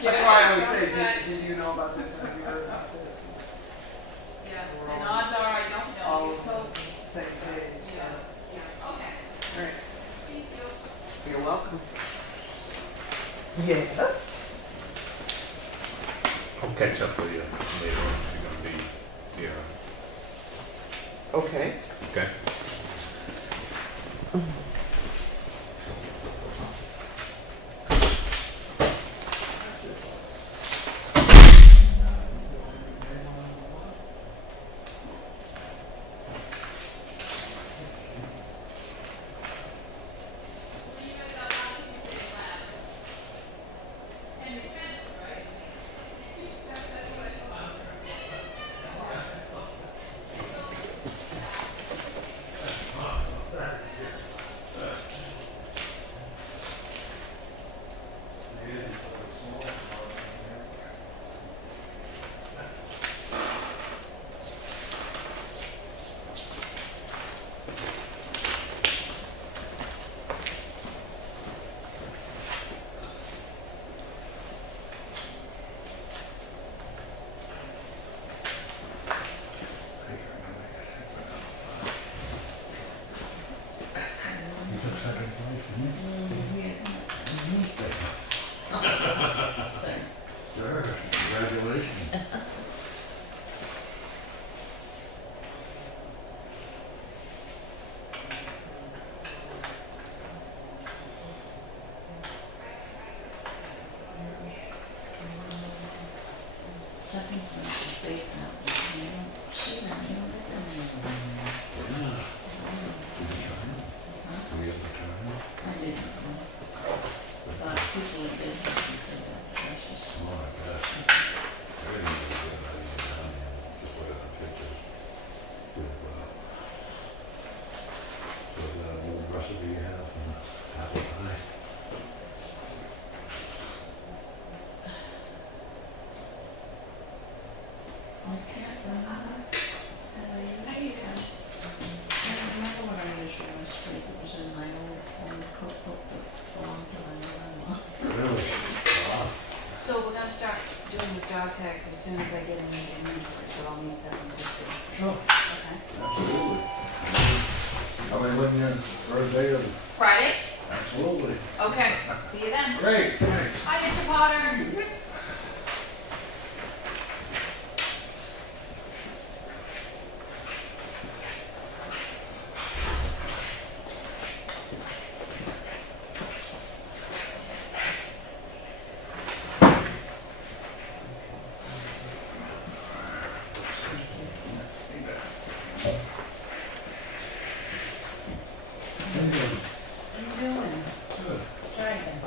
That's why I always say, did you know about this? Have you heard about this? Yeah, We're and all odds are I don't know. all You told me. same page, so. Yeah, okay. Great. Thank you. You're welcome. Yes. I'll catch up with you later on if you're gonna be here. Okay. Okay. Sure, congratulations. Second one is big now. You don't see that, you don't get them anymore. Yeah. Do we have the time? I didn't know. But people that did have to say that, that's just. Oh, I bet. Everything is good. I didn't get down here. Just look at the pictures. Good, so is that an old recipe you have from apple pie? I can't remember. How you can. I don't remember what I used for recipe. It was in my old cookbook for a long time ago. Really? Wow. So we're gonna start doing these dog tags as soon as I get them into inventory, so I'll need 7:50. Sure. Okay. Absolutely. Are we looking at first day of? Friday? Absolutely. Okay, see you then. Great, thanks. Hi, Mr. Potter. What are you doing? Good. Driving.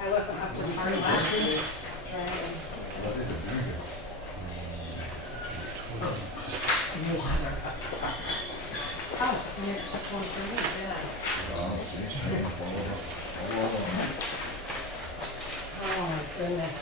I wasn't up to the party last week. Driving. Water. Oh, and it took 1:30, yeah. Oh, see, all over. Oh my goodness.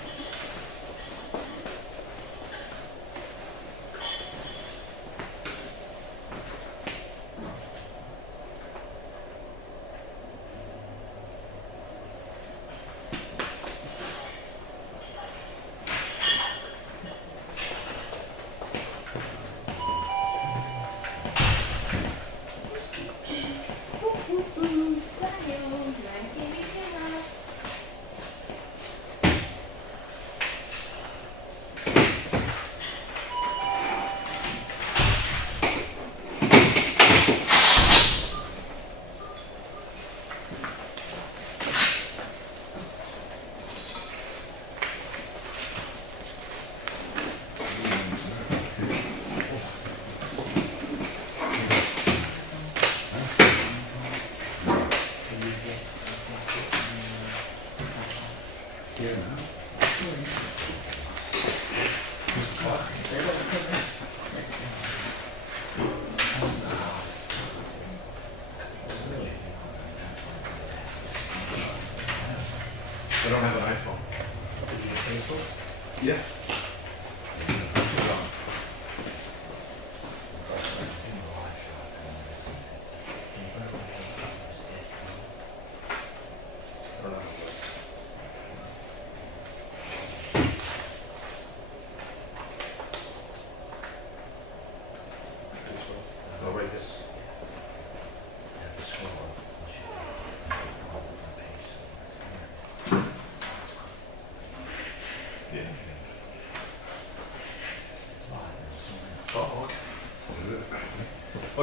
I don't have an iPhone. Did you get Facebook? Yeah. I don't know.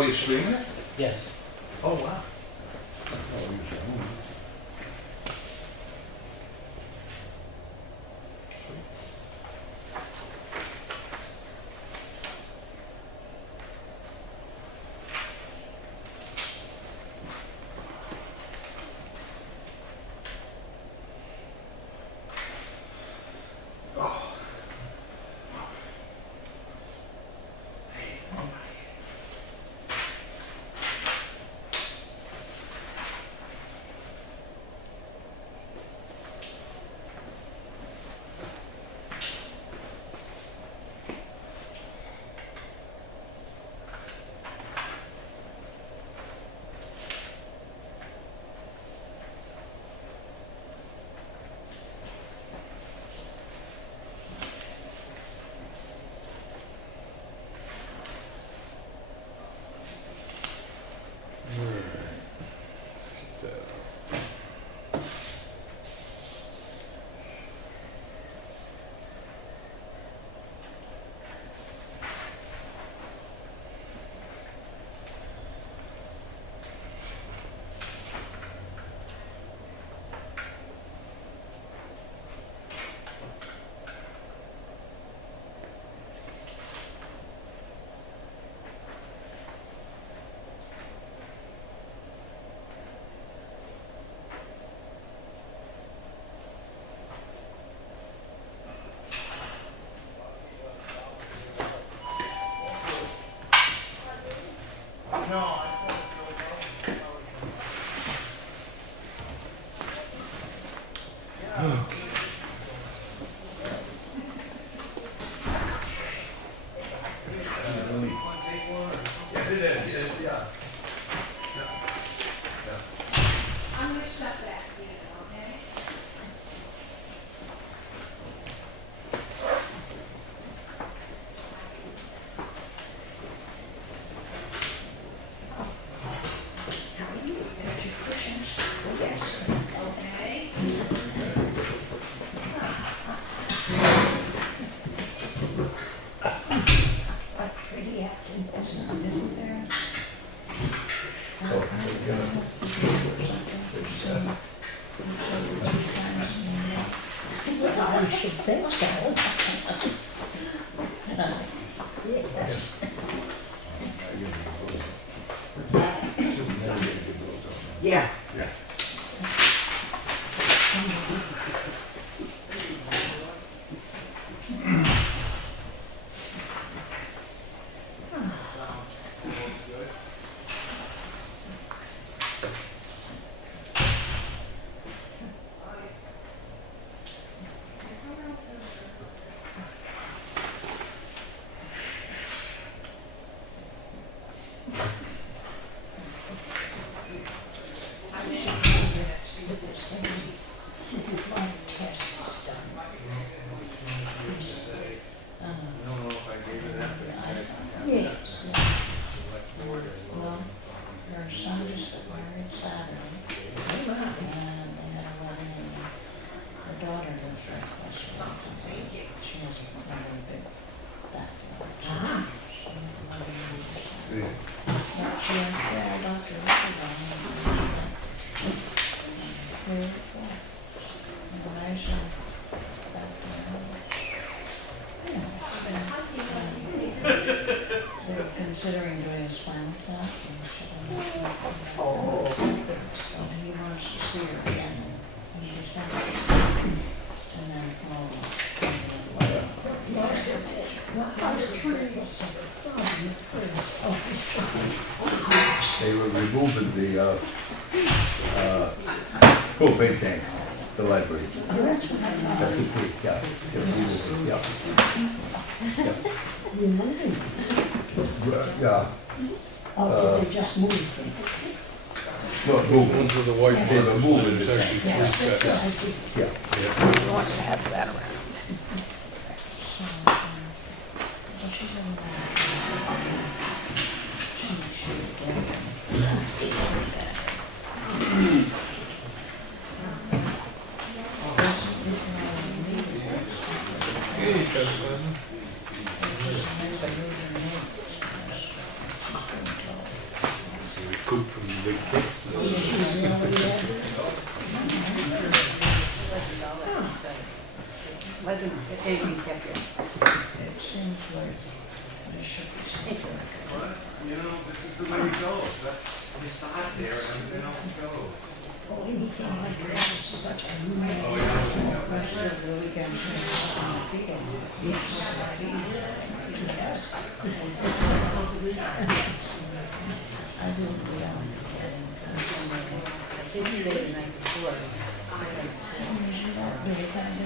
Oh, you're streaming it? Yes. Oh, wow. Oh, you're streaming it. Yes, it is, yeah. I'm gonna shut that, okay? Pretty acting, isn't there? Well, I should think so. Yes. Yeah. Yeah. Tests done. Yes. Well, her son just got married Saturday. And they had a wedding and her daughter lives right across the street. She has a very big backyard. But she went to all Dr. They're considering doing a spinal tap and Oh. so he wants to see her again and she's gonna and then come over. They were removing the propane tank, the library. That's the thing, yeah. Yeah. Oh, did they just move them? Well, moving. Ones with the white They were borders, moving there's the actually tank. three sets. Yeah. Pass that around. Wasn't Amy kept it? It seems like I should be speaking. You know, this is the way it goes. That's, you start there and everything else goes. Anything like that is such a new. Oh, yeah. Rest of the weekend, on the field. Yes. Yes. I do, yeah. They did it the night before. Really kind of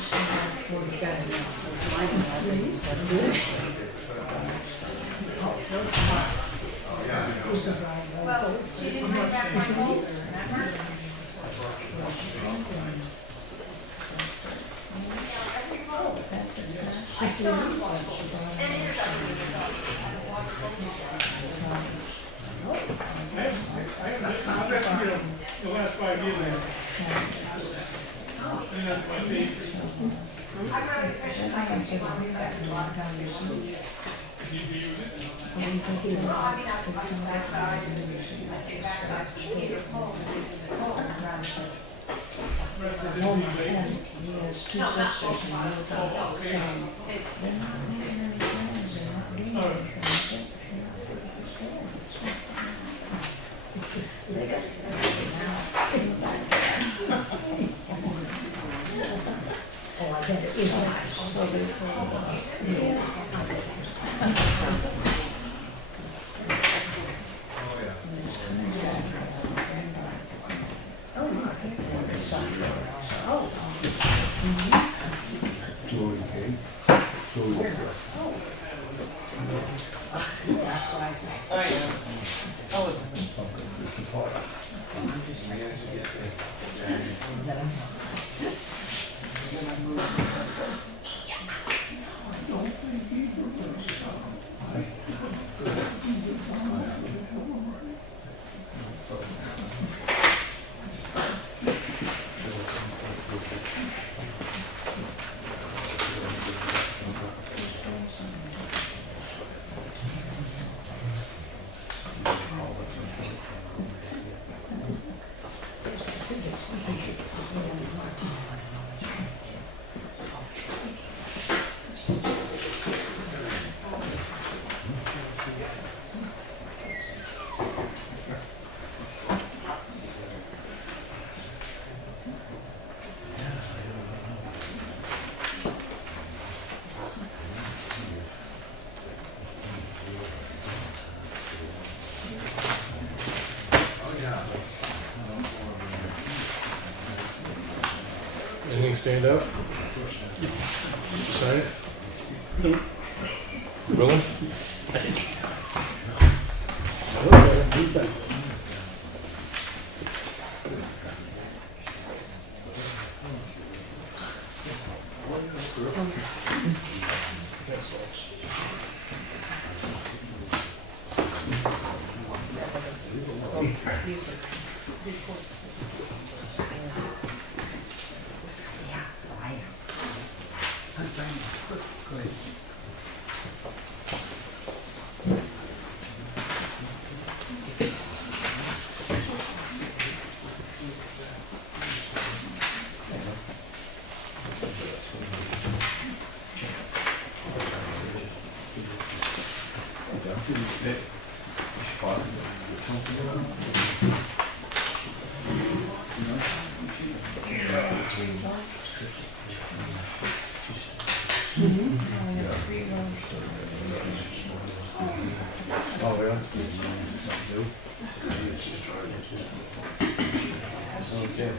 Before you got it, mine, I think it's got good. Well, She didn't bring back my folder, remember? I still have one. The last 5 years I have. And that's my favorite. Did you use it? And he has two sisters and one daughter. They're not making any plans, they're not doing anything. They got oh, I bet it is nice. So they Glory cake. Glory cake. That's what I say. Anything stand out? Sign it? No. Really? Oh, yeah. Okay.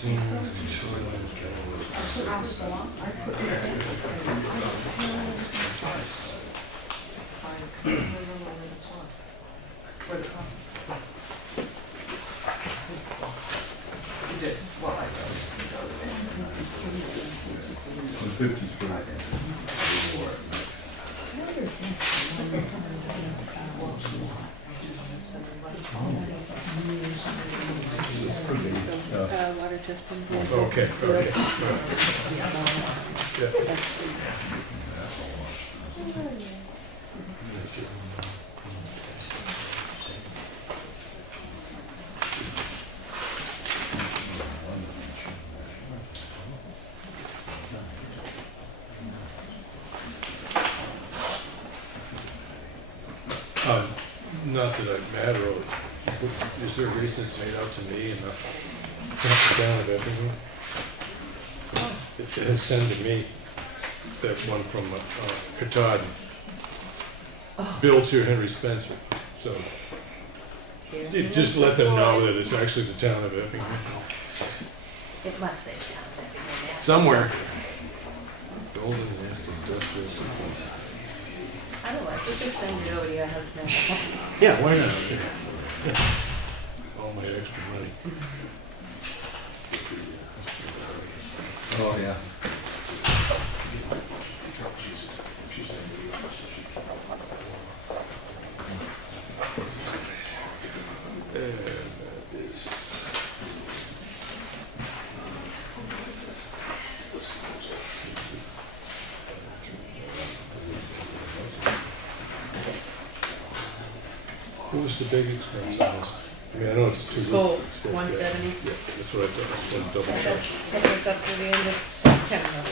Seen Where's it from? You did, well, I know. 53. Water testing. Okay, okay. Yeah. Not that I matter, is there a reason it's made out to me and not the town of Effingham? It has sent to me, that one from Katahdin. Bill to Henry Spencer, so just let them know that it's actually the town of Effingham. It must say town of Effingham, yeah. Somewhere. Golden Nest Industrial. I don't know, I think just send it over to your husband. Yeah, why not? All my extra money. Oh, yeah. And that is. What was the big expense on this? I mean, I know it's too. School, yeah. 170. Yeah, that's what I thought, I just wanted to double check. That goes up to the end of September.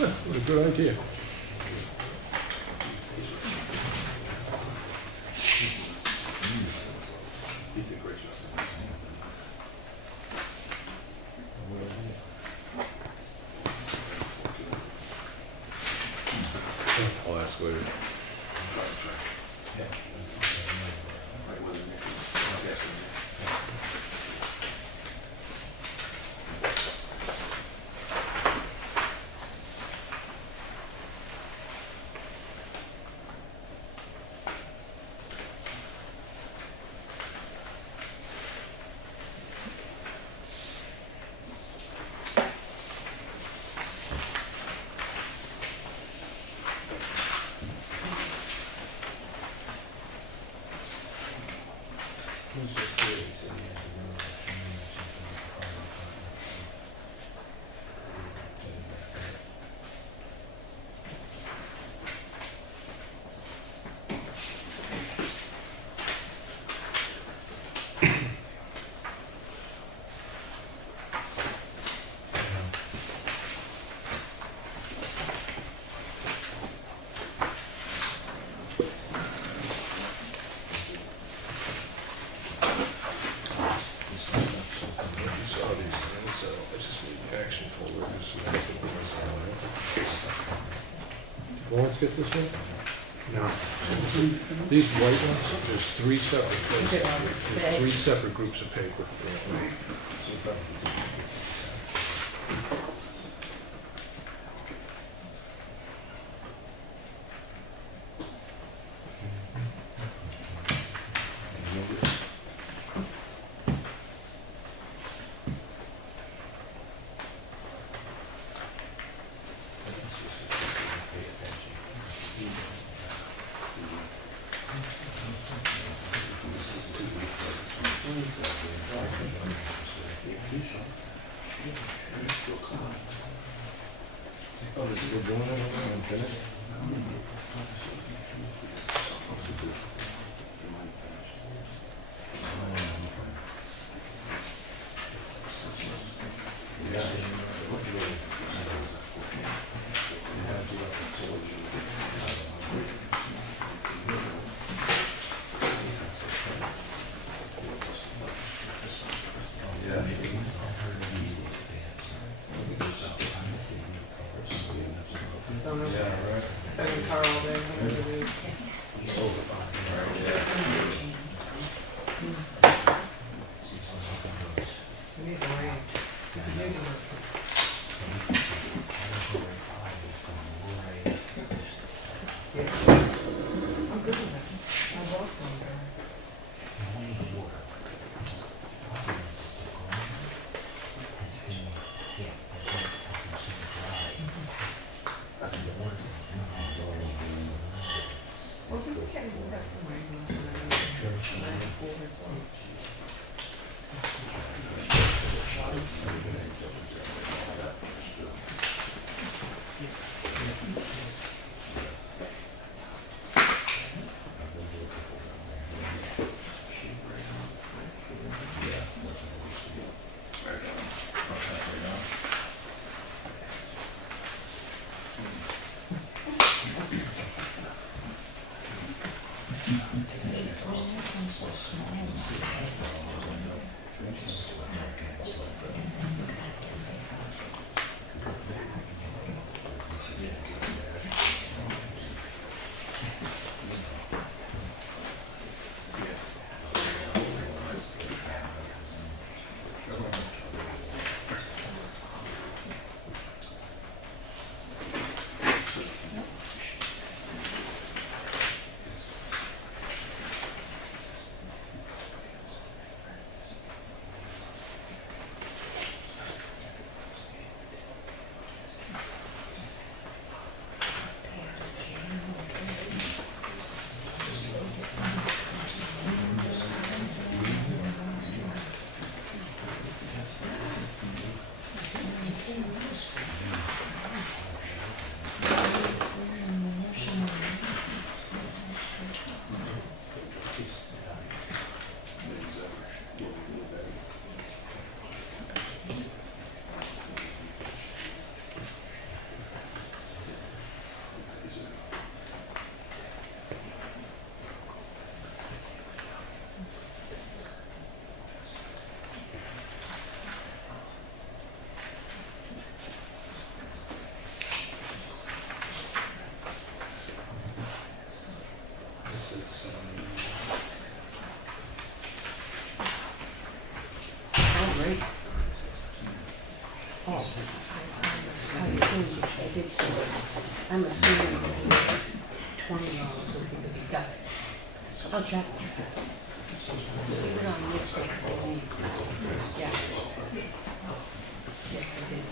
What a good idea. I'll ask later. Lawrence get this one? No. These white ones, there's three separate places. There's three separate groups of paper. doing it over and finish? Don't know. Yeah, right. Been Carl all day. What do we do? We need the rain. We could use it. Yeah. I'm good with that. My boss won't go. Well, we can have some rain on some. I'm assuming $20 would be the gut. I'll check. Leave it on this one for me. Yeah. Yes, I did.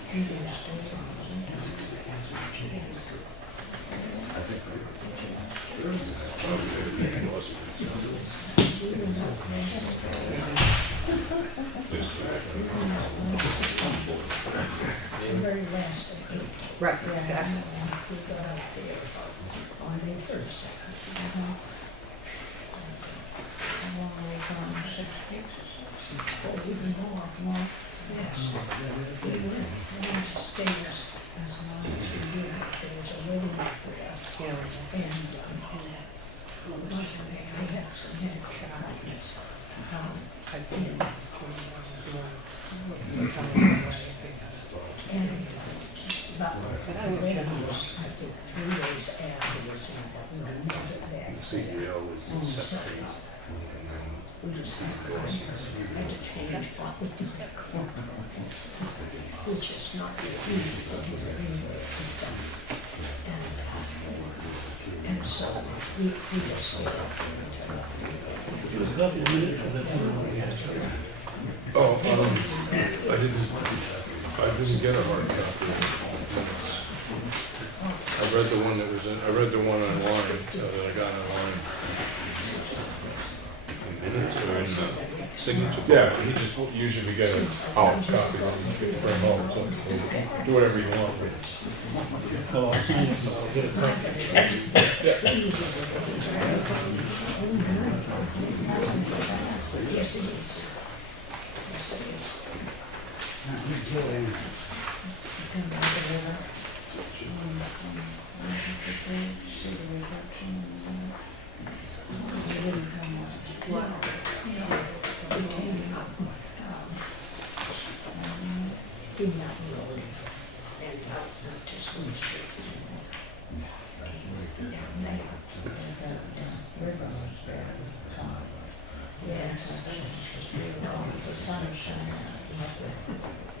The very last thing. Right, exactly. We got out there on May 1st. How long are we gone? 6 weeks? Or even more. Yes. We went to stay as long as we did. There was a wedding up there. And they had some head charges. Again, and but I read it was, I think, 3 days afterwards, and we got it back. CEO is the secretary. We just had to change what we do, which is not easy to do. And so we just stayed up there until. Oh, I didn't get a hard copy. I read the one that was in, I read the one online, that I got online. Minutes or in the? signature. Yeah, he just usually get a copy and you can bring home, so do whatever you want with it. Oh, I'll sign it, but I'll get it back. Yes, it is. Yes, it is. Come down the river. See the reduction in that. It didn't come out. Wow. It came out. Did not roll. And out to some street. Down there. Down river was there. Yes. The sun is shining out.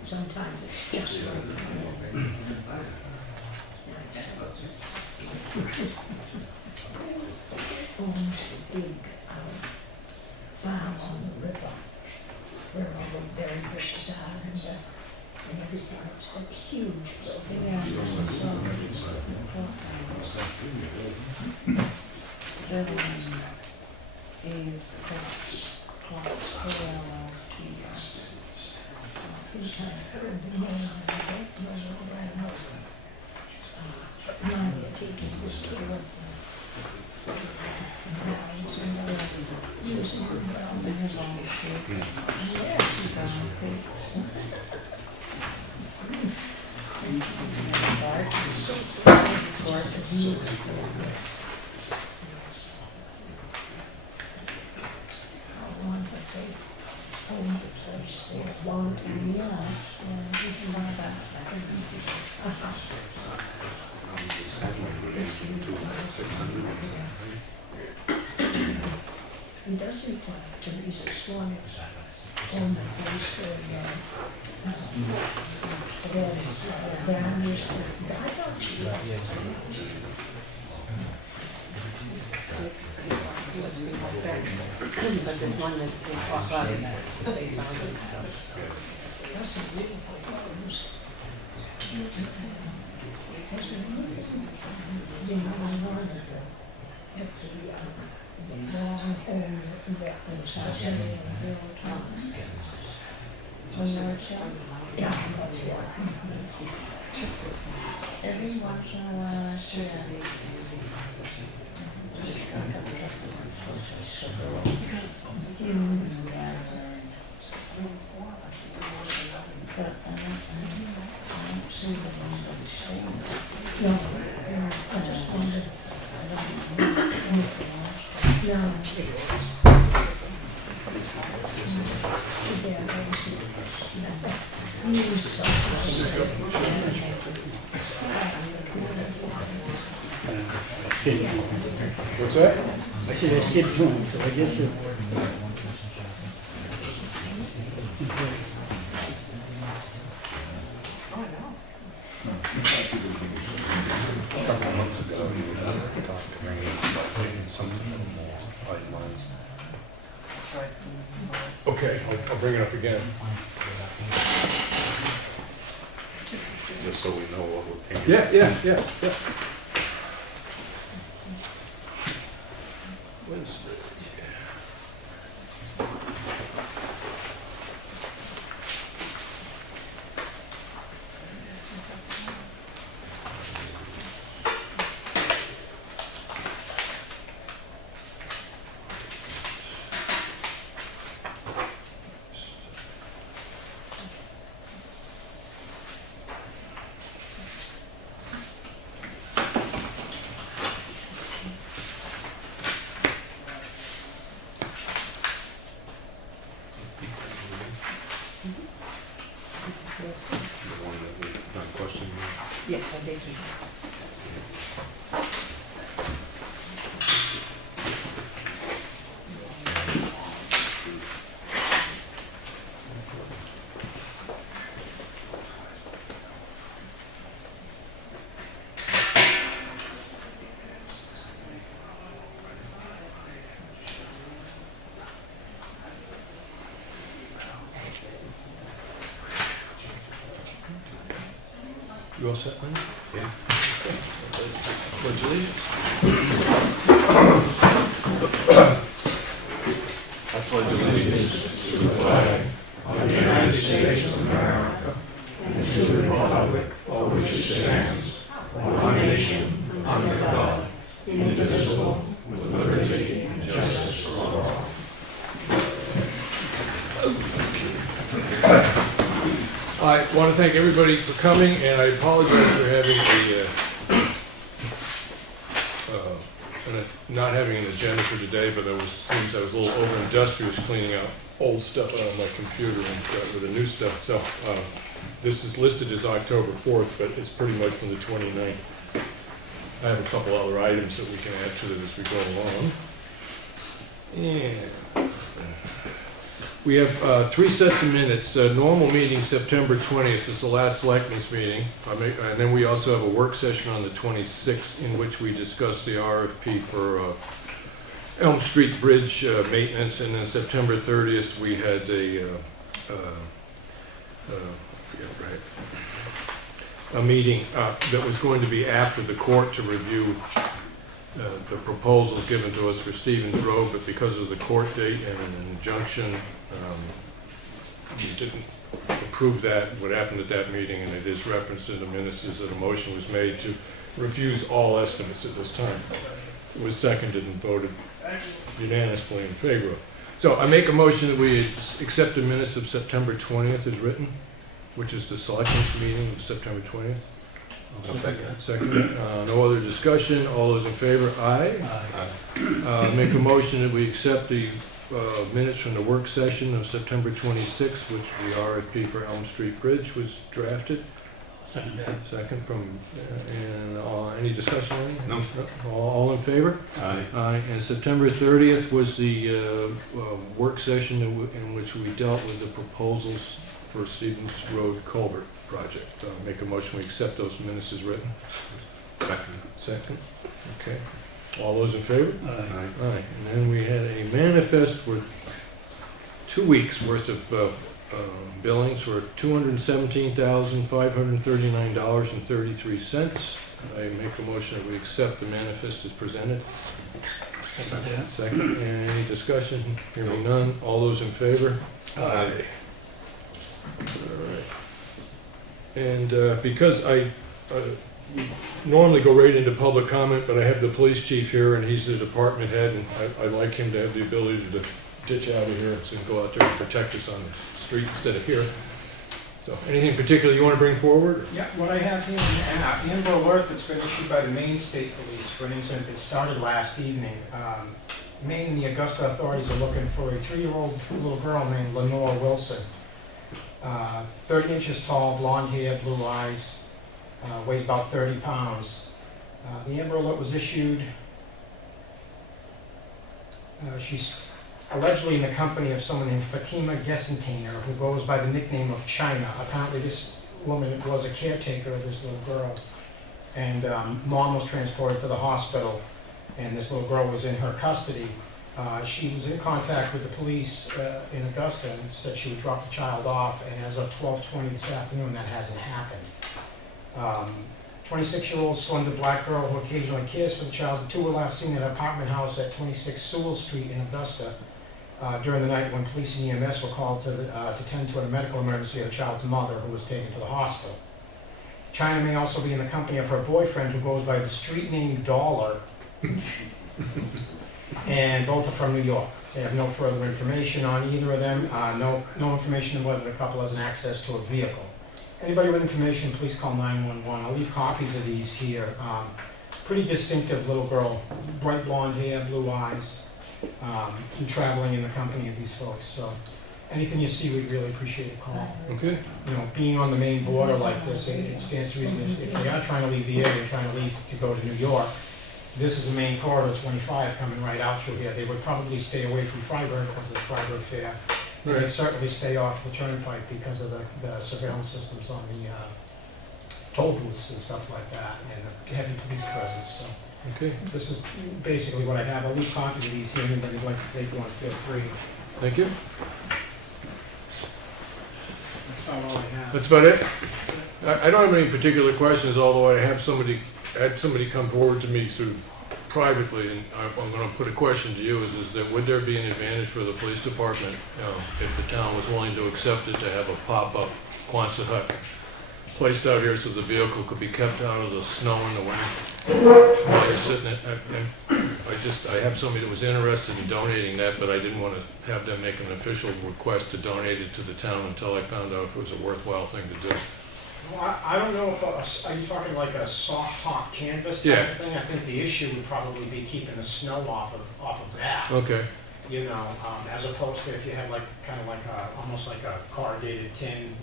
Sometimes it's just like owns a big farm on the river where all the berry bushes are and everything. It's a huge building. Yeah, I think I heard the name, I don't know whether I know. But now they're taking good care of them. Now it's in the using them well. there's all the shape. Yes. How wonderful. Owned the place there a long time. Yeah. It's not that. He doesn't Teresa Swan owned the place where there's ground used to, I thought she But there's one that they walk out and they found it. That's a beautiful homes. That's a beautiful. You know, I wanted to get to the long home that was Saturday and Bill Thomas. So you're a child? Yeah, that's it. Every once in a while I see that. But I don't see the one that's saying that. No, I just wondered. No. Yeah, I was, he was so What's that? I said I skipped one, so I guess you. A couple of months ago, we talked to Randy about taking some more pipelines. Okay, I'll bring it up again. Just so we know what we're paying. Yeah. Wednesday. The one that we're not questioning. Yes, I did. You all set, man? Yeah. Pledge allegiance. I pledge allegiance want to thank everybody for coming, and I apologize for having not having an agenda for today, but seems I was a little over-industrious cleaning out old stuff out of my computer and with the new stuff. So this is listed as October 4th, but it's pretty much from the 29th. I have a couple other items that we can add to it as we go along. And we have 3 sets of minutes. The normal meeting, September 20th, is the last selectmen's meeting. And then we also have a work session on the 26th in which we discuss the RFP for Elm Street Bridge maintenance. And then September 30th, we had a meeting that was going to be after the court to review the proposals given to us for Stevens Road, but because of the court date and an injunction, we didn't approve that, what happened at that meeting, and it is referenced in the minutes is that a motion was made to refuse all estimates at this time. It was seconded and voted unanimously in favor of. So I make a motion that we accept the minutes of September 20th as written, which is the selectmen's meeting of September 20th. Second. No other discussion. All those in favor? Aye. Make a motion that we accept the minutes from the work session of September 26th, which the RFP for Elm Street Bridge was drafted. Second from, any discussion on it? No. All in favor? Aye. Aye. And September 30th was the work session in which we dealt with the proposals for Stevens Road Culvert project. Make a motion, we accept those minutes as written. Second. Okay. All those in favor? Aye. Aye. And then we had a manifest for 2 weeks worth of billings for $217,539.33. I make a motion that we accept the manifest as presented. Second. And any discussion? Hearing none. All those in favor? Aye. All right. And because I normally go right into public comment, but I have the police chief here and he's the department head, and I'd like him to have the ability to ditch out of here and go out there and protect us on the street instead of here. So anything particular you want to bring forward? Yeah, what I have here is an Amber Alert that's been issued by the Maine State Police for an incident that started last evening. Maine and the Augusta authorities are looking for a 3-year-old little girl named Lenore Wilson. 30 inches tall, blonde hair, blue eyes, weighs about 30 pounds. The Amber Alert was issued. She's allegedly in the company of someone named Fatima Gessentainer, who goes by the nickname of China. Apparently this woman was a caretaker of this little girl. And mom was transported to the hospital, and this little girl was in her custody. She was in contact with the police in Augusta and said she would drop the child off, and as of 12:20 this afternoon, that hasn't happened. 26-year-old slender black girl who occasionally cares for the child. The two were last seen at an apartment house at 26 Sewell Street in Augusta during the night when police and EMS were called to tend to a medical emergency of the child's mother, who was taken to the hospital. China may also be in the company of her boyfriend, who goes by the street name Dollar, and both are from New York. They have no further information on either of them, no information on whether the couple has an access to a vehicle. Anybody with information, please call 911. I'll leave copies of these here. Pretty distinctive little girl, bright blonde hair, blue eyes, and traveling in the company of these folks. So anything you see, we'd really appreciate a call. Okay. You know, being on the Maine border like this, it stands to reason if they are trying to leave the area, trying to leave to go to New York, this is the main corridor 25 coming right out through here. They would probably stay away from Freiburg because of the Freiburg Fair. And they'd certainly stay off the turnpike because of the surveillance systems on the toll booths and stuff like that, and the heavy police presence. So Okay. this is basically what I have. I'll leave copies of these here, and anybody who'd like to take one, feel free. Thank you. That's about all I have. That's about it. I don't have any particular questions, although I have had somebody come forward to me privately, and I'm going to put a question to you, is that would there be an advantage for the police department if the town was willing to accept it, to have a pop-up Quonset hut placed out here so the vehicle could be kept out of the snow and the wind while you're sitting in it? I I have somebody that was interested in donating that, but I didn't want to have them make an official request to donate it to the town until I found out if it was a worthwhile thing to do. Well, I don't know if, are you talking like a soft top canvas type Yeah. of thing? I think the issue would probably be keeping the snow off of that. Okay, You know, as opposed to if you had like, kind of like almost like a corrugated tin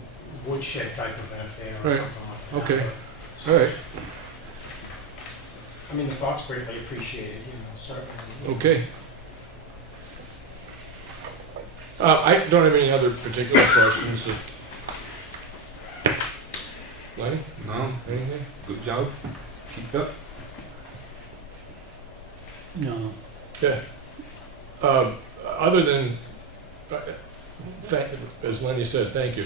woodshed type of an affair or Right. something like that. Okay. all right, I mean, the thought's greatly appreciated, you know, certainly. okay. I don't have any other particular questions. Lenny, No, anything? good job. Keep it up. No. Yeah. Other than, as Lenny said, thank you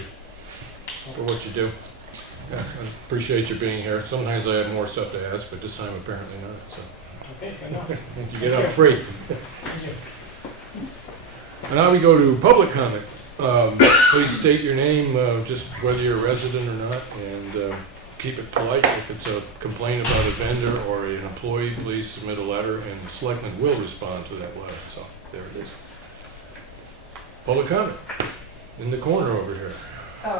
for what you do. Yeah, I appreciate you being here. Sometimes I have more stuff to ask, but this time apparently not, so. Okay, fair enough. You get out free. And now we go to public comment. Please state your name, just whether you're a resident or not, and keep it polite. If it's a complaint about a vendor or an employee, please submit a letter, and the selectmen will respond to that letter. So there it is. Public comment in the corner over here.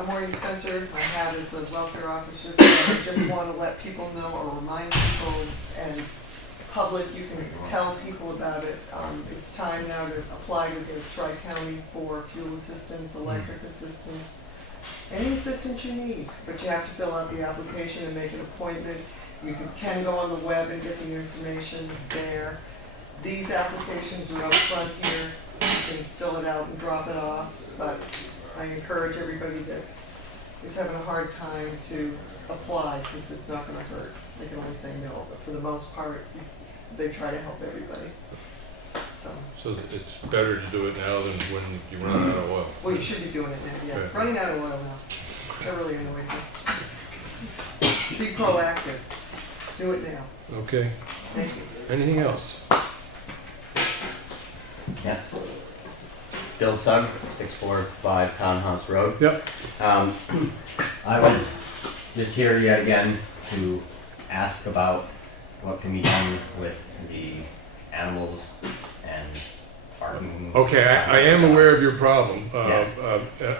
Maureen Spencer, my hat is a welfare officer, so I just want to let people know or remind people and public, you can tell people about it. It's time now to apply to the Tri-County for fuel assistance, electric assistance, any assistance you need, but you have to fill out the application and make an appointment. You can go on the web and get the information there. These applications are up front here. You can fill it out and drop it off, but I encourage everybody that is having a hard time to apply, because it's not gonna hurt. They can always say no, but for the most part, they try to help everybody. So that it's better to do it now than when you run out of oil. Well, you should be doing it now, yeah. Okay. Running out of oil now. That really annoys me. Be proactive. Do it now. Okay. Thank you. Anything else? Yeah. Bill Sugg, 645 Townhouse Road. Yep. I was just here yet again to ask about what can be done with the animals and barking. Okay, I am aware of your problem. Yes.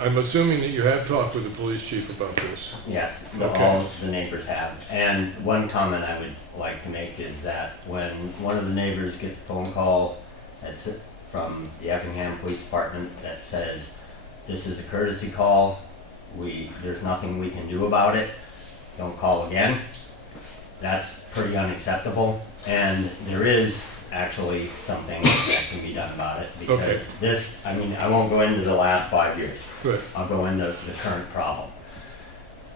I'm assuming that you have talked with the police chief about this. Yes, Okay. all the neighbors have. And one comment I would like to make is that when one of the neighbors gets a phone call that's from the Effingham Police Department that says, this is a courtesy call, there's nothing we can do about it, don't call again, that's pretty unacceptable. And there is actually something that can be done about it, because Okay. this, I mean, I won't go into the last 5 years. Good. I'll go into the current problem.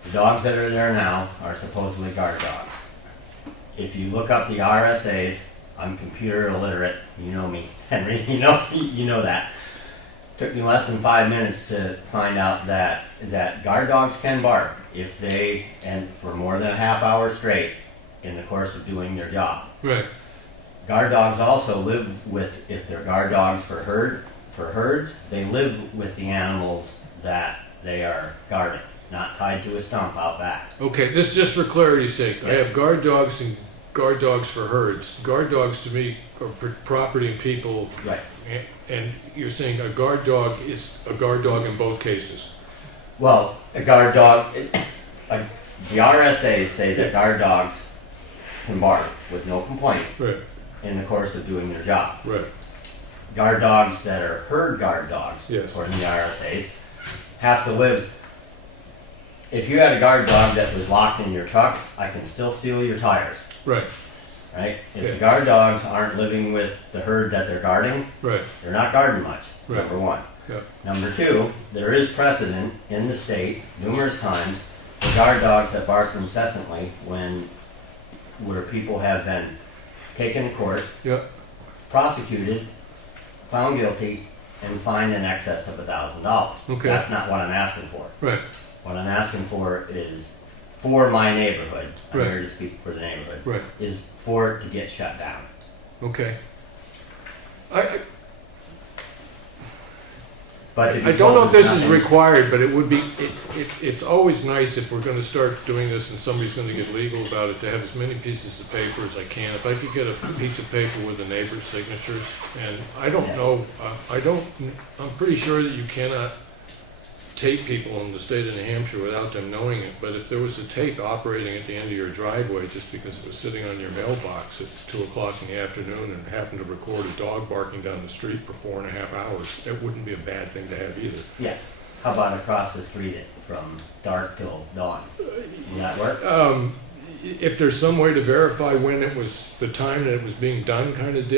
The dogs that are there now are supposedly guard dogs. If you look up the RSAs, I'm computer illiterate, you know me, Henry, you know that. Took me less than 5 minutes to find out that guard dogs can bark if they, and for more than a half hour straight in the course of doing their job. Right. Guard dogs also live with, if they're guard dogs for herds, they live with the animals that they are guarding, not tied to a stump out back. Okay, this is just for clarity's sake. I Yes. have guard dogs and guard dogs for herds. Guard dogs to me are property and people. Right. And you're saying a guard dog is a guard dog in both cases? Well, a guard dog, the RSAs say that guard dogs can bark with no complaint Right, in the course of doing their job. right. Guard dogs that are herd guard dogs, Yes. according to the RSAs, have to live. If you had a guard dog that was locked in your truck, I can still steal your tires, Right, right? If Yeah. the guard dogs aren't living with the herd that they're guarding, right, they're not guarding much, Right. number one. yeah, Number two, there is precedent in the state numerous times for guard dogs that bark incessantly where people have been taken to court, yeah. prosecuted, found guilty, and fined in excess of $1,000. Okay. That's not what I'm asking for. Right, What I'm asking for is for my neighborhood. I'm Right. here to speak for the neighborhood. right, Is for it to get shut down. okay. But to be I don't know told if this there's is nothing- required, but it would be, it's always nice if we're gonna start doing this and somebody's gonna get legal about it, to have as many pieces of paper as I can. If I could get a piece of paper with the neighbor's signatures, and I don't know, I'm pretty sure that you cannot tape people in the state of New Hampshire without them knowing it, but if there was a tape operating at the end of your driveway just because it was sitting on your mailbox at 2 o'clock in the afternoon and happened to record a dog barking down the street for 4.5 hours, it wouldn't be a bad thing to have either. Yeah. How about across the street from dark till dawn? Will that work? If there's some way to verify when it was, the time that it was being done, kind of,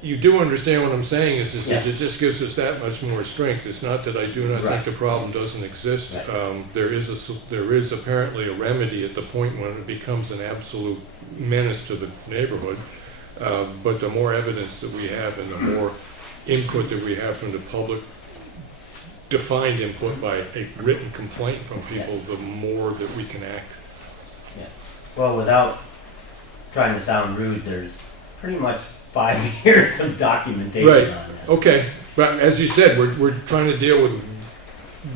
you do understand what I'm saying, is that Yeah. it just gives us that much more strength. It's not that I do not think Right. the problem doesn't exist. Right. There is apparently a remedy at the point when it becomes an absolute menace to the neighborhood. But the more evidence that we have and the more input that we have from the public, defined input by a written complaint from people, the more that we can act. Well, without trying to sound rude, there's pretty much 5 years of documentation Right. on this. Okay, but as you said, we're trying to deal with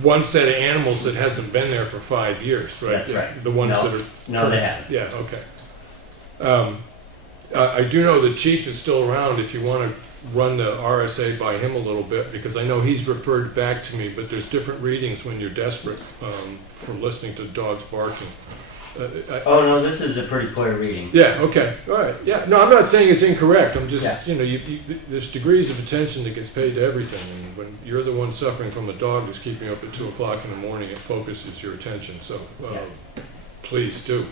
one set of animals that hasn't been there for 5 years, right? That's right. The ones No. that are. No, they haven't. Yeah, okay. I do know the chief is still around if you want to run the RSA by him a little bit, because I know he's referred back to me, but there's different readings when you're desperate for listening to dogs barking. Oh, no, this is a pretty clear reading. Yeah, okay, all right, yeah, no, I'm not saying it's incorrect, I'm just, Yeah. you know, there's degrees of attention that gets paid to everything, and when you're the one suffering from a dog that's keeping you up at 2 o'clock in the morning, it focuses your attention, so, please do.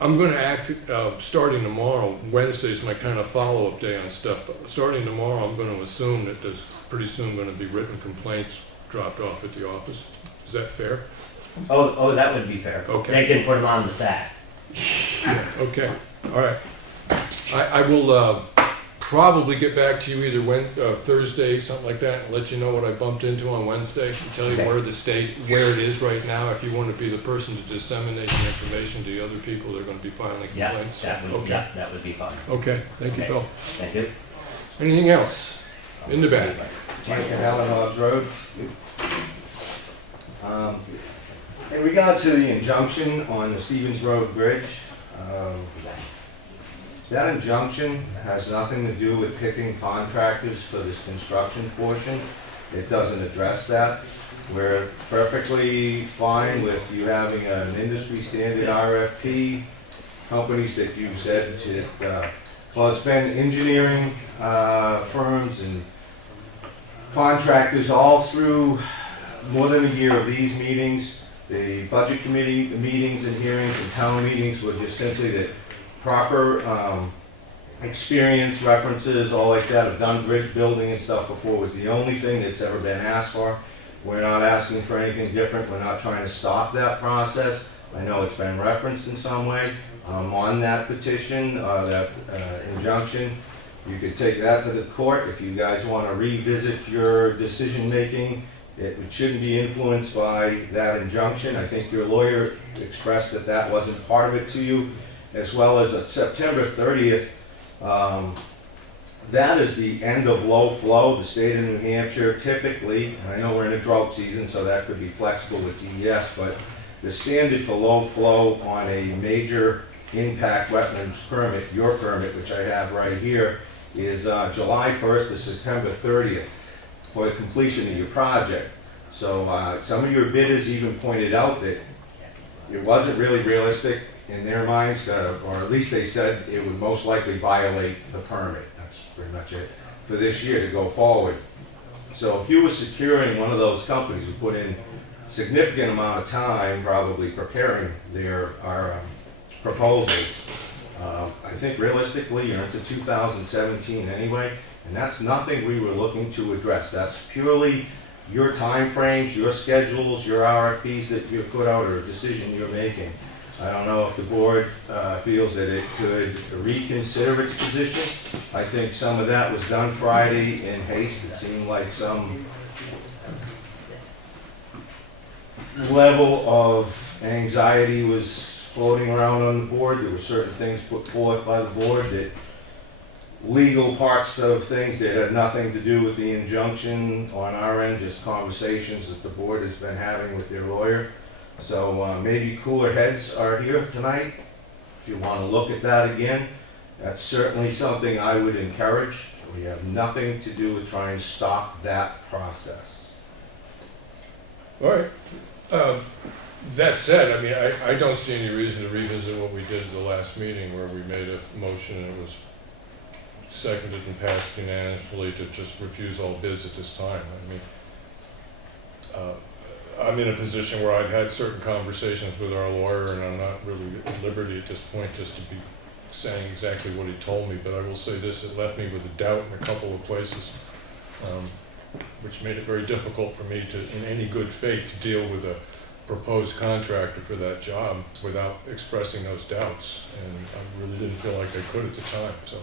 I'm gonna act, starting tomorrow, Wednesday's my kind of follow-up day on stuff, but starting tomorrow, I'm gonna assume that there's pretty soon gonna be written complaints dropped off at the office. Is that fair? Oh, that would be fair. Okay. They can put them on the stack. Okay, all right. I will probably get back to you either Thursday, something like that, and let you know what I bumped into on Wednesday, and tell you Okay. where it is right now, if you want to be the person to disseminate the information to the other people that are going to be filing Yeah, complaints. that would be fine. Okay, thank you, Okay. Bill. Thank you. Anything else? In the back. Mike at Howard Hobbs Road. In regard to the injunction on the Stevens Road Bridge, that injunction has nothing to do with picking contractors for this construction portion. It doesn't address that. We're perfectly fine with you having an industry standard RFP, companies that you've said to, well, it's been engineering firms and contractors all through more than a year of these meetings. The budget committee meetings and hearings and town meetings were just simply that proper experience, references, all like that, have done bridge building and stuff before, was the only thing that's ever been asked for. We're not asking for anything different. We're not trying to stop that process. I know it's been referenced in some way on that petition, that injunction. You could take that to the court if you guys want to revisit your decision-making. It shouldn't be influenced by that injunction. I think your lawyer expressed that that wasn't part of it to you, as well as September 30th. That is the end of low flow. The state of New Hampshire typically, and I know we're in a drought season, so that could be flexible with DES, but the standard for low flow on a major impact wetlands permit, your permit, which I have right here, is July 1st to September 30th for the completion of your project. So some of your bidders even pointed out that it wasn't really realistic in their minds, or at least they said it would most likely violate the permit. That's pretty much it for this year to go forward. So if you were securing one of those companies who put in significant amount of time probably preparing our proposals, I think realistically you're into 2017 anyway, and that's nothing we were looking to address. That's purely your time frames, your schedules, your RFPs that you put out, or a decision you're making. I don't know if the board feels that it could reconsider its position. I think some of that was done Friday in haste. It seemed like some level of anxiety was floating around on the board. There were certain things put forth by the board that legal parts of things that had nothing to do with the injunction on our end, just conversations that the board has been having with their lawyer. So maybe cooler heads are here tonight. If you want to look at that again, that's certainly something I would encourage. We have nothing to do with trying to stop that process. All right. That said, I mean, I don't see any reason to revisit what we did at the last meeting where we made a motion and it was seconded and passed unanimously to just refuse all bids at this time. I mean, I'm in a position where I've had certain conversations with our lawyer and I'm not really at liberty at this point just to be saying exactly what he told me, but I will say this, it left me with a doubt in a couple of places, which made it very difficult for me to, in any good faith, deal with a proposed contractor for that job without expressing those doubts, and I really didn't feel like I could at the time, so.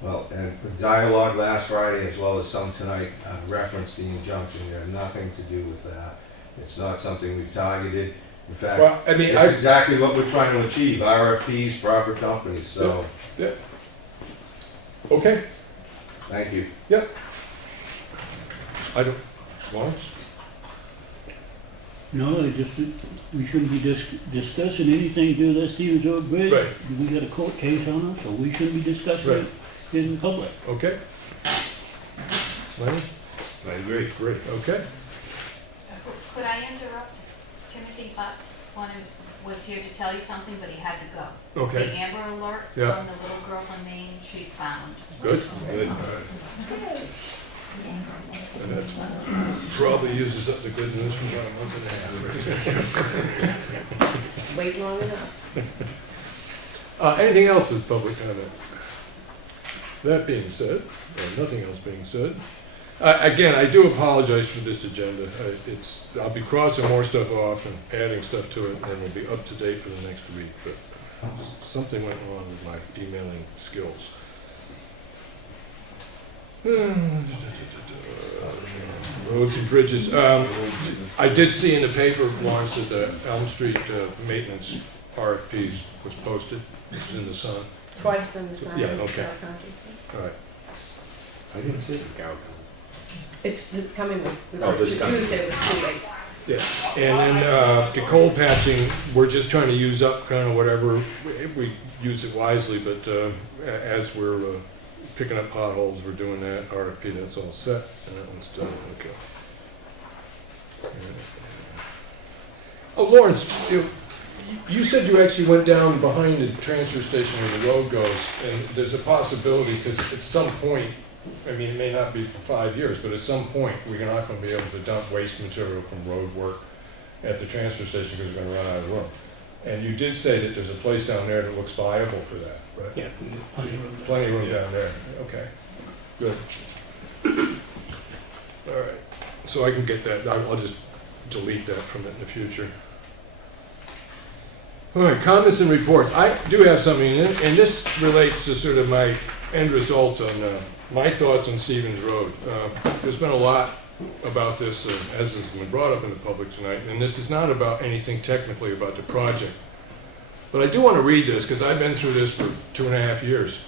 Well, and the dialogue last Friday, as well as some tonight, referenced the injunction. They have nothing to do with that. It's not something we've targeted. In fact, Well, I mean, it's exactly what we're trying to achieve, RFPs, proper companies, so, Okay, thank you. I don't, Lawrence? No, I just, we shouldn't be discussing anything to do with that Stevens Road Bridge. Right. We got a court case on us, so we shouldn't be discussing Right. it in public. Okay. Lenny? I agree. Great, okay. Could I interrupt? Timothy Butts was here to tell you something, but he had to go. The Okay, Amber Alert Yeah. on the little girl from Maine, she's found. good. Good. All right. And that probably uses up the good news from about a month and a half. Wait long enough. Anything else with public comment? That being said, or nothing else being said, again, I do apologize for this agenda. I'll be crossing more stuff off and adding stuff to it, and we'll be up to date for the next week, but something went wrong with my emailing skills. Roads and bridges. I did see in the paper, Lawrence, that the Elm Street maintenance RFPs was posted. It was in the Sun. Twice in the sign. Yeah, okay. All right. I didn't see the cow. It's coming with Oh, this is coming. Tuesday was too late. Yeah, and then the coal patching, we're just trying to use up kind of whatever, we use it wisely, but as we're picking up potholes, we're doing that. RFP, that's all set, and that one's done, okay. Oh, Lawrence, you said you actually went down behind the transfer station where the road goes, and there's a possibility, because at some point, I mean, it may not be for 5 years, but at some point, we're not gonna be able to dump waste material from road work at the transfer station because we're gonna run out of room. And you did say that there's a place down there that looks viable for that, right? Yeah, we got plenty of room. Plenty of room down there, okay, good. All right, so I can get that, I'll just delete that from it in the future. All right, comments and reports. I do have something, and this relates to sort of my end result on my thoughts on Stevens Road. There's been a lot about this, as has been brought up in the public tonight, and this is not about anything technically about the project. But I do want to read this, because I've been through this for 2.5 years.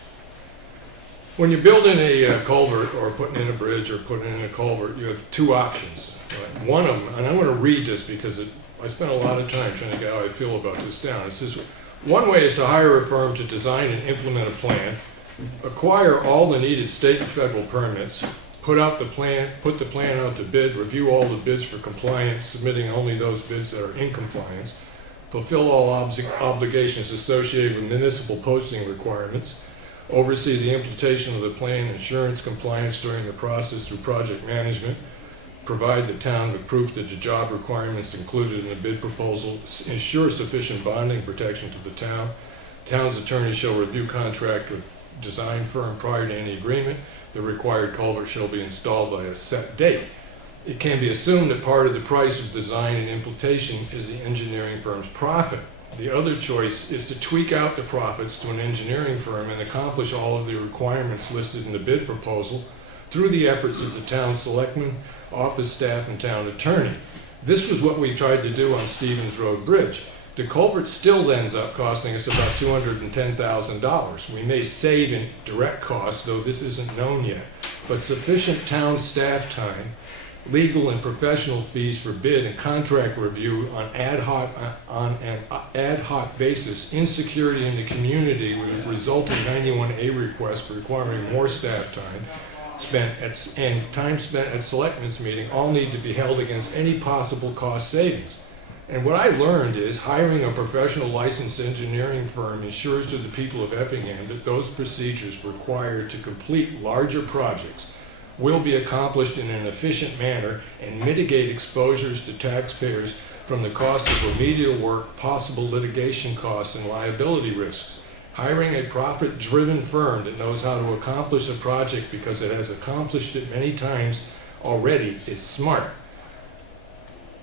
When you're building a culvert, or putting in a bridge, or putting in a culvert, you have two options. Right? One of them, and I want to read this because I spent a lot of time trying to get how I feel about this down. It says, one way is to hire a firm to design and implement a plan, acquire all the needed state and federal permits, put the plan out to bid, review all the bids for compliance, submitting only those bids that are in compliance, fulfill all obligations associated with municipal posting requirements, oversee the implementation of the plan, insurance compliance during the process through project management, provide the town with proof that the job requirements included in the bid proposal ensure sufficient bonding protection to the town. Town's attorney shall review contract with design firm prior to any agreement. The required culvert shall be installed by a set date. It can be assumed that part of the price of design and implementation is the engineering firm's profit. The other choice is to tweak out the profits to an engineering firm and accomplish all of the requirements listed in the bid proposal through the efforts of the town selectmen, office staff, and town attorney. This was what we tried to do on Stevens Road Bridge. the culvert still ends up costing us about $210,000. We may save in direct costs, though this isn't known yet, but sufficient town staff time, legal and professional fees for bid and contract review on an ad hoc basis, insecurity in the community with resulting 91A request requiring more staff time and time spent at selectmen's meeting all need to be held against any possible cost savings. And what I learned is hiring a professional licensed engineering firm ensures to the people of Effingham that those procedures required to complete larger projects will be accomplished in an efficient manner and mitigate exposures to taxpayers from the cost of remedial work, possible litigation costs, and liability risks. Hiring a profit-driven firm that knows how to accomplish a project because it has accomplished it many times already is smart.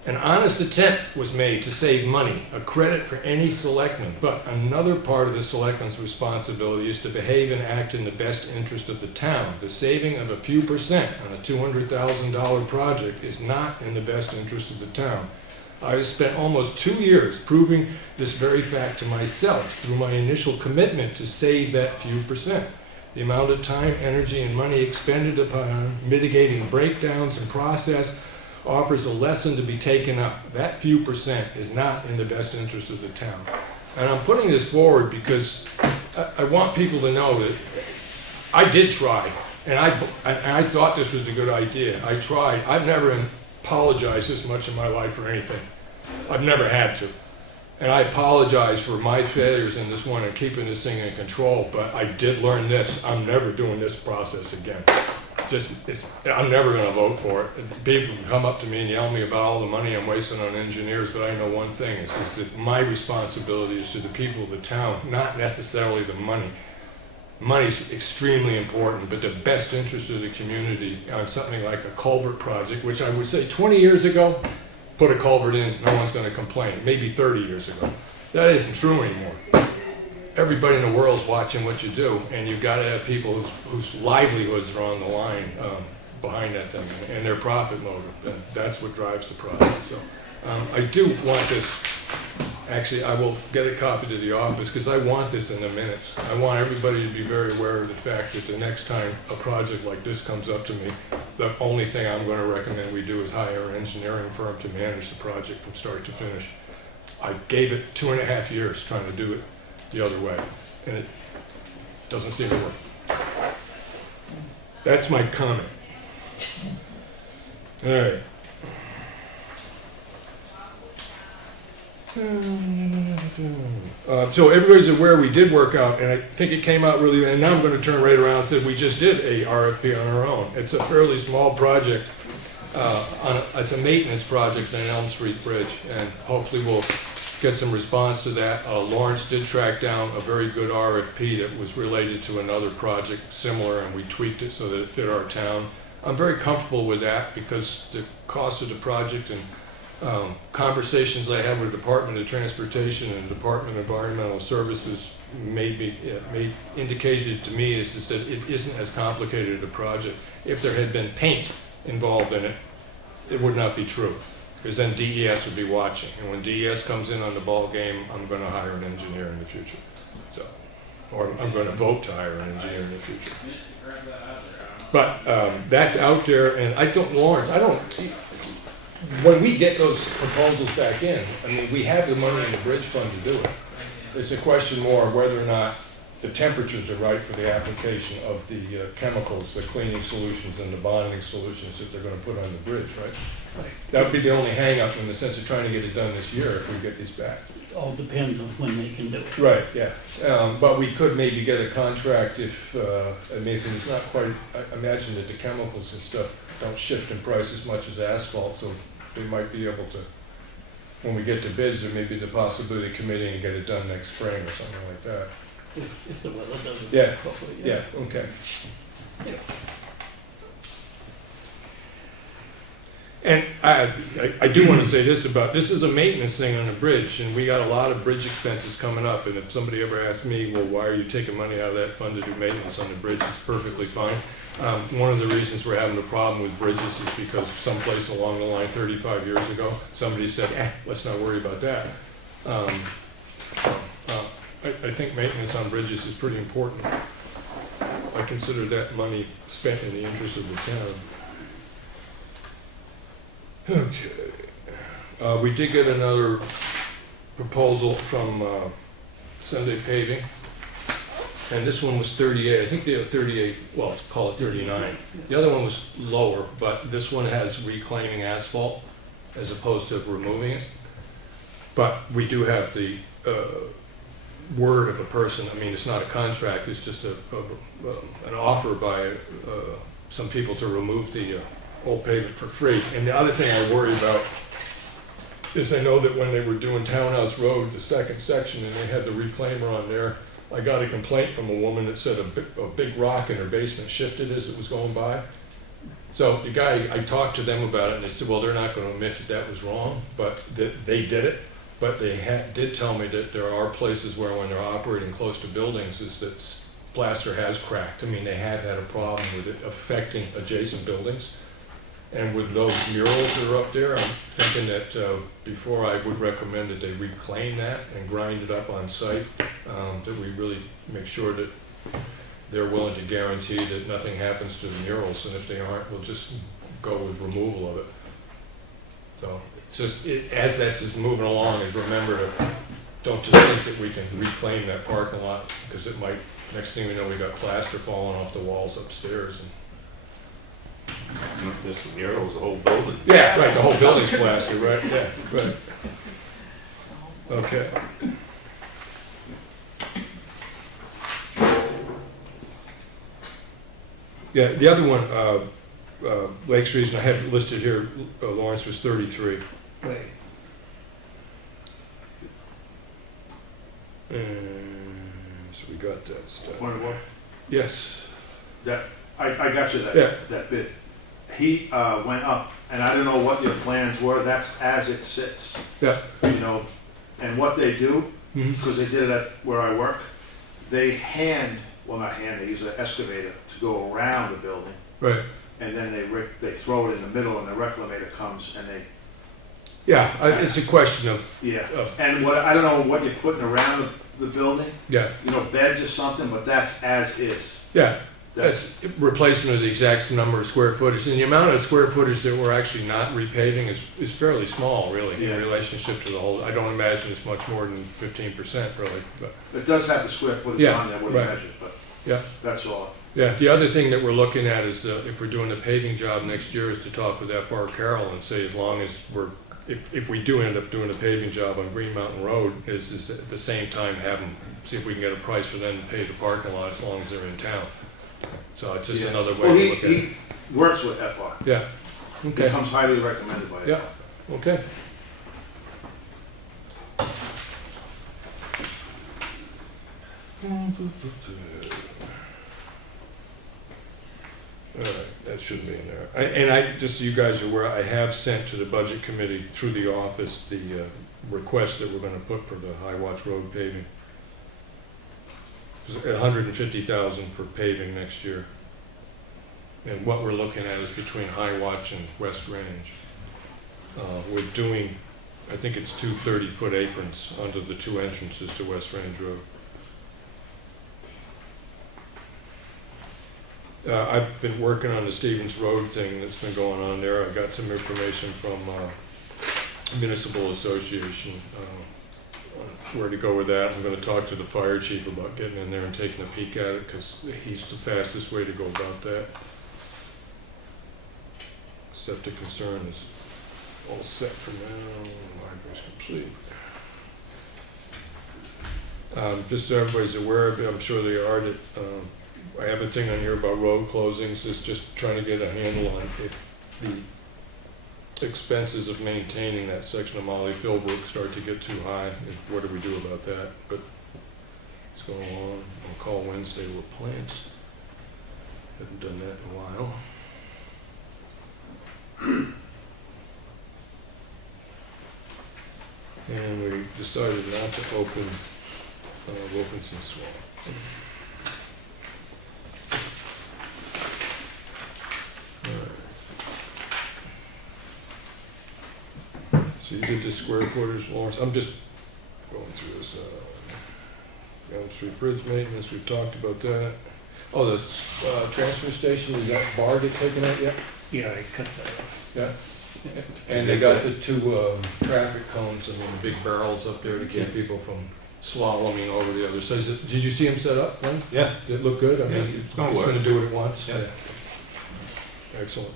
An honest attempt was made to save money, a credit for any selectman, but another part of the selectman's responsibility is to behave and act in the best interest of the town. The saving of a few percent on a $200,000 project is not in the best interest of the town. I have spent almost 2 years proving this very fact to myself through my initial commitment to save that few percent. The amount of time, energy, and money expended upon mitigating breakdowns and process offers a lesson to be taken up. That few percent is not in the best interest of the town. And I'm putting this forward because I want people to know that I did try, and I thought this was a good idea. I tried. I've never apologized this much in my life for anything. I've never had to. And I apologize for my failures in this one and keeping this thing in control, but I did learn this. I'm never doing this process again. I'm never going to vote for it. People can come up to me and yell at me about all the money I'm wasting on engineers, but I know one thing, is that my responsibility is to the people of the town, not necessarily the money. Money's extremely important, but the best interest of the community on something like a culvert project, which I would say 20 years ago, put a culvert in, no one's going to complain. Maybe 30 years ago. That isn't true anymore. Everybody in the world's watching what you do, and you've got to have people whose livelihoods are on the line behind that thing, and their profit motive. That's what drives the process. So I do want this. Actually, I will get a copy to the office because I want this in the minutes. I want everybody to be very aware of the fact that the next time a project like this comes up to me, the only thing I'm going to recommend we do is hire an engineering firm to manage the project from start to finish. I gave it 2.5 years trying to do it the other way, and it doesn't seem to work. That's my comment. All right. So everybody's aware we did work out, and I think it came out really, and now I'm going to turn right around and say we just did a RFP on our own. It's a fairly small project. It's a maintenance project on Elm Street Bridge, and hopefully we'll get some response to that. Lawrence did track down a very good RFP that was related to another project similar, and we tweaked it so that it fit our town. I'm very comfortable with that because the cost of the project and conversations I had with the Department of Transportation and the Department of Environmental Services indicated to me is that it isn't as complicated a project. If there had been paint involved in it, it would not be true, because then DES would be watching, and when DES comes in on the ball game, I'm going to hire an engineer in the future. So, or I'm going to vote to hire an engineer in the future. But that's out there, and Lawrence, when we get those proposals back in, I mean, we have the money in the bridge fund to do it. It's a question more of whether or not the temperatures are right for the application of the chemicals, the cleaning solutions and the bonding solutions that they're going to put on the bridge, right? That would be the only hang-up in the sense of trying to get it done this year if we get these back. It all depends on when they can do it. Right, yeah. But we could maybe get a contract if it's not quite, I imagine that the chemicals and stuff don't shift in price as much as asphalt, so they might be able to, when we get to bids, there may be the possibility of committing and get it done next spring or something like that. If the weather doesn't. Yeah, hopefully, yeah, okay. Yeah. And I do want to say this is a maintenance thing on a bridge, and we got a lot of bridge expenses coming up, and if somebody ever asked me, well, why are you taking money out of that fund to do maintenance on the bridge, it's perfectly fine. One of the reasons we're having a problem with bridges is because someplace along the line 35 years ago, somebody said, let's not worry about that. I think maintenance on bridges is pretty important. I consider that money spent in the interest of the town. Okay. We did get another proposal from Sunday Paving, and this one was 38. I think they have 38, well, let's call it 39. The other one was lower, but this one has reclaiming asphalt as opposed to removing it. But we do have the word of a person. I mean, it's not a contract, it's just an offer by some people to remove the old pavement for free. And the other thing I worry about is I know that when they were doing Townhouse Road, the second section, and they had the reclaimer on there, I got a complaint from a woman that said a big rock in her basement shifted as it was going by. So the guy, I talked to them about it, and they said, well, they're not going to admit that that was wrong, but that they did it. But they did tell me that there are places where when they're operating close to buildings is that plaster has cracked. I mean, they have had a problem with it affecting adjacent buildings. And with those murals that are up there, I'm thinking that before I would recommend that they reclaim that and grind it up on site, that we really make sure that they're willing to guarantee that nothing happens to the murals. And if they aren't, we'll just go with removal of it. So it's just, as that's just moving along, is remember to don't just think that we can reclaim that parking lot, because it might, next thing we know, we got plaster falling off the walls upstairs. And This mural's the whole building. yeah, right, the whole building's plaster, right, yeah, right. Okay. Yeah, the other one, Lake Street, and I have it listed here, Lawrence was 33. Right. And so we got that stuff. Point of order. Yes. That, I got you Yeah. that bid. He went up, and I don't know what your plans were, that's as it sits, Yeah. you know. And what they do, Mhm. because they did it at where I work, they not hand, they use an excavator to go around the building, Right. and then they throw it in the middle, and the reclamator comes, and they, Yeah, it's a question of, yeah. Of- And what, I don't know what you're putting around the building, yeah, you know, beds or something, but that's as is. yeah. That's replacement of the exact number of square footage. And the amount of square footage that we're actually not repaving is fairly small, really, Yeah. in relationship to the whole. I don't imagine it's much more than 15%, really. But It does have the square footage Yeah, on there, what you right. measured, but yeah, that's all. yeah. The other thing that we're looking at is if we're doing the paving job next year, is to talk with FR Carroll and say, as long as if we do end up doing a paving job on Green Mountain Road, is at the same time have them see if we can get a price for them to pave the parking lot as long as they're in town. So it's just Yeah. another way Well, to look at it. he works with FR. Yeah. He Okay. comes highly recommended by FR. Yeah. Okay. All right, that should be in there. And just so you guys are aware, I have sent to the budget committee through the office the request that we're gonna put for the High Watch Road paving. $150,000 for paving next year. And what we're looking at is between High Watch and West Range. We're doing, I think it's 2 30-foot aprons under the 2 entrances to West Range Road. I've been working on the Stevens Road thing that's been going on there. I got some information from Municipal Association on where to go with that. I'm going to talk to the fire chief about getting in there and taking a peek at it, because he's the fastest way to go about that. Septic concern is all set for now. Library's complete. Just so everybody's aware of it, I'm sure they are, that I have a thing on here about road closings. It's just trying to get a handle on if the expenses of maintaining that section of Molly Philbrook start to get too high. What do we do about that? But it's going on. I'll call Wednesday with plants. Haven't done that in a while. And we decided not to open Wilkinson Swamp. So you did the square footage, Lawrence. I'm just going through this, Elm Street Bridge maintenance, we've talked about that. Oh, the, transfer station, is that bar get taken out yet? Yeah, I cut that off. Yeah. And they got the two, traffic cones and then the big barrels up there to keep people from slaloming over the other side. Did you see them set up, Glenn? Yeah. Did it look good? I mean, Yeah, it's gonna work. gonna do what it wants? Yeah. Excellent.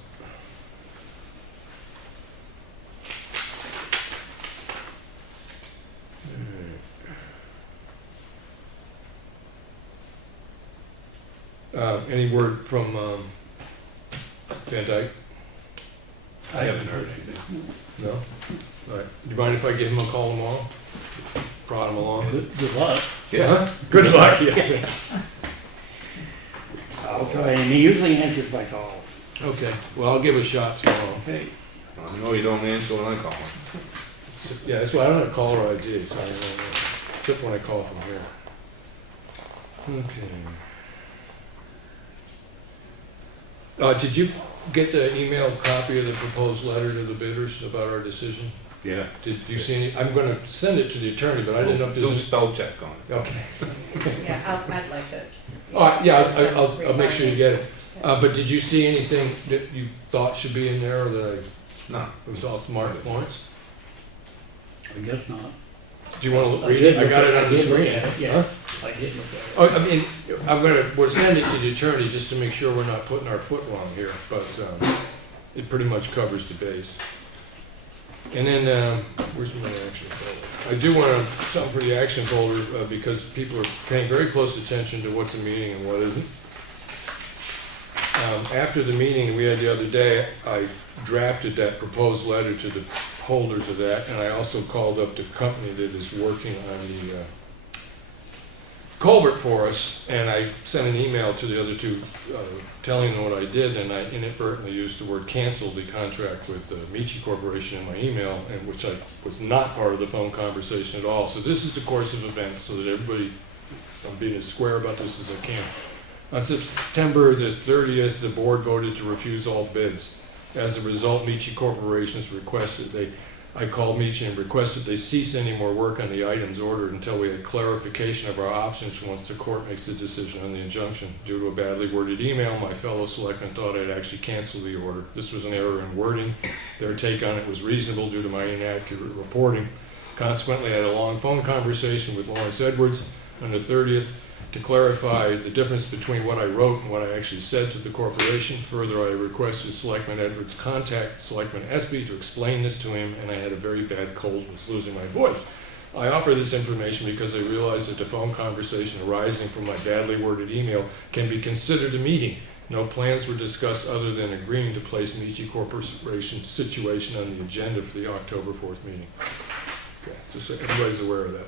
Any word from, Van Dyke? I haven't heard anything. No? All right. Do you mind if I give him a call tomorrow? Prod him along? Good luck. Yeah. Good luck, yeah. I'll try, and he usually answers by call. Okay, well, I'll give it a shot tomorrow. Okay. I know you don't answer when I call. Yeah, that's why I don't have caller ID, so I don't know, except when I call from here. Okay. Did you get the email copy of the proposed letter to the bidders about our decision? Yeah. Did you see any? I'm gonna send it to the attorney, but I didn't know if Do a this is. spell check on it. Okay. Yeah, I'd like to. Yeah, I'll make sure you get it. But did you see anything that you thought should be in there, or that No. it was off the mark points? I guess not. Do you wanna read it? I got it on the screen. Yeah, Huh? I did look at it. Oh, I mean, we'll send it to the attorney just to make sure we're not putting our foot wrong here, but, it pretty much covers the base. And then, where's my action folder? I do want something for the action folder, because people are paying very close attention to what's a meeting and what isn't. After the meeting we had the other day, I drafted that proposed letter to the holders of that, and I also called up the company that is working on the, culvert for us, and I sent an email to the other two, telling them what I did, and I inadvertently used the word cancel the contract with the Michi Corporation in my email, and which I was not part of the phone conversation at all. So this is the course of events, so that everybody, I'm being as square about this as I can. On September the 30th, the board voted to refuse all bids. As a result, Michi Corporation's requested I called Michi and requested they cease any more work on the items ordered until we had clarification of our options once the court makes the decision on the injunction. Due to a badly worded email, my fellow selectmen thought I'd actually cancel the order. This was an error in wording. Their take on it was reasonable due to my inaccurate reporting. Consequently, I had a long phone conversation with Lawrence Edwards on the 30th to clarify the difference between what I wrote and what I actually said to the corporation. Further, I requested Selectman Edwards contact Selectman Espie to explain this to him, and I had a very bad cold and was losing my voice. I offer this information because I realize that the phone conversation arising from my badly worded email can be considered a meeting. No plans were discussed other than agreeing to place Michi Corporation's situation on the agenda for the October 4th meeting. Okay, just so everybody's aware of that.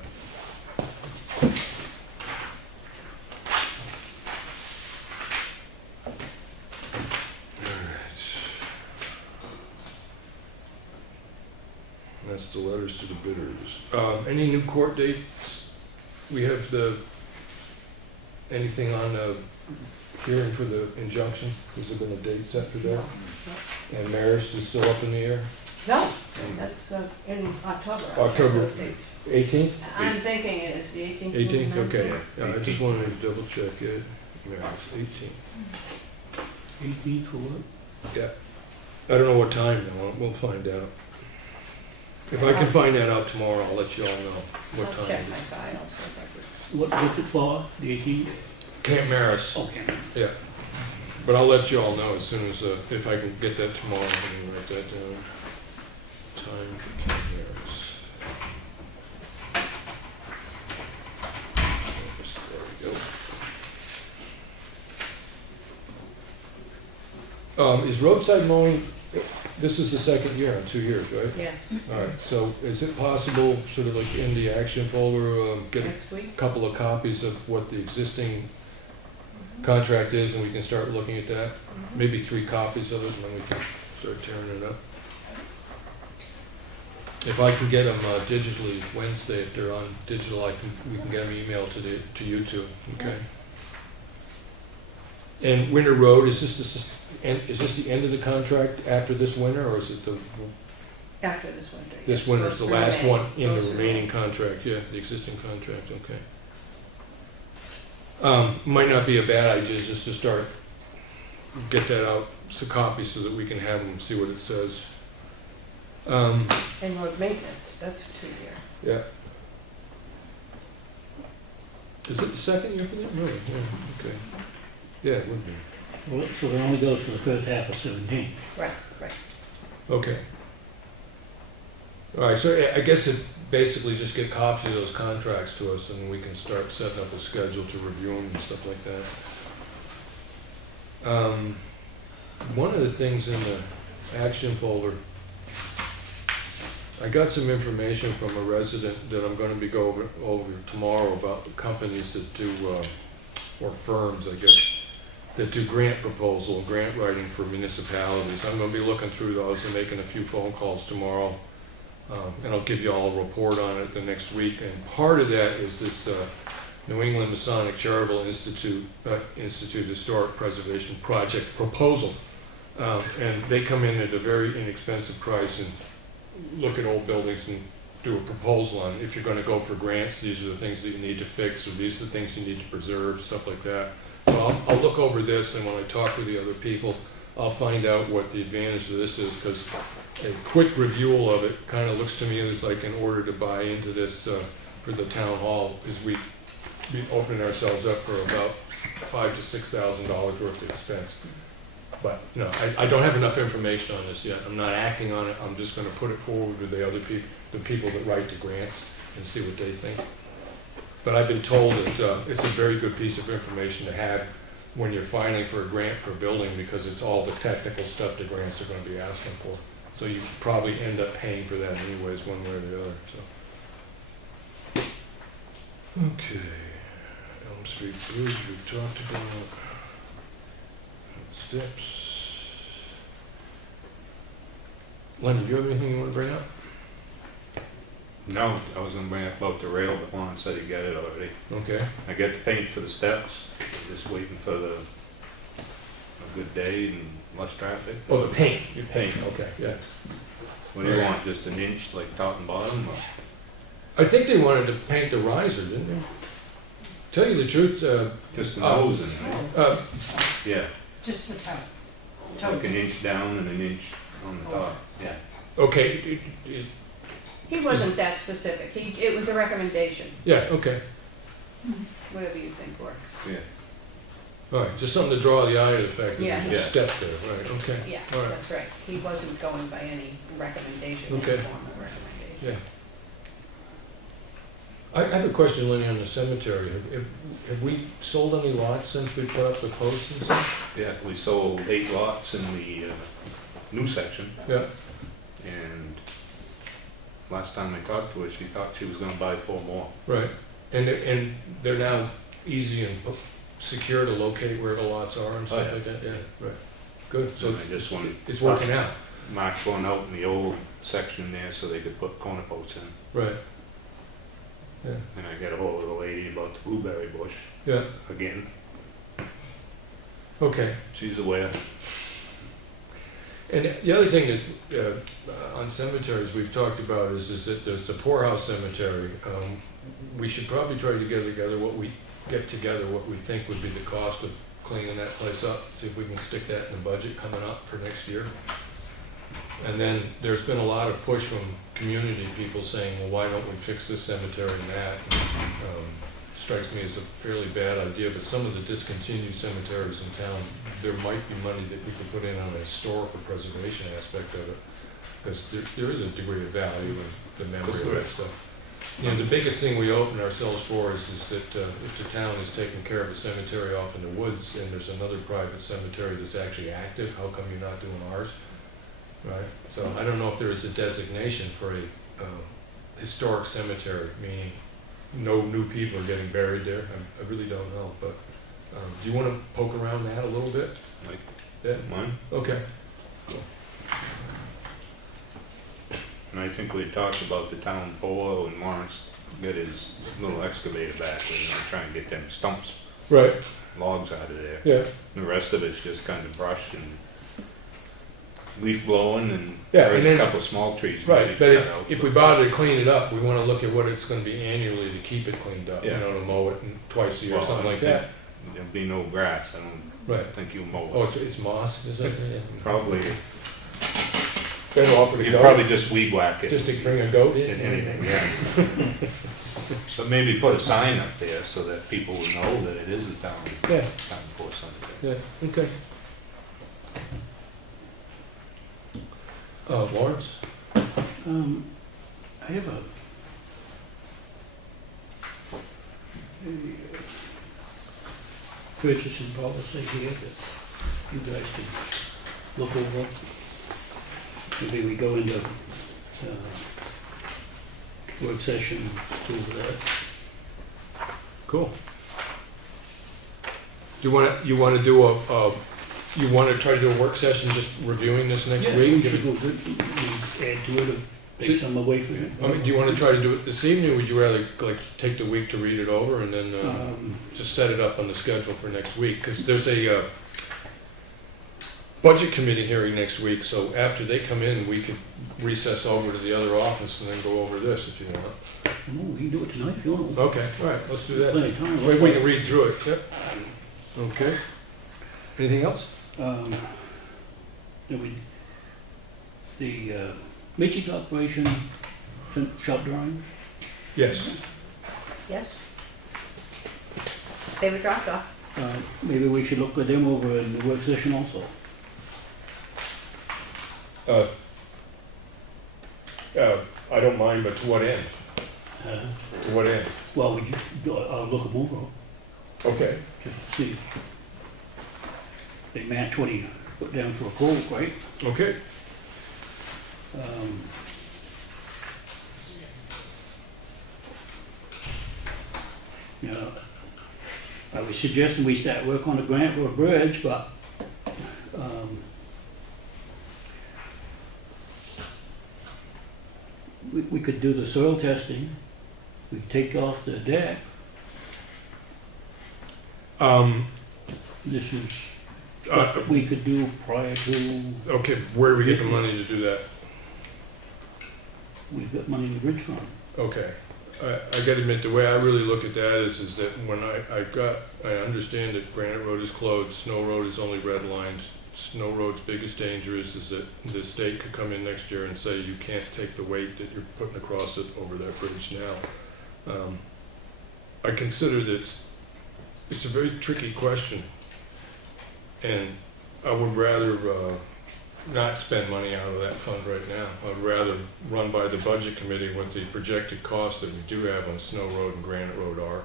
That's the letters to the bidders. Any new court dates? We have anything on the hearing for the injunction? Has there been a date set for that? And marriage is still up in the air? No, that's in October. October 18th? I'm thinking it is the 18th. 18th, okay. Yeah, I just wanted to double check it. Marriage, 18th. 18 for what? Yeah. I don't know what time though, we'll find out. If I can find that out tomorrow, I'll let you all know what I'll time check it my is. files. What's it for? The 18th? Camp Maris. Okay. Yeah. But I'll let you all know as soon as, if I can get that tomorrow, let me write that down. Time for Camp Maris. There we go. Is roadside mowing, this is the second year in 2 years, right? Yes, All right, so is it possible, sort of like in the action folder, get next a week. couple of copies of what the existing contract is, and we can start looking at that? Maybe 3 copies of it, and then we can start tearing it up. If I can get them digitally Wednesday, if they're on digital, we can get them emailed to you two, okay? And Winter Road, is this the end of the contract after this winter, or is it the After this winter. This yes, winter's the goes through last May. one in the Goes through remaining May. contract, yeah, the existing contract, okay. Might not be a bad idea just to start, get that out, some copies so that we can have them, see what it says. And road maintenance, that's a 2-year. Yeah. Is it the second year for that? Really? Yeah, okay. Yeah, it would be. Well, so it only goes for the first half of 17. Right, right. Okay. All right, so I guess it basically just get copies of those contracts to us and we can start setting up a schedule to review them and stuff like that. One of the things in the action folder, I got some information from a resident that I'm gonna be go over tomorrow about the companies that do, or firms, I guess, that do grant proposal, grant writing for municipalities. I'm gonna be looking through those and making a few phone calls tomorrow. And I'll give you all a report on it the next week. And part of that is this New England Masonic Charitable Institute Historic Preservation Project proposal. And they come in at a very inexpensive price and look at old buildings and do a proposal on if you're gonna go for grants, these are the things that you need to fix, or these are the things you need to preserve, stuff like that. So I'll look over this, and when I talk with the other people, I'll find out what the advantage of this is, because a quick review of it kind of looks to me as like in order to buy into this for the town hall, is we open ourselves up for about $5,000 to $6,000 worth of expense. But no, I don't have enough information on this yet. I'm not acting on it. I'm just going to put it forward with the other people, the people that write the grants, and see what they think. But I've been told that it's a very good piece of information to have when you're filing for a grant for a building, because it's all the technical stuff the grants are going to be asking for. So you probably end up paying for that anyways, one way or the other. So, okay, Elm Street Bridge we've talked about. Steps. Leonard, do you have anything you want to bring up? No, I was gonna bring up about the rail, but Lon said he got it already. Okay. I got the paint for the steps, just waiting for a good day and less traffic. Oh, the paint. You paint. Okay. Yeah. What do you want, just an inch, like top and bottom? Or? I think they wanted to paint the riser, didn't they? Tell you the truth. Just the nose and yeah, Just the top. like an inch down and an inch on the top. Yeah. Okay. He wasn't that specific. It was a recommendation, Yeah. Okay. whatever you think works. Yeah. All right. Just something to draw the eye to the fact that Yeah. there's a Yeah. step there. Right. Okay. Yeah, All right. that's right. He wasn't going by any recommendation, Okay. any formal recommendation. Yeah. I have a question, Lenny, on the cemetery. Have we sold any lots since we put up the posts and stuff? Yeah, we sold 8 lots in the new section, Yeah. and last time I talked to her, she thought she was gonna buy 4 more. Right. And they're now easy and secure to locate where the lots are and stuff Oh, yeah. like that? Yeah. Right. Good. So So I just want it's working out. marked one out in the old section there so they could put corner posts in. Right. Yeah. And I got a hold of the lady about the blueberry bush Yeah. again. Okay. She's aware. And the other thing that on cemeteries we've talked about is that there's the poorhouse cemetery. We should probably try to get together what we think would be the cost of cleaning that place up. See if we can stick that in the budget coming up for next year. And then there's been a lot of push from community people saying, well, why don't we fix this cemetery and that? Strikes me as a fairly bad idea, but some of the discontinued cemeteries in town, there might be money that we could put in on a historical preservation aspect of it. Because there is a degree of value in the memory of that stuff. You know, the biggest thing we open ourselves for is that if the town is taking care of a cemetery off in the woods and there's another private cemetery that's actually active, how come you're not doing ours? Right? So I don't know if there is a designation for a historic cemetery, meaning no new people are getting buried there. I really don't know, but do you want to poke around that a little bit? Like, Yeah? mine? Okay. And I think we talked about the town polo and Lawrence get his little excavator back. We're gonna try and get them stumps, Right. logs out of there. Yeah. The rest of it's just kind of brush and leaf blowing and Yeah, and there's then- a couple small trees. Right, maybe but cut out, if we bother to clean it up, we wanna look at what it's gonna be annually to keep it cleaned up, you Yeah. know, to mow it twice a year, Well, something like I think that. There'll be no grass, I don't Right. think you'll mow Oh, it. it's moss, is it? Yeah. Probably, Better offer to you'd go. probably just weed whack it. Just to bring a goat in? Did anything, yeah. But maybe put a sign up there so that people will know that it is the town Yeah, force something. yeah, okay. Lawrence? I have a purchasing policy here that you guys can look over. Maybe we go into work session over that. Cool. You wanna do you wanna try to do a work session just reviewing this next Yeah, week? we should go good, we add to it or take some away from it. I mean, do you wanna try to do it this evening, or would you rather, like, take the week to read it over and then, just set it up on the schedule for next week? Cause there's a, budget committee hearing next week, so after they come in, we could recess over to the other office and then go over this if you want. No, we can do it tonight if you want. Okay, all right, let's do that. Plenty of time. We can read through it, yep. Okay. Anything else? The matrix operation shop drawing, Yes. Yes? They were dropped off. maybe we should look at them over in the work session also. I don't mind, but to what end? To what end? Well, I'll look them over, Okay. just to see if they match what he put down for a quote, right? Okay. You know, I was suggesting we start work on the Grant Road Bridge, but, we could do the soil testing, we could take off the deck, this is stuff we could do prior to, Okay, where do we get the money to do that? we've got money in the bridge fund. Okay, I gotta admit, the way I really look at that is that when I understand that Granite Road is closed, Snow Road is only redlined. Snow Road's biggest danger is that the state could come in next year and say you can't take the weight that you're putting across it over that bridge now. I consider that it's a very tricky question, and I would rather, not spend money out of that fund right now. I'd rather run by the budget committee what the projected costs that we do have on Snow Road and Granite Road are.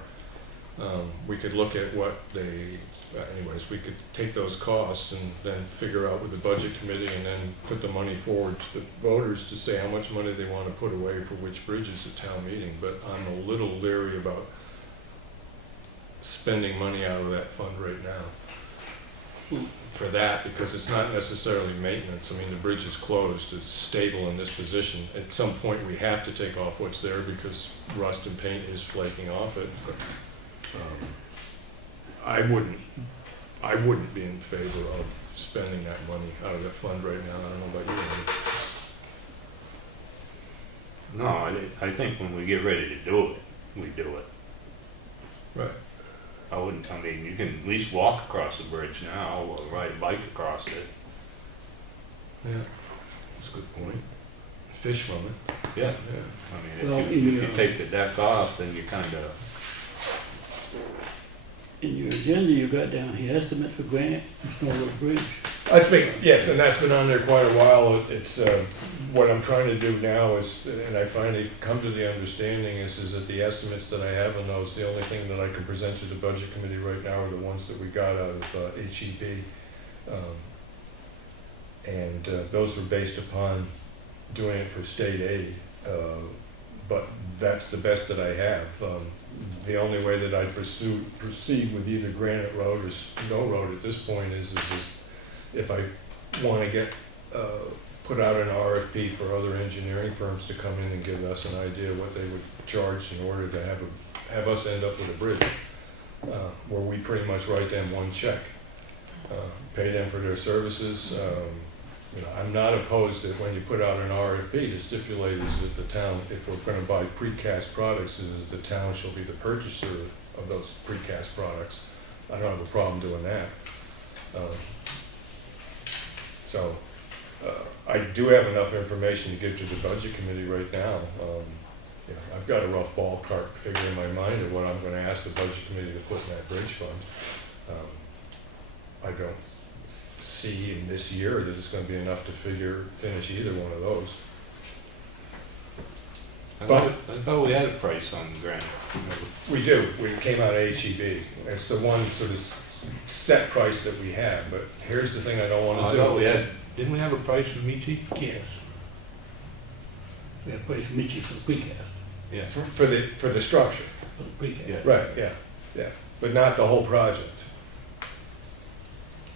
We could look at what anyways, we could take those costs and then figure out with the budget committee and then put the money forward to the voters to say how much money they want to put away for which bridges at town meeting. But I'm a little leery about spending money out of that fund right now for that, because it's not necessarily maintenance. I mean, the bridge is closed, it's stable in this position. At some point, we have to take off what's there because rust and paint is flaking off it. But, I wouldn't be in favor of spending that money out of that fund right now. I don't know about you. No, I think when we get ready to do it, we do it. Right. I mean, you can at least walk across the bridge now or ride a bike across it. Yeah, that's a good point. Fish from it. Yeah. Yeah. I mean, Well, if you take the deck off, then you kind of, In your agenda, you got down here estimates for Granite and Snow Road Bridge. That's been, yes, and that's been on there quite a while. It's, what I'm trying to do now is, and I finally come to the understanding is that the estimates that I have on those, the only thing that I can present to the budget committee right now are the ones that we got out of HEB. And those were based upon doing it for state aid, but that's the best that I have. The only way that I proceed with either Granite Road or Snow Road at this point is if I want to get, put out an RFP for other engineering firms to come in and give us an idea what they would charge in order to have us end up with a bridge, where we pretty much write them one check, pay them for their services, You know, I'm not opposed that when you put out an RFP, to stipulate is that the town, if we're gonna buy precast products, is the town shall be the purchaser of those precast products. I don't have a problem doing that. So, I do have enough information to give to the budget committee right now. You know, I've got a rough ballpark figure in my mind of what I'm gonna ask the budget committee to put in that bridge fund. I don't see in this year that it's gonna be enough to finish either one of those. I thought we had a price on granite. We do, we came out of HEB, it's the one sort of set price that we have, but here's the thing I don't wanna I do. thought we had, didn't we have a price from Michi? Yes. We have place for Mitchie for the precast, Yeah. For the structure, for the precast. Yeah. right, yeah, but not the whole project.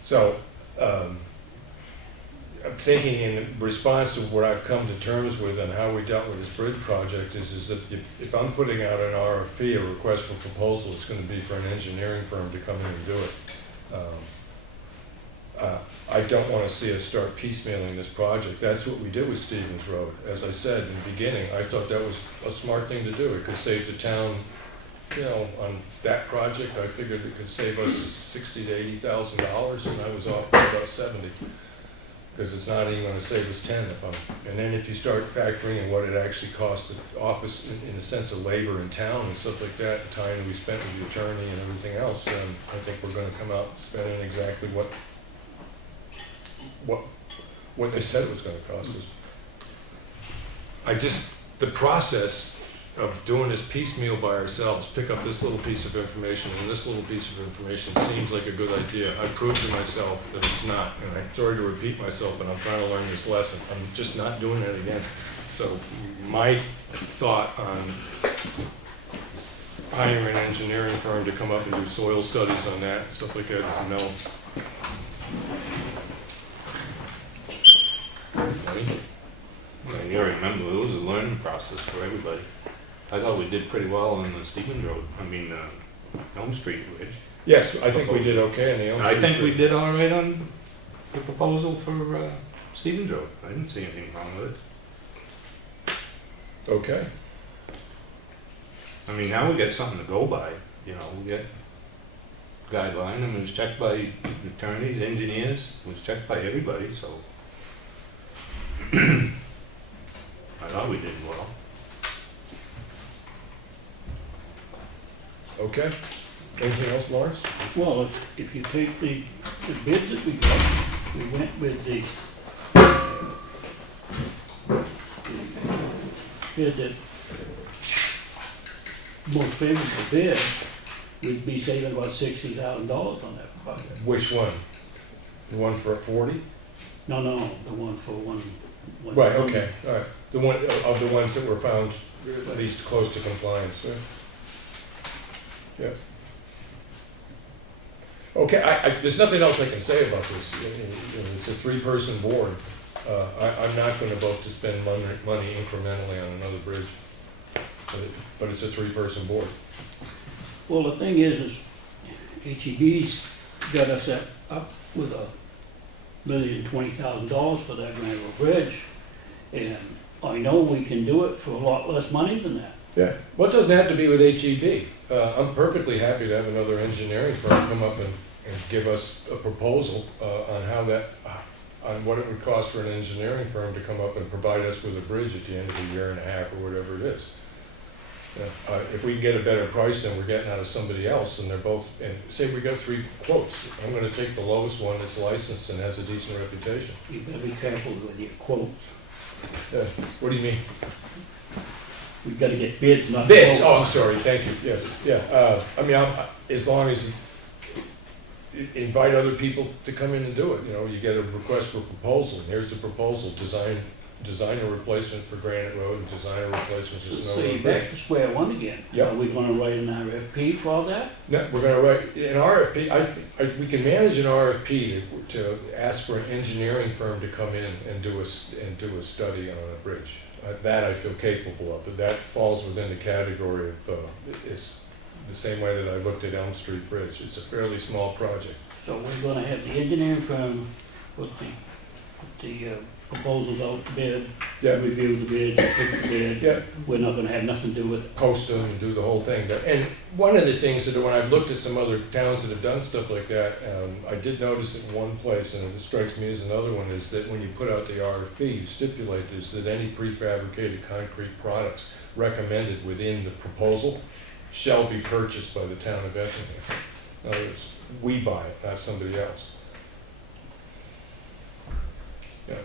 So, I'm thinking in response to what I've come to terms with and how we dealt with this bridge project is that if I'm putting out an RFP, a request for proposal, it's gonna be for an engineering firm to come in and do it. I don't wanna see us start piecemealing this project. That's what we did with Stevens Road. As I said in the beginning, I thought that was a smart thing to do. It could save the town, you know, on that project, I figured it could save us $60,000 to $80,000, and I was off by about 70. Because it's not even gonna save us 10 and then if you start factoring in what it actually costs the office in the sense of labor in town and stuff like that, the time that we spent with the attorney and everything else, I think we're gonna come out spending exactly what they said it was gonna cost us. The process of doing this piecemeal by ourselves, pick up this little piece of information and this little piece of information seems like a good idea. I proved to myself that it's not, and I'm sorry to repeat myself, but I'm trying to learn this lesson. I'm just not doing that again. So my thought on hiring an engineering firm to come up and do soil studies on that, stuff like that, is no. And you remember, it was a learning process for everybody. I thought we did pretty well on the Stevens Road, Elm Street Bridge. Yes, I think we did okay on the Elm Street. I think we did all right on the proposal for Stevens Road. I didn't see anything wrong with it. Okay. I mean, now we got something to go by, you know, we get guideline, and it was checked by attorneys, engineers, it was checked by everybody, so. I thought we did well. Okay. Anything else, Lawrence? Well, if you take the bids that we got, we went with the bid that most favorable bid, we'd be saving about $60,000 on that project. Which one? The one for 40? No, the one for one. Right, okay, all right. The one, of the ones that were found at least close to compliance, yeah. Okay, there's nothing else I can say about this. You know, it's a three-person board. I'm not gonna vote to spend money incrementally on another bridge. But it's a three-person board. Well, the thing is HEB's got us up with $1,020,000 for that Granville Bridge. And I know we can do it for a lot less money than that. Yeah. Well, it doesn't have to be with HEB. I'm perfectly happy to have another engineering firm come up and give us a proposal on what it would cost for an engineering firm to come up and provide us with a bridge at the end of a year and a half or whatever it is. If we can get a better price than we're getting out of somebody else, and they're both, and say we got 3 quotes, I'm gonna take the lowest one that's licensed and has a decent reputation. You better be careful with your quotes. What do you mean? We've got to get bids, not Bids, quotes. oh, I'm sorry, thank you, yes, yeah, I mean, as long as you invite other people to come in and do it, you know, you get a request for proposal, and here's the proposal, design a replacement for Granite Road, and design a replacement for Snow So Road you're Bridge. back to square one again. Yep. Are we gonna write an RFP for all that? No, we're gonna write an RFP, we can manage an RFP to ask for an engineering firm to come in and do a study on a bridge. That I feel capable of, that falls within the category of, it's the same way that I looked at Elm Street Bridge. It's a fairly small project. So we're gonna have the engineering firm put the the proposals out to bid, Yeah. review the bid, pick the bid. Yeah. We're not gonna have nothing to do with it. Post them and do the whole thing. And one of the things that when I've looked at some other towns that have done stuff like that, I did notice in one place, and it strikes me as another one, is that when you put out the RFP, you stipulate is that any prefabricated concrete products recommended within the proposal shall be purchased by the town of Effingham. In other words, we buy it, not somebody else.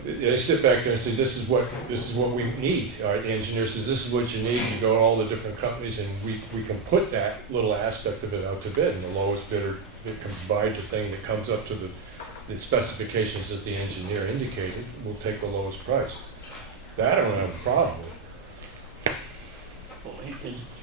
They sit back there and say, this is what we need. All right, the engineer says, this is what you need. You go to all the different companies, and we can put that little aspect of it out to bid, and the lowest bidder that can provide the thing that comes up to the specifications that the engineer indicated will take the lowest price. That I don't have a problem with. Well,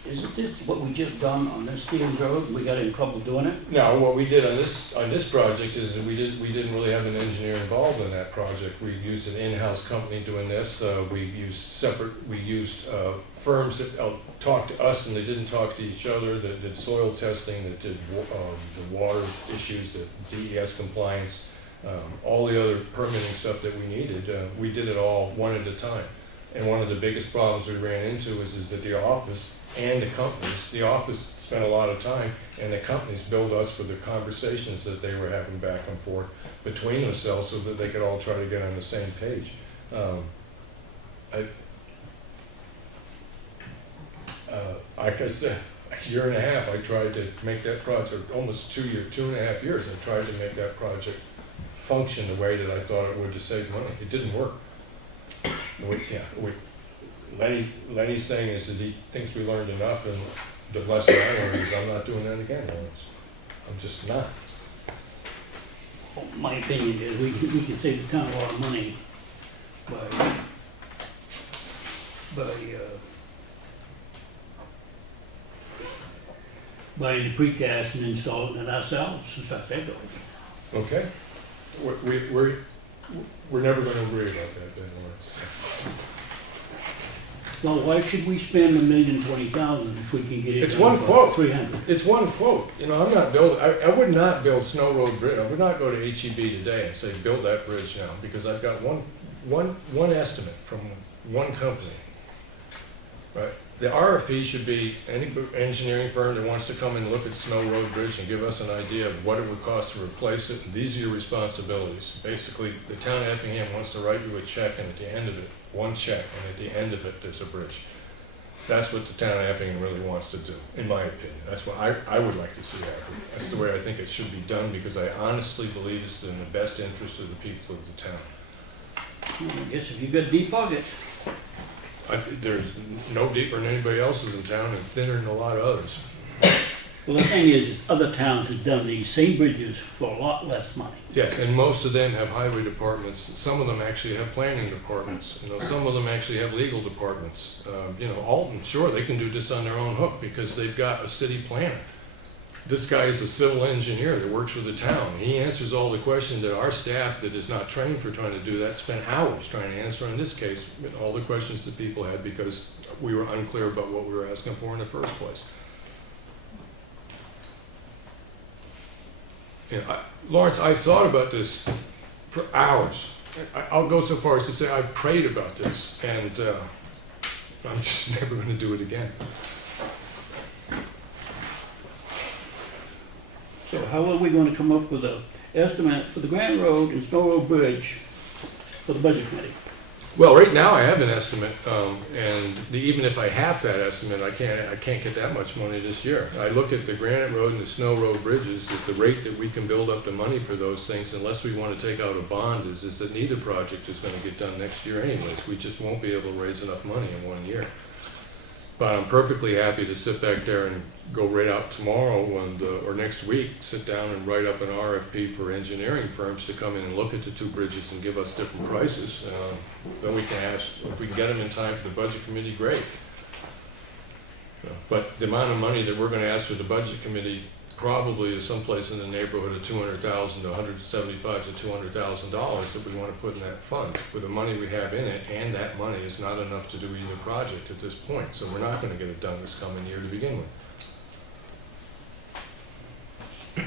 isn't this what we just done on this Stevens Road? We got in trouble doing it? No, what we did on this project is that we didn't really have an engineer involved in that project. We used an in-house company doing this. We used firms that talked to us and they didn't talk to each other, that did soil testing, that did the water issues, the DES compliance, all the other permitting stuff that we needed. We did it all one at a time. And one of the biggest problems we ran into is that the office and the office spent a lot of time, and the companies billed us for the conversations that they were having back and forth between themselves so that they could all try to get on the same page. Like I said, a year and a half, I tried to make that project, almost 2 and a half years, I tried to make that project function the way that I thought it would to save money. It didn't work. Lenny's saying is that he thinks we learned enough, and the lesson I learned is I'm not doing that again. I'm just not. Well, my opinion is we can save the town a lot of money buying the precast and installing it ourselves, in fact, that goes. Okay. We're never going to agree about that, then, Lawrence. Well, why should we spend $1,020,000 if we can get it It's done one for quote. 300? It's one quote. You know, I'm not building, I would not build Snow Road Bridge. I would not go to HEB today and say, build that bridge now, because I've got one estimate from one company. Right? The RFP should be any engineering firm that wants to come and look at Snow Road Bridge and give us an idea of what it would cost to replace it. These are your responsibilities. Basically, the town of Effingham wants to write you a check, and at the end of it, one check, and at the end of it, there's a bridge. That's what the town of Effingham really wants to do, in my opinion. That's what I would like to see happen. That's the way I think it should be done, because I honestly believe it's in the best interest of the people of the town. Well, I guess if you've got deep pockets. There's no deeper than anybody else's in town, and thinner than a lot of others. Well, the thing is other towns have done these same bridges for a lot less money. Yes, and most of them have highway departments. Some of them actually have planning departments. You know, some of them actually have legal departments. You know, Alton, sure, they can do this on their own hook because they've got a city planner. This guy is a civil engineer that works for the town. He answers all the questions that our staff that is not trained for trying to do that spent hours trying to answer in this case, all the questions that people had because we were unclear about what we were asking for in the first place. And Lawrence, I've thought about this for hours. I'll go so far as to say I've prayed about this, and I'm just never going to do it again. So how are we going to come up with an estimate for the Grant Road and Snow Road Bridge for the budget committee? Well, right now I have an estimate, and even if I have that estimate, I can't get that much money this year. I look at the Granite Road and the Snow Road bridges, at the rate that we can build up the money for those things, unless we want to take out a bond, is that neither project is going to get done next year anyways. We just won't be able to raise enough money in 1 year. But I'm perfectly happy to sit back there and go right out tomorrow or next week, sit down and write up an RFP for engineering firms to come in and look at the two bridges and give us different prices. Then we can ask, if we can get them in time for the budget committee, great. But the amount of money that we're going to ask for the budget committee probably is someplace in the neighborhood of $200,000 to $175,000 to $200,000 that we want to put in that fund. With the money we have in it, and that money is not enough to do either project at this point. So we're not going to get it done this coming year to begin with.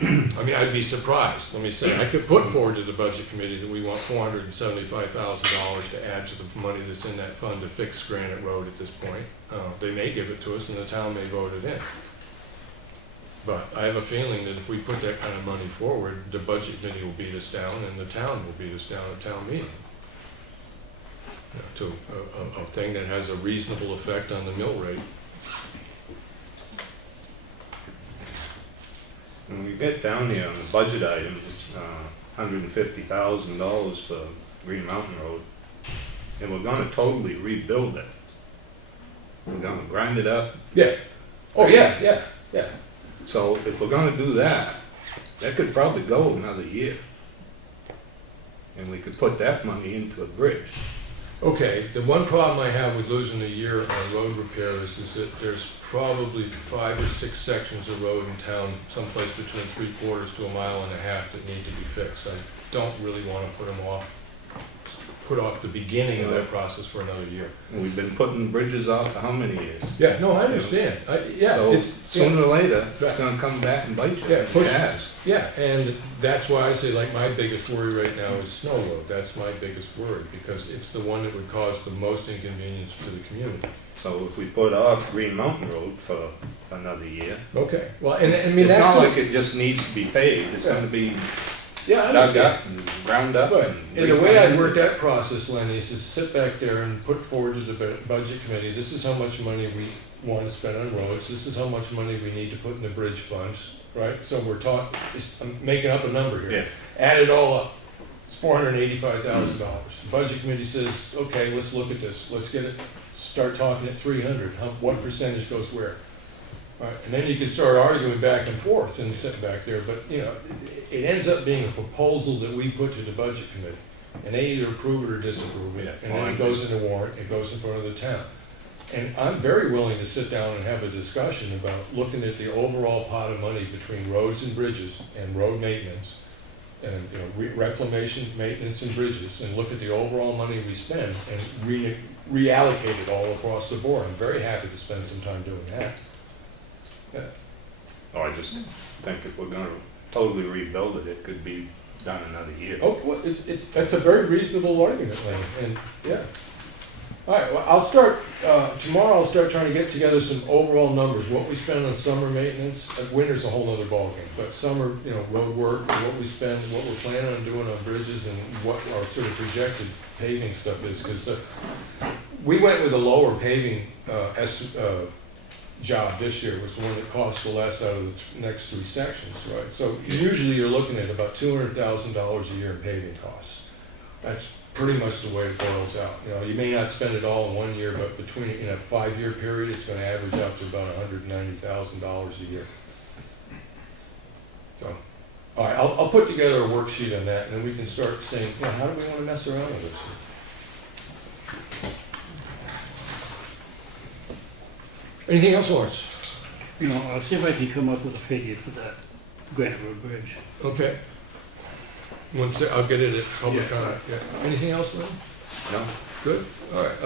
I mean, I'd be surprised, let me say, I could put forward to the budget committee that we want $475,000 to add to the money that's in that fund to fix Granite Road at this point. They may give it to us and the town may vote it in. But I have a feeling that if we put that kind of money forward, the budget committee will beat us down and the town will beat us down at town meeting. To a thing that has a reasonable effect on the mill rate. When we get down there on the budget items, it's $150,000 for Green Mountain Road, and we're gonna totally rebuild it. We're gonna grind it up. Yeah. Oh, yeah. So if we're gonna do that, that could probably go another year. And we could put that money into a bridge. Okay, the one problem I have with losing a year on road repairs is that there's probably 5 or 6 sections of road in town, someplace between 3/4 to a mile and a half that need to be fixed. I don't really want to put off the beginning of that process for another year. And we've been putting bridges off for how many years? Yeah, no, I understand. So It's sooner or later, Right. it's gonna come back and bite you. Yeah, push- It has. Yeah, and that's why I say, like, my biggest worry right now is Snow Road. That's my biggest worry, because it's the one that would cause the most inconvenience to the community. So if we put off Green Mountain Road for another year, Okay, well, and I mean, it's that's. not like it just needs to be paved, it's gonna be Yeah, I dug understand. up and ground up. Right, and the way I work that process, Lenny, is to sit back there and put forward to the budget committee, this is how much money we want to spend on roads, this is how much money we need to put in the bridge funds, right? So we're I'm making up a number here. Yeah. Add it all up, it's $485,000. The budget committee says, okay, let's look at this, let's start talking at 300, what percentage goes where? Right, and then you can start arguing back and forth and sit back there, but, you know, it ends up being a proposal that we put to the budget committee. And they either approve it or disapprove it, and then it goes in the warrant, it goes in front of the town. And I'm very willing to sit down and have a discussion about looking at the overall pot of money between roads and bridges and road maintenance, and, you know, reclamation, maintenance and bridges, and look at the overall money we spend and reallocate it all across the board. I'm very happy to spend some time doing that. Yeah. Oh, I just think if we're gonna totally rebuild it, it could be done another year. Oh, well, that's a very reasonable argument, Lane, and, yeah. All right, well, I'll start, tomorrow I'll start trying to get together some overall numbers, what we spend on summer maintenance, winter's a whole nother ballgame, but summer, you know, road work, and what we spend, what we're planning on doing on bridges, and what our sort of projected paving stuff is, because we went with a lower paving, job this year, was the one that cost the less out of the next 3 sections, right? So usually you're looking at about $200,000 a year in paving costs. That's pretty much the way it boils out. You know, you may not spend it all in 1 year, but in a 5-year period, it's gonna average out to about $190,000 a year. So, all right, I'll put together a worksheet on that, and then we can start saying, you know, how do we wanna mess around with this? Anything else, Lawrence? You know, I'll see if I can come up with a figure for that Granite Road Bridge. Okay. I'll get it at public Yeah. comment. Yeah. Anything else, Lynn? No? Good. All right.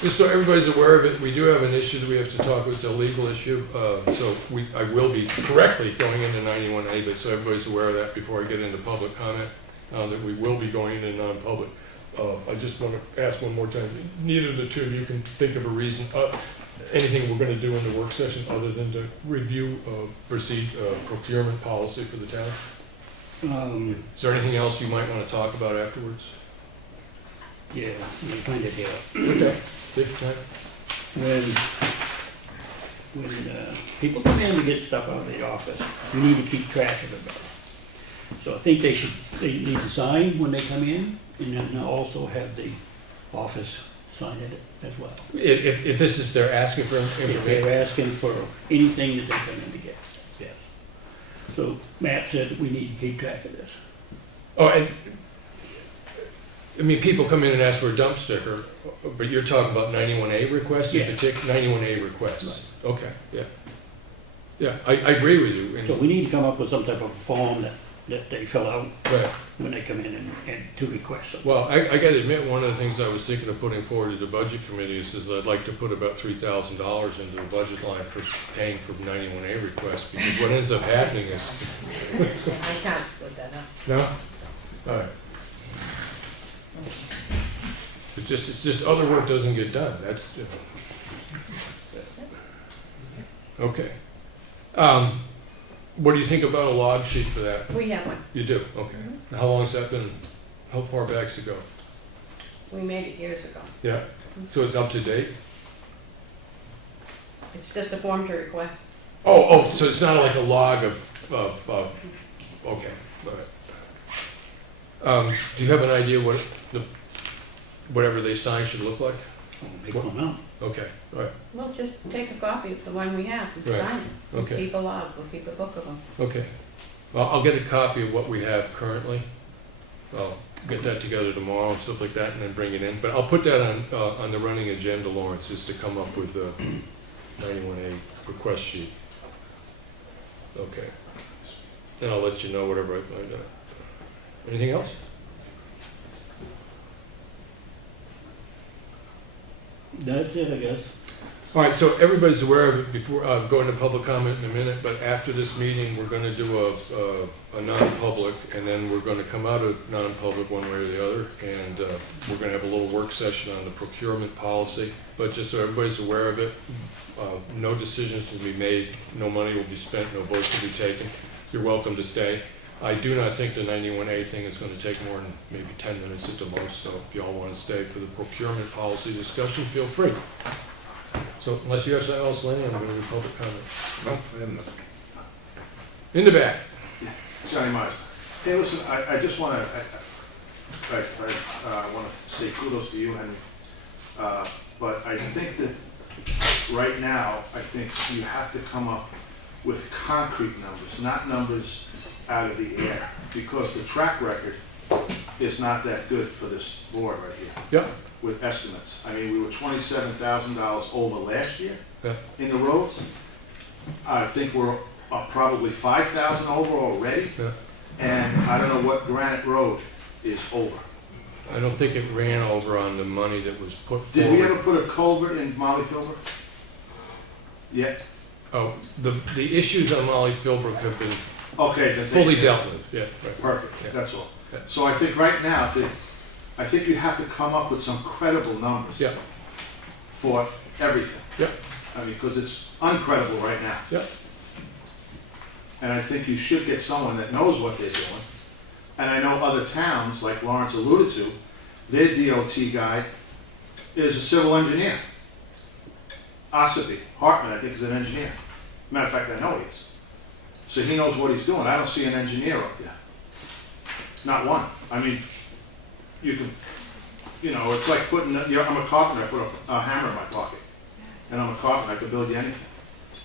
Just so everybody's aware of it, we do have an issue that we have to talk with. It's a legal issue. So I will be correctly going into 91A, but so everybody's aware of that before I get into public comment, that we will be going into non-public. I just want to ask one more time, neither of the two of you can think of a reason, anything we're going to do in the work session other than to review procurement policy for the town? Is there anything else you might want to talk about afterwards? Yeah, you find it here. Okay, take your time. When people come in to get stuff out of the office, we need to keep track of it better. So I think they need to sign when they come in, and then also have the office sign it as well. If this is, they're asking for If information. they're asking for anything that they come in to get, yes. So Matt said that we need to keep track of this. Oh, and, I mean, people come in and ask for a dump sticker, but you're talking about 91A requests in Yeah. particular? 91A requests. Okay, yeah. Yeah, I agree with you. And- So we need to come up with some type of form that that they fill out Right. when they come in and to request something. Well, I gotta admit, one of the things I was thinking of putting forward to the budget committee is I'd like to put about $3,000 into the budget line for paying for 91A requests, because what ends up happening is, I can't split that up. no? All right. It's just other work doesn't get done, that's, okay. What do you think about a log sheet for that? We have one. You do, okay. How long's that been, how far back's it go? We made it years ago. Yeah, so it's up to date? It's just a form to request. Oh, so it's not like a log of, okay, all right. Do you have an idea what whatever they sign should look like? Make one out. Okay, all right, We'll just take a copy of the one we have and Right. sign it. We'll Okay. keep a log, we'll keep a book of them. okay. Well, I'll get a copy of what we have currently. I'll get that together tomorrow and stuff like that, and then bring it in. But I'll put that on the running agenda, Lawrence, is to come up with the 91A request sheet. Okay. And I'll let you know whatever I find out. Anything else? That's it, I guess. All right, so everybody's aware of it before, going to public comment in a minute, but after this meeting, we're gonna do a non-public, and then we're gonna come out of non-public one way or the other, and we're gonna have a little work session on the procurement policy. But just so everybody's aware of it, no decisions will be made, no money will be spent, no votes will be taken. You're welcome to stay. I do not think the 91A thing is gonna take more than maybe 10 minutes at the most, so if y'all wanna stay for the procurement policy discussion, feel free. So unless you have something else, Lenny, I'm gonna do public comment. No, I have nothing. In the back. Johnny Myers. Hey, listen, I just want to, I want to say kudos to you, Henry. But I think that right now, I think you have to come up with concrete numbers, not numbers out of the air, because the track record is not that good for this board right here. Yep. With estimates. I mean, we were $27,000 over last year Yeah. in the roads. I think we're probably 5,000 over already. Yeah. And I don't know what Granite Road is over. I don't think it ran over on the money that was put forward. Did we ever put a culvert in Molly Philbrook? Yeah. Oh, the issues on Molly Philbrook have been Okay. fully dealt with, yeah, right. Perfect, Yeah. that's all. Yeah. So I think right now, I think you have to come up with some credible numbers Yeah, for everything. yeah, I mean, because it's uncredible right now. yeah, And I think you should get someone that knows what they're doing. And I know other towns, like Lawrence alluded to, their DOT guy is a civil engineer. Espie, Hartman, I think, is an engineer. Matter of fact, I know he is. So he knows what he's doing. I don't see an engineer up there. Not one. I mean, you can, it's like putting, I'm a carpenter, I put a hammer in my pocket. And I'm a carpenter, I can build you anything.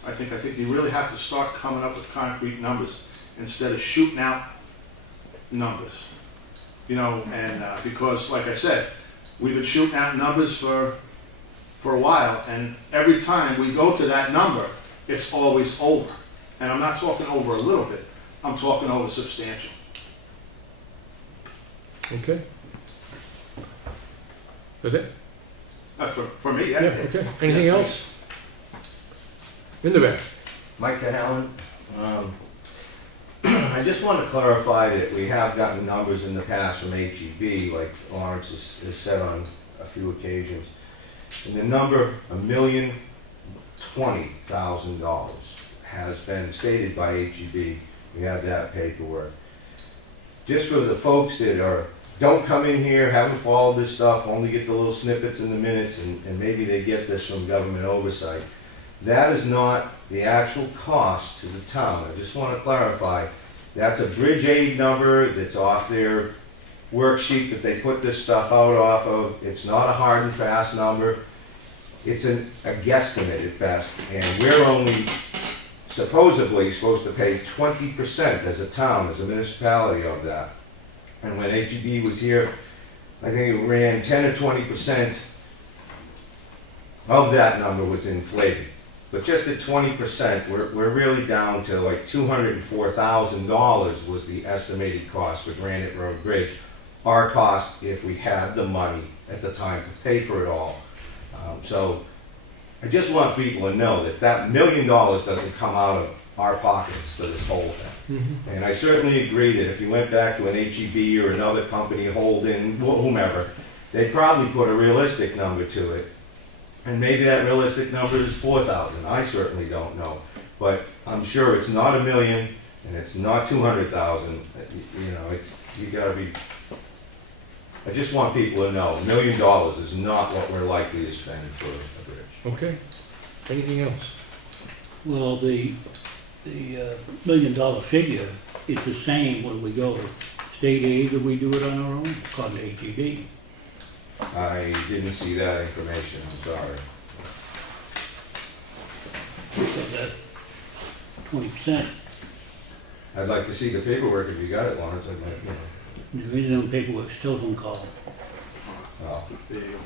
I think you really have to start coming up with concrete numbers instead of shooting out numbers. And because, like I said, we've been shooting out numbers for a while, and every time we go to that number, it's always over. And I'm not talking over a little bit, I'm talking over substantial. okay. That it? For me, Yeah, yeah. okay. Anything else? In the back. Micah Allen, I just want to clarify that we have gotten numbers in the past from HEB, like Lawrence has said on a few occasions. And the number $1,020,000 has been stated by HEB. We have that paperwork. Just for the folks that don't come in here, haven't followed this stuff, only get the little snippets in the minutes, and maybe they get this from government oversight. That is not the actual cost to the town. I just want to clarify. That's a bridge aid number that's off their worksheet that they put this stuff out off of. It's not a hard and fast number. It's a guesstimate at best, and we're only supposedly supposed to pay 20% as a town, as a municipality of that. And when HEB was here, I think it ran 10 or 20% of that number was inflated. But just at 20%, we're really down to like $204,000 was the estimated cost for Granite Road Bridge. Our cost if we had the money at the time to pay for it all. So I just want people to know that $1 million doesn't come out of our pockets for this whole thing. And I certainly agree that if you went back to an HEB or another company, Holden, whomever, they'd probably put a realistic number to it. And maybe that realistic number is 4,000. I certainly don't know. But I'm sure it's not $1 million and it's not 200,000. You know, you gotta be, I just want people to know, $1 million is not what we're likely to spend for a bridge. Okay. Anything else? Well, the $1 million figure is the same when we go state aid or we do it on our own, called the HEB. I didn't see that information, I'm sorry. So that 20%. I'd like to see the paperwork if you got it, Lawrence. I'd like, you know. The reason on paperwork still don't call. Well, There you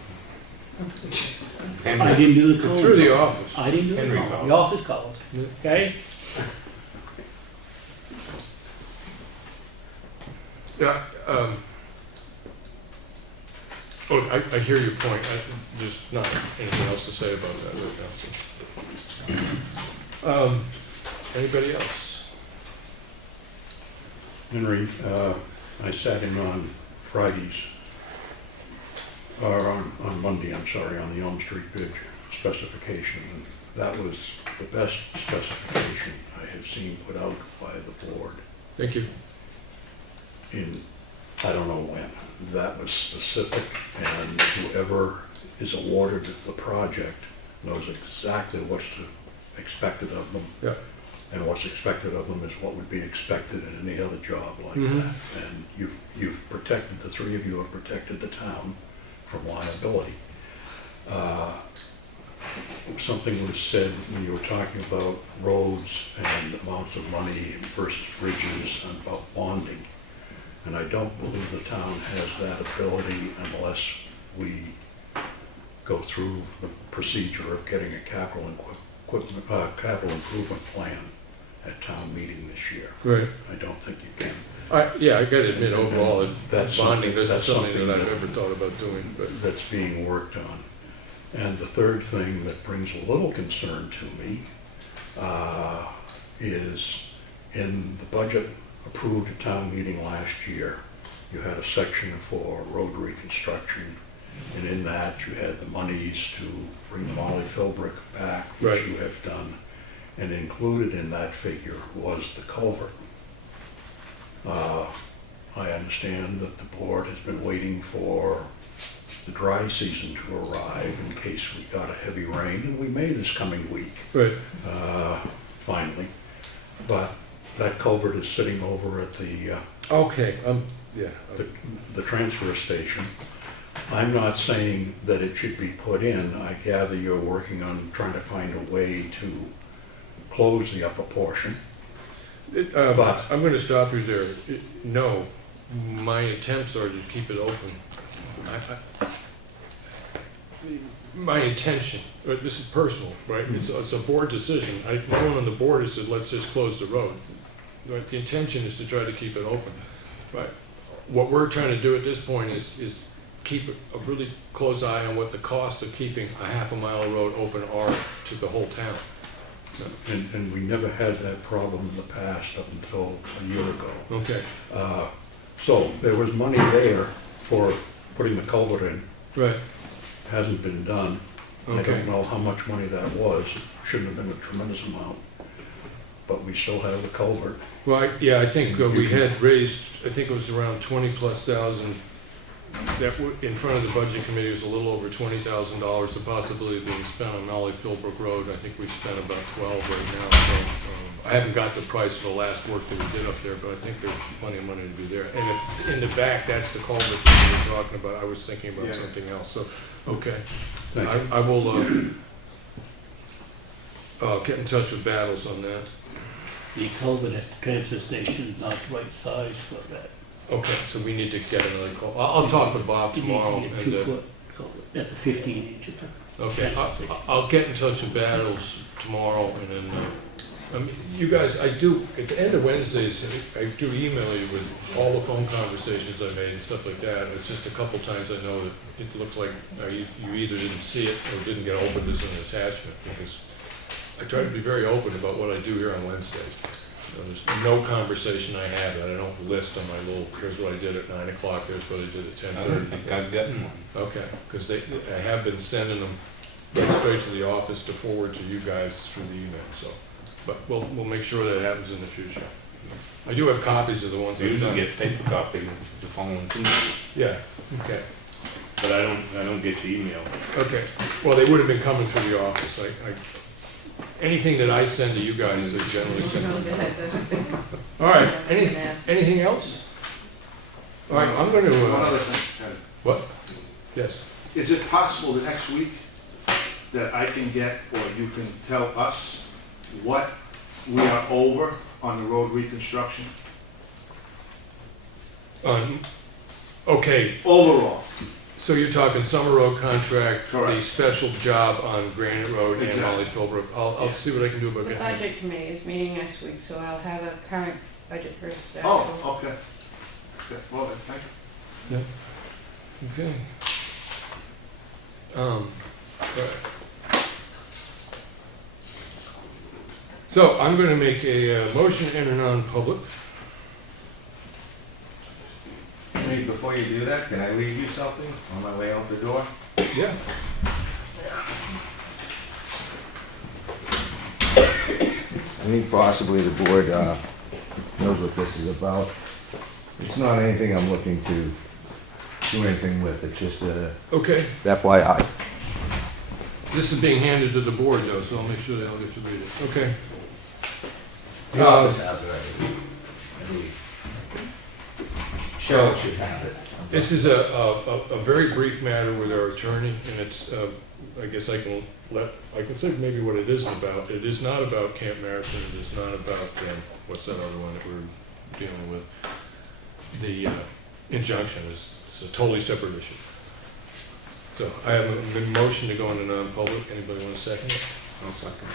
I didn't do the call. Through the office. I didn't do the Henry call. called. The office called. Okay? Yeah, I hear your point. There's not anything else to say about that right now. Anybody else? Henry, I sat in on Fridays, or on Monday, I'm sorry, on the Elm Street Bridge specification, and that was the best specification I have seen put out by the board Thank you. in, I don't know when. That was specific, and whoever is awarded the project knows exactly what's expected of them. Yeah. And what's expected of them is what would be expected in any other job like Mhm. that. And you've protected, the three of you have protected the town from liability. Something was said when you were talking about roads and amounts of money versus bridges and about bonding. And I don't believe the town has that ability unless we go through the procedure of getting a capital improvement plan at town meeting this year. Right. I don't think you can. I gotta admit, overall, That's bonding, something- this is that's something that I've that- ever thought about doing, but. That's being worked on. And the third thing that brings a little concern to me is in the budget approved at town meeting last year, you had a section for road reconstruction, and in that you had the monies to bring the Molly Philbrick back, which Right. you have done, and included in that figure was the culvert. I understand that the board has been waiting for the dry season to arrive in case we got a heavy rain, and we may this coming week, Right. finally. But that culvert is sitting over at the Okay, yeah. the transfer station. I'm not saying that it should be put in. I gather you're working on trying to find a way to close the upper portion. But- I'm gonna stop you there. No, my attempts are to keep it open. My intention, this is personal, right? It's a board decision. No one on the board has said, let's just close the road. Right? The intention is to try to keep it open. Right? What we're trying to do at this point is keep a really close eye on what the cost of keeping a half a mile of road open are to the whole town. And we never had that problem in the past up until a year ago. Okay. So there was money there for putting the culvert in. Right. Hasn't been done. I Okay. don't know how much money that was. It shouldn't have been a tremendous amount. But we still have the culvert. Well, I think we had raised, I think it was around 20,000+. That in front of the budget committee was a little over $20,000. The possibility of being spent on Molly Philbrook Road, I think we spent about 12 right now. So I haven't got the price for the last work that we did up there, but I think there's plenty of money to do there. And if in the back, that's the culvert that we were talking about. I was thinking about Yeah. something else. So, okay. Thank you. I will get in touch with Battles on that. The culvert at the transfer station is not the right size for that. Okay, so we need to get another call. I'll talk with Bob You need tomorrow. to get And, 2-foot culvert, that's a 15 inch. Okay, I'll get in touch with Battles tomorrow, and then, you guys, I do, at the end of Wednesdays, I do email you with all the phone conversations I made and stuff like that. It's just a couple times I know that it looks like you either didn't see it or didn't get opened as an attachment, because I try to be very open about what I do here on Wednesdays. There's no conversation I have that I don't list on my little, here's what I did at 9 o'clock, here's what I did at 10:30. I don't think I've gotten one. Okay, because I have been sending them right straight to the office to forward to you guys through the email, so. But we'll make sure that happens in the future. I do have copies of the ones I I've usually done. get paper copy the following Tuesday, Yeah, okay, but I don't get the email. okay. Well, they would have been coming through the office. Anything that I send to you guys, they generally send. All right, anything else? All right, I'm going to, One other thing, Ted. what? Yes. Is it possible that next week that I can get, or you can tell us what we are over on the road reconstruction? Okay, Overall. so you're talking Summer Road contract, the Correct. special job on Granite Road and Exactly. Molly Philbrook. I'll see what I can do about The getting. budget committee is meeting next week, so I'll have a current budget for staff. Oh, okay. Okay, well, then, thank you. Okay. All right. So I'm going to make a motion to enter non-public. Hey, before you do that, can I leave you something on my way out the door? Yeah. I think possibly the board knows what this is about. It's not anything I'm looking to do anything with, it's just a Okay. FYI. This is being handed to the board, though, so I'll make sure they all get to read it. Okay. The office has it, I believe. Cheryl should have it. This is a very brief matter with our attorney, and it's, I guess I can say maybe what it isn't about. It is not about Camp Marathon, it is not about, what's that other one that we're dealing with? The injunction is a totally separate issue. So I have a motion to go into non-public. Anybody want a second? I'll second.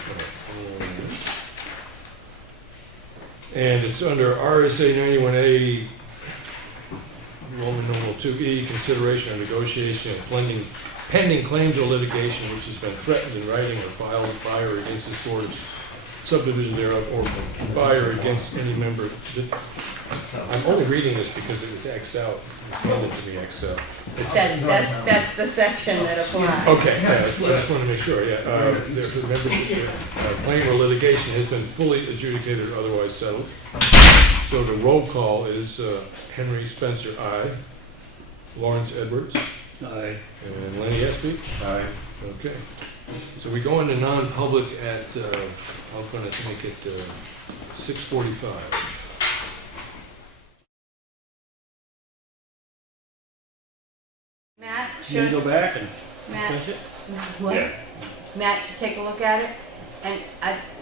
And it's under RSA 91A, Roman numeral 2E, consideration or negotiation of pending claims or litigation which has been threatened in writing or filed by or against this board of subdivision thereof or by or against any member. I'm only reading this because it was Xed out. It's handed to me Xed out. That's the section that applies. Okay, yeah, I just want to make sure, yeah. Therefore, the membership, claim or litigation has been fully adjudicated or otherwise settled. So the roll call is Henry Spencer, aye. Lawrence Edwards. Aye. And Lenny Espie. Aye. Okay. So we go into non-public at, I'm going to make it 6:45. Matt You should, go back and Matt, discuss it? what? Matt should take a look at it, and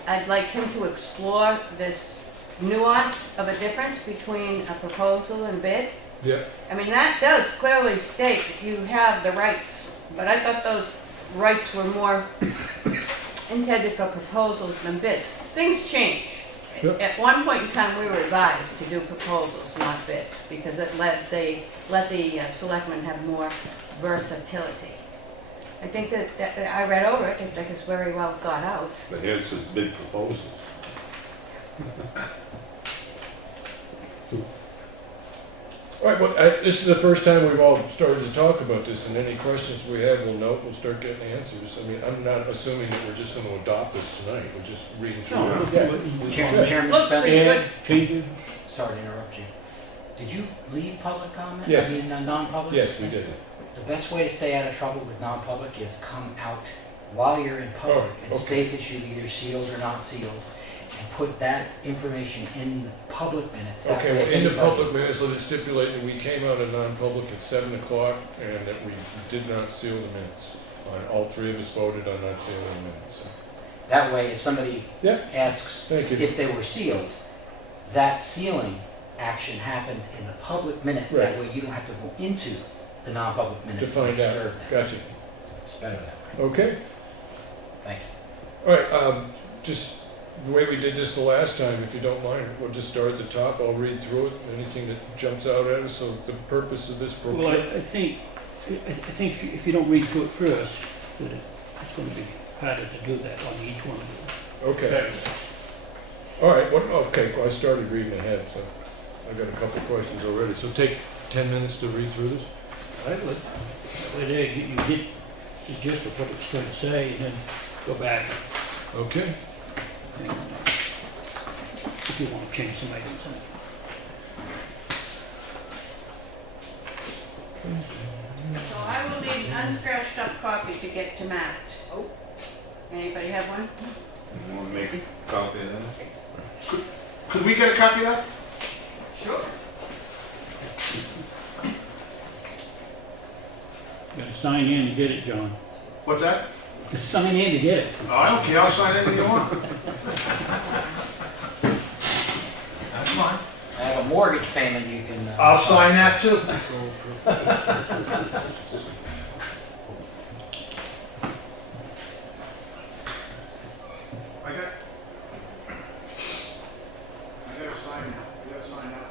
I'd like him to explore this nuance of a difference between a proposal and bid. Yeah. I mean, that does clearly state that you have the rights, but I thought those rights were more intended for proposals than bids. Things change. Yep. At one point in time, we were advised to do proposals, not bids, because it let the selectmen have more versatility. I think that I read over it, I think it's very well thought out. But here it says bid proposals. All right, well, this is the first time we've all started to talk about this, and any questions we have, we'll note, we'll start getting answers. I mean, I'm not assuming that we're just gonna adopt this tonight, we're just reading through it. Chairman Looks pretty Spencer, good. sorry to interrupt you. Did you leave public comment? Yes. I mean, non-public? Yes, we did. The best way to stay out of trouble with non-public is come out while you're in public Oh, and okay. state that you're either sealed or not sealed, and put that information in the public minutes. That Okay, way well, if in the anybody- public minutes, let it stipulate that we came out of non-public at 7 o'clock, and that we did not seal the minutes. All three of us voted on not sealing the minutes. That way, if somebody Yeah. asks Thank you. if they were sealed, that sealing action happened in the public minutes. That Right. way you don't have to go into the non-public To minutes find and out, disturb them. gotcha. It's better that way. Okay? Thank All right, just the way we did this the last time, if you don't mind, we'll just start at the top. I'll read through it, anything that jumps out at us. So the purpose of this Well, procurement. I think if you don't read through it first, that it's gonna be harder to do that on each one of them. Okay. All right, okay, well, I started reading ahead, so I've got a couple questions already. So take 10 minutes to read through this? Well, there, you get the gist of what it's trying to say, and then go back Okay. and, if you wanna change some items in it. So I will need an unscratched up copy to get to Matt. Oh. Anybody have one? You wanna make a copy of that? Could we get a copy of that? Sure. You gotta sign in to get it, John. What's that? Just sign in to get it. Oh, I don't care, I'll sign anything you want. That's fine. I have a mortgage payment you can. I'll sign that too. I gotta sign now. You gotta sign out.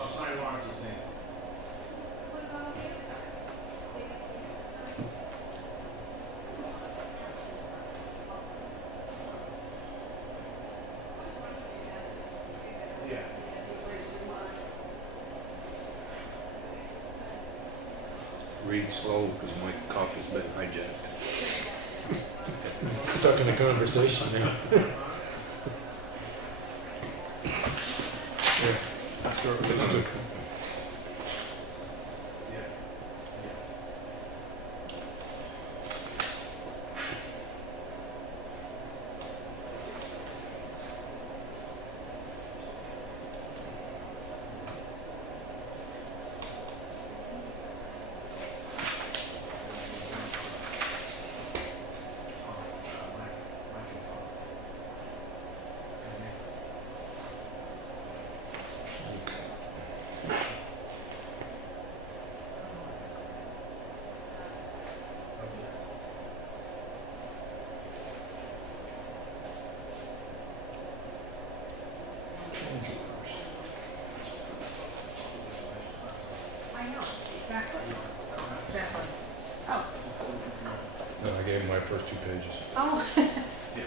I'll sign Lawrence's name. Yeah. Read slow, because my copy's been hijacked. Stuck in a conversation now. Yeah, let's start with this too. No, I gave him my first 2 pages. Oh, I was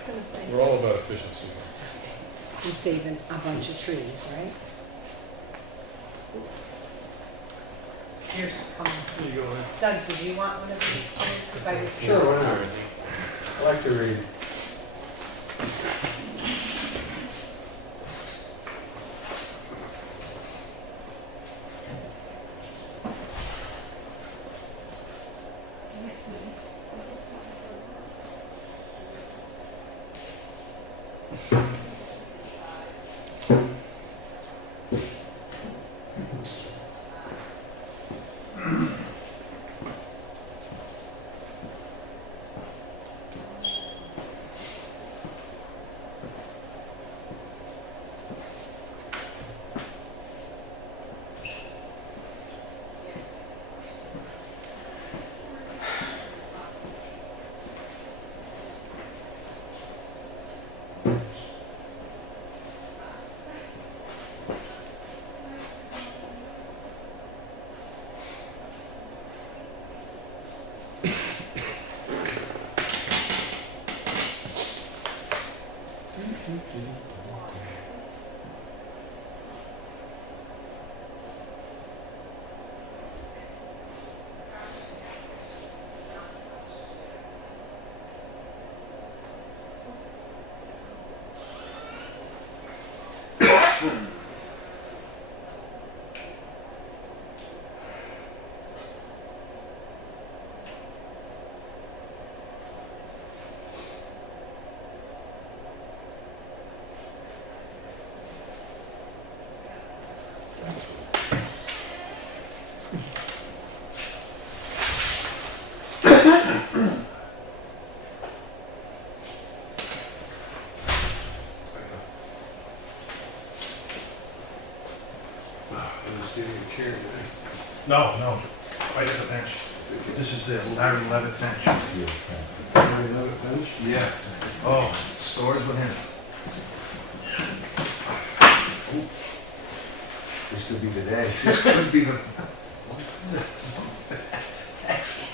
gonna say. We're all about efficiency. You're saving a bunch of trees, right? Here's, Here you go, man. Doug, did you want one of these too? 'Cause I. Sure, why not? I like to read. No, no, right at the bench. This is the Larry Levitt bench. Yeah. Oh, scores with him. This could be the day. This could be the. Excellent.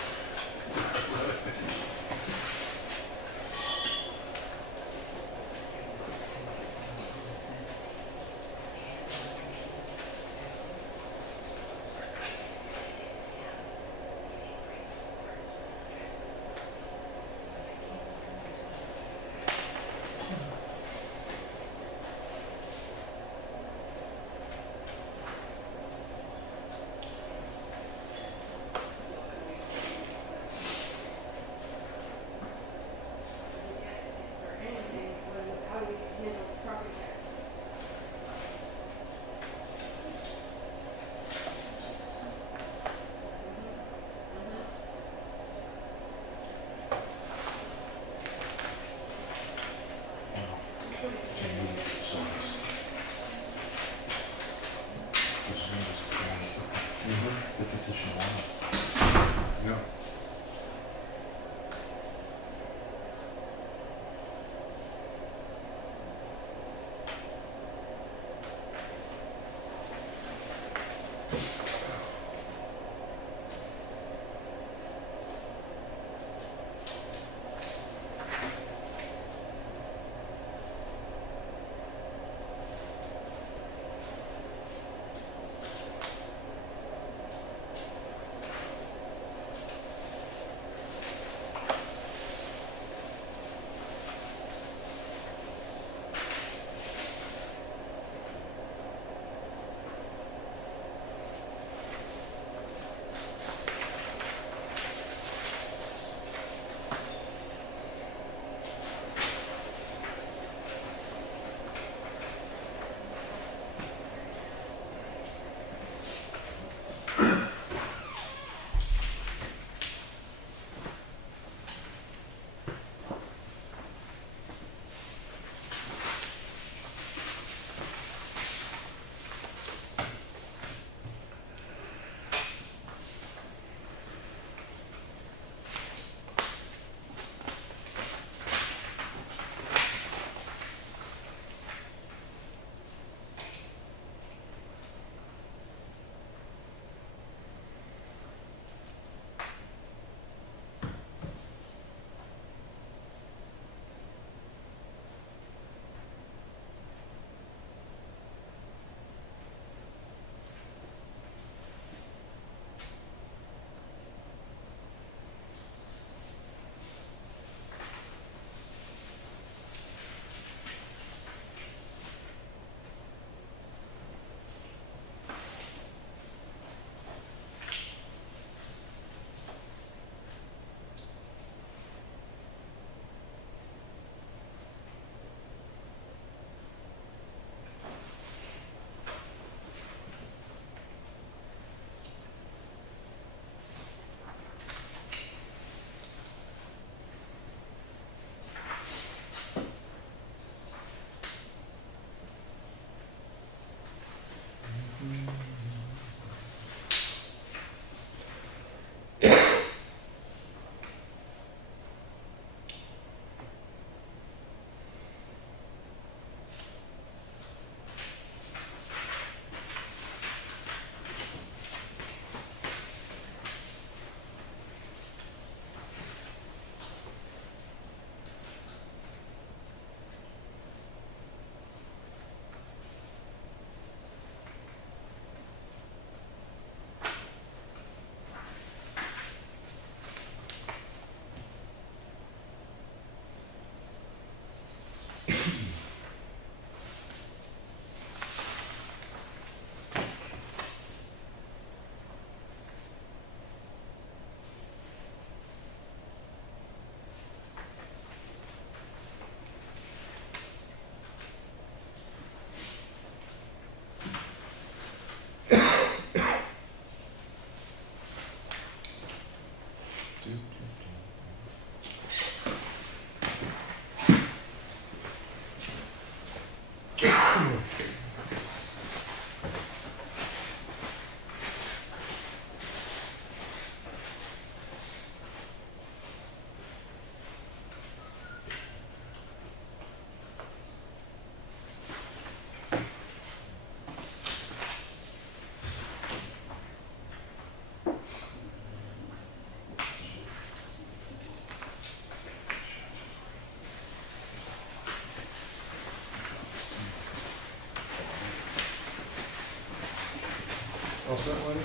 set, Lenny?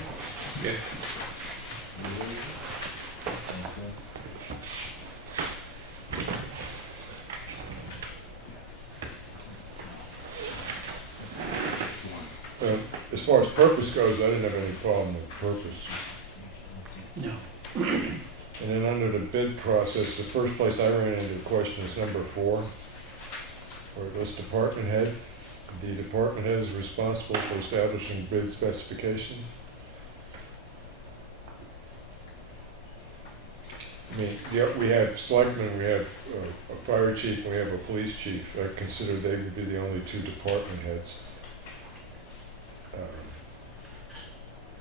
Yeah. As far as purpose goes, I didn't have any problem with purpose. No. And then under the bid process, the first place I ran into the question is number 4, where it lists department head. The department head is responsible for establishing bid specifications. I mean, yeah, we have selectmen, we have a fire chief, and we have a police chief. I consider they would be the only 2 department heads.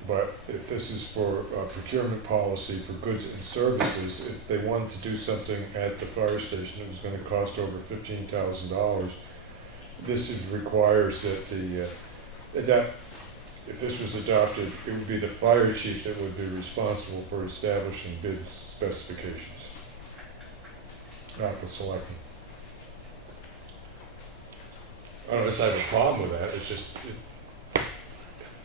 But if this is for procurement policy for goods and services, if they wanted to do something at the fire station that was gonna cost over $15,000, this requires that if this was adopted, it would be the fire chief that would be responsible for establishing bid specifications, not the selectmen. I don't necessarily have a problem with that, it's just,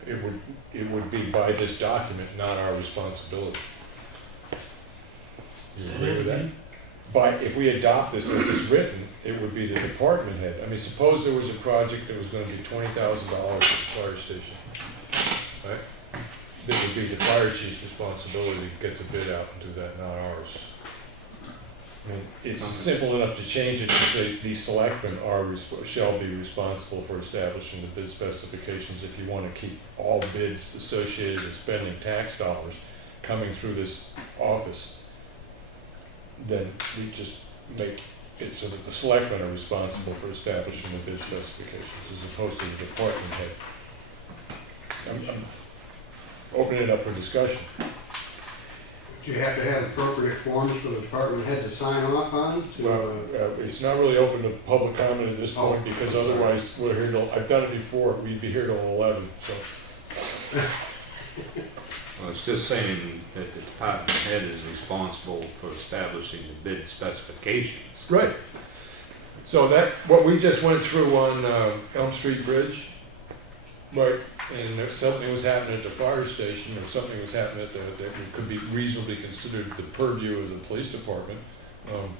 it would be by this document, not our responsibility. You agree with that? If we adopt this as it's written, it would be the department head. I mean, suppose there was a project that was gonna be $20,000 at the fire station, right? It would be the fire chief's responsibility to get the bid out and do that, not ours. I mean, it's simple enough to change it to say the selectmen shall be responsible for establishing the bid specifications. If you want to keep all bids associated with spending tax dollars coming through this office, then we just make it so that the selectmen are responsible for establishing the bid specifications as opposed to the department head. I'm opening it up for discussion. Do you have to have appropriate forms for the department head to sign off on? It's not really open to public comment at this point because otherwise we're here till, I've done it before, we'd be here till 11, so. Well, it's just saying that the department head is responsible for establishing the bid specifications. Right. So what we just went through on Elm Street Bridge, right, and if something was happening at the fire station or something was happening that could be reasonably considered the purview of the police department,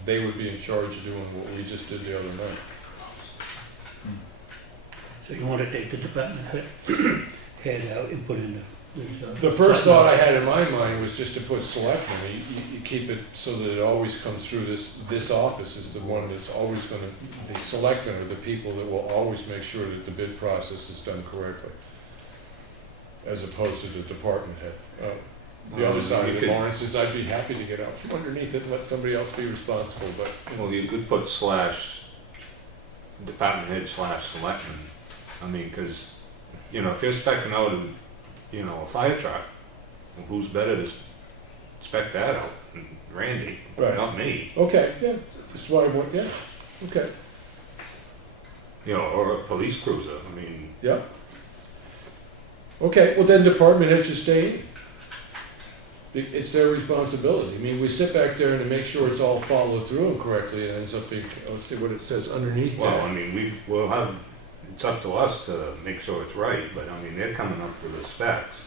they would be in charge of doing what we just did the other night. So you want to take the department head out and put in The first thought I had in my mind was just to put selectmen. You keep it so that it always comes through this office is the one that's always gonna, the selectmen are the people that will always make sure that the bid process is done correctly, as opposed to the department head. The other side of the Lawrence is I'd be happy to get out from underneath it and let somebody else be responsible, but. Well, you could put / department head / selectmen. I mean, cause, if you're spec'ing out a fire truck, well, who's better to spec that out? Randy, Right. not me. Okay, yeah, that's what I want, yeah, okay. Or a police cruiser, I mean. Yeah. Okay, well then department heads should stay in. It's their responsibility. I mean, we sit back there and to make sure it's all followed through correctly, and it ends up being, let's see what it says underneath that. Well, I mean, we'll have, it's up to us to make sure it's right, but I mean, they're coming up with the specs.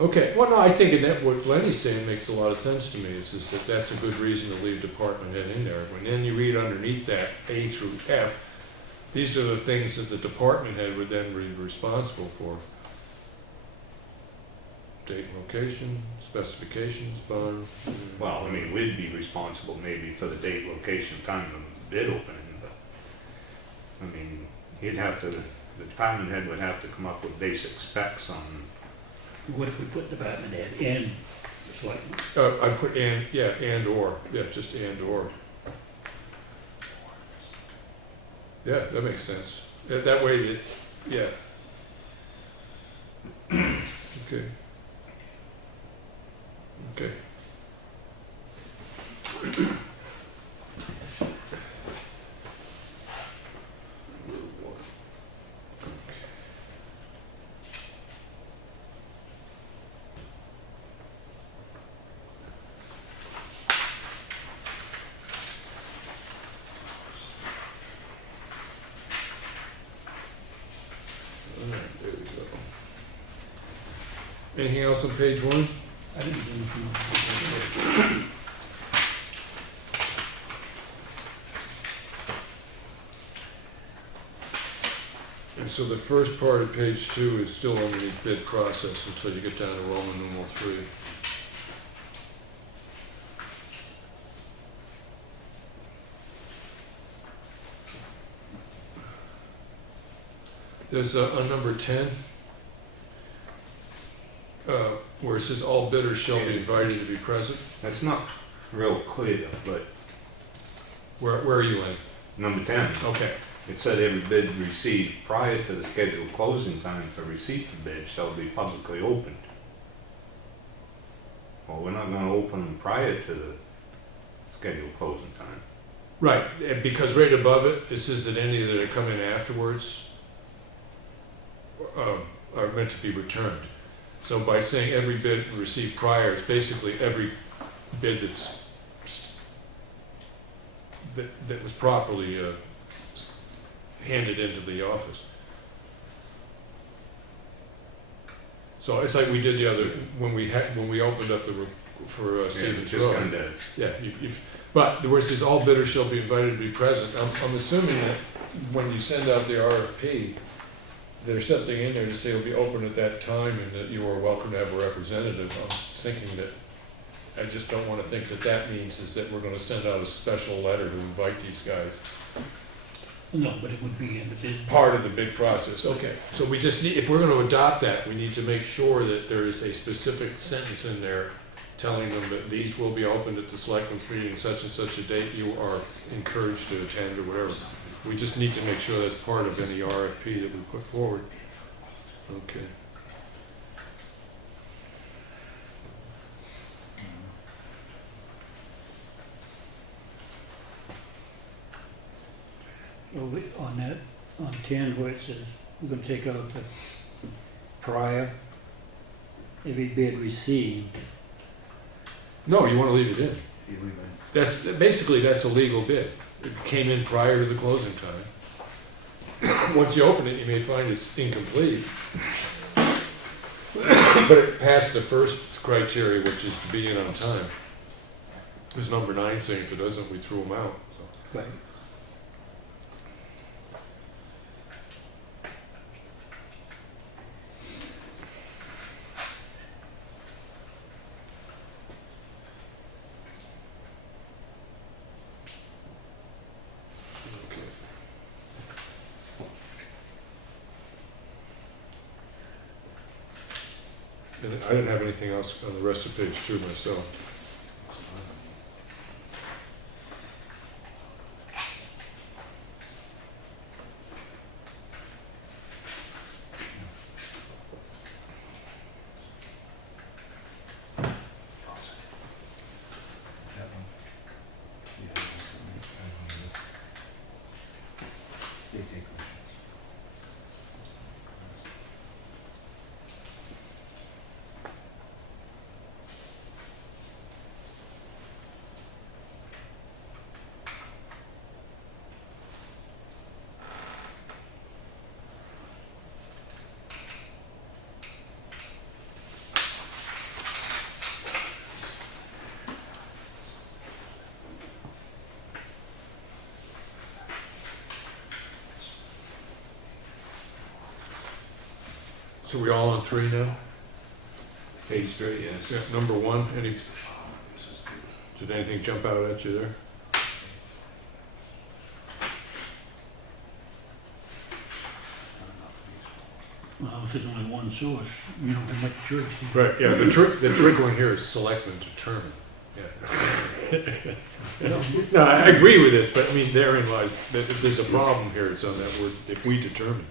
Okay, well, no, I think that what Lenny's saying makes a lot of sense to me, is that that's a good reason to leave department head in there. When then you read underneath that, A through F, these are the things that the department head would then be responsible for. Date, location, specifications, bond. Well, I mean, we'd be responsible maybe for the date, location, time of the bid opening, but, I mean, the department head would have to come up with basic specs on. What if we put department head in the selectmen? I put and, yeah, and or, yeah, just and or. Yeah, that makes sense. That way, yeah. Okay. Okay. All right, there we go. Anything else on page 1? I didn't do anything. And so the first part of page 2 is still underneath bid process until you get down to Roman numeral 3. There's on number 10, where it says all bidders shall be invited to be present. That's not real clear, but Where are you in? number 10, Okay. it said every bid received prior to the scheduled closing time for receipt of bid shall be publicly opened. Well, we're not gonna open them prior to the scheduled closing time. Right, and because right above it, it says that any that come in afterwards are meant to be returned. So by saying every bid received prior, it's basically every bid that was properly handed into the office. So it's like we did the other, when we opened up for Stevens Just Road. kinda, Yeah, but where it says all bidders shall be invited to be present, I'm assuming that when you send out the RFP, there's something in there to say it'll be open at that time and that you are welcome to have a representative. I'm thinking that, I just don't wanna think that that means is that we're gonna send out a special letter to invite these guys. No, but it would be in the bid. Part of the bid process, okay. So we just need, if we're gonna adopt that, we need to make sure that there is a specific sentence in there telling them that these will be opened at the selectmen's meeting such and such a date, you are encouraged to attend or whatever. We just need to make sure that's part of any RFP that we put forward. Okay. On that, on 10 where it says, we're gonna take out the prior, every bid received. No, you wanna leave it in. That's, basically, that's a legal bid. It came in prior to the closing time. Once you open it, you may find it's incomplete. But it passed the first criteria, which is to be in on time. This number 9 saying if it doesn't, we threw them out. So. Right. And I didn't have anything else on the rest of page 2 myself. So we all on 3 now? page 3, yes. Yeah, number 1, did anything jump out at you there? Well, if there's only one source, you don't have much choice. Right, yeah, the trick one here is selectmen determine. Yeah. No, I agree with this, but I mean, therein lies, that if there's a problem here, it's on that word, if we determine.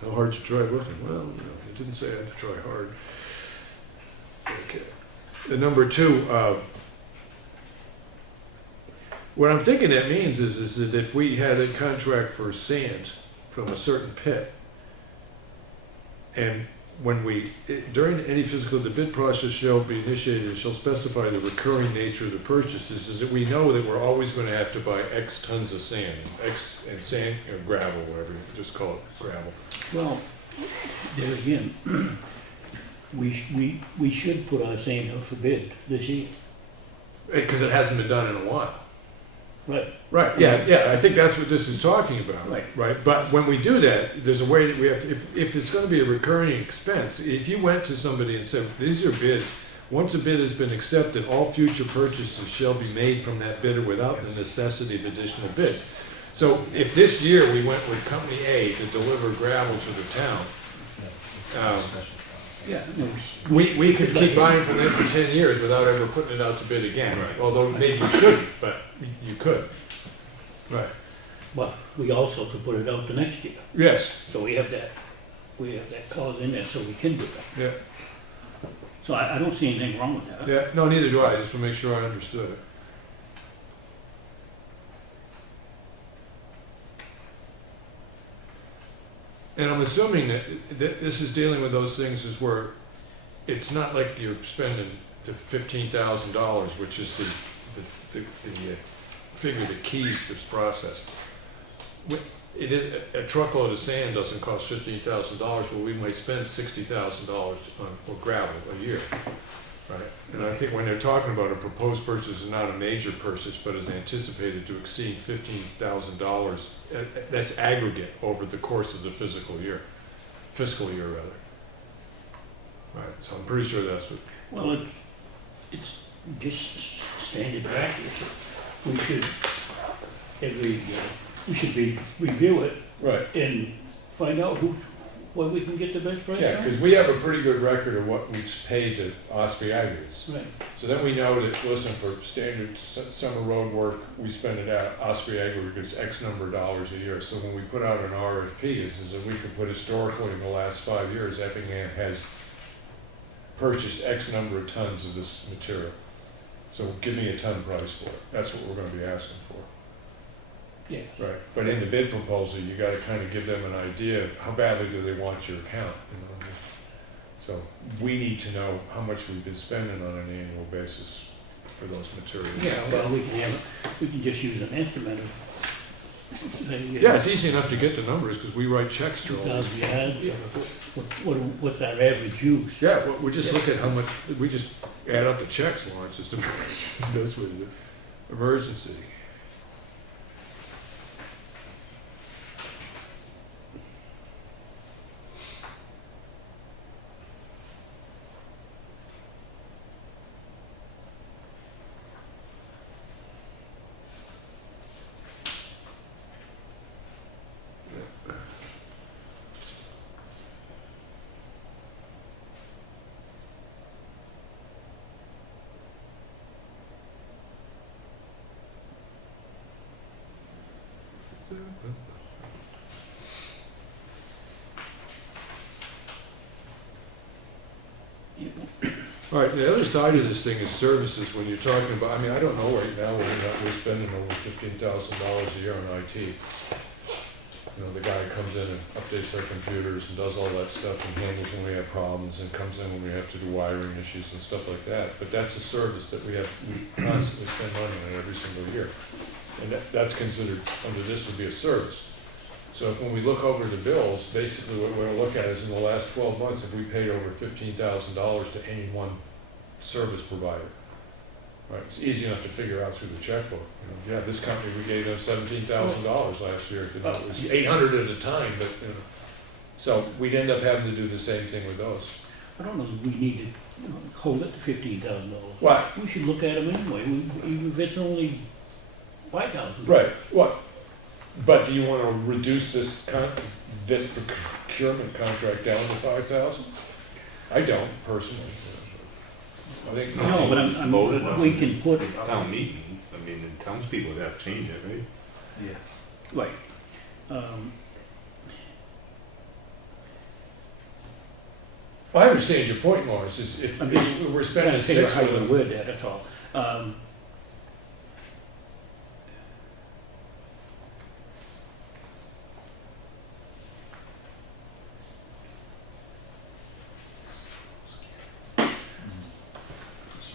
How hard you try looking? Well, it didn't say I had to try hard. Okay. The number 2, what I'm thinking that means is that if we had a contract for sand from a certain pit, and when during any physical, the bid process shall be initiated, shall specify the recurring nature of the purchases, is that we know that we're always going to have to buy X tons of sand, X and sand, gravel, whatever, just call it gravel. Well, there again, we should put our sand out for bid this year. Because it hasn't been done in a while. Right. Right, yeah, I think that's what this is talking about. Right. Right, but when we do that, there's a way that we have to, if it's gonna be a recurring expense, if you went to somebody and said, these are bids, once a bid has been accepted, all future purchases shall be made from that bidder without the necessity of additional bids. So if this year we went with Company A to deliver gravel to the town, Yeah. we could keep buying from them for 10 years without ever putting it out to bid again. Right. Although maybe you shouldn't, but you could. Right. But we also could put it out the next year. Yes. So we have that clause in there so we can do that. Yeah. So I don't see anything wrong with that. Yeah. No, neither do I. Just to make sure I understood it. And I'm assuming that this is dealing with those things is where it's not like you're spending the $15,000, which is the figure that keys this process. A truckload of sand doesn't cost $15,000, but we might spend $60,000 on gravel a year, right? And I think when they're talking about a proposed purchase is not a major purchase, but is anticipated to exceed $15,000, that's aggregate over the course of the fiscal year rather. Right, so I'm pretty sure that's what. Well, it's just standard practice. We should review it. Right. And find out where we can get the best price. Yeah, because we have a pretty good record of what we've paid to Espie aggregates. Right. So then we know that, listen, for standard summer road work, we spend it out, Espie aggregates X number of dollars a year. So when we put out an RFP, is that we can put historically in the last 5 years, Effingham has purchased X number of tons of this material. So give me a ton price for it. That's what we're gonna be asking for. Yeah. Right, but in the bid proposal, you gotta kind of give them an idea, of how badly do they want your account, you know? So we need to know how much we've been spending on an annual basis for those materials. Yeah, well, we can just use an estimate of. Yeah, it's easy enough to get the numbers, because we write checks to all 2,000 yards, what's our average use? Yeah, well, we just look at how much, we just add up the checks, Lawrence, as to, that's what it is. Emergency. All right, the other side of this thing is services. When you're talking about, I mean, I don't know right now whether or not we're spending over $15,000 a year on IT. You know, the guy comes in and updates our computers and does all that stuff and handles when we have problems and comes in when we have to do wiring issues and stuff like that. But that's a service that we constantly spend money on every single year. And that's considered, under this would be a service. So if when we look over the bills, basically what we're gonna look at is in the last 12 months, if we paid over $15,000 to any one service provider. Right, it's easy enough to figure out through the checkbook. You know, yeah, this company, we gave them $17,000 last year. You know, it was 800 at a time, but, you know. So we'd end up having to do the same thing with those. I don't know if we need to hold it to $15,000. Why? We should look at them anyway, even if it's only $5,000. Right, what? But do you want to reduce this procurement contract down to 5,000? I don't personally. I think No, but we can put it. Town meeting, I mean, the townspeople would have to change it, right? Yeah. Right. I understand your point, Lawrence, is if I'm just we're spending figure six out how with to them. word that, that's all.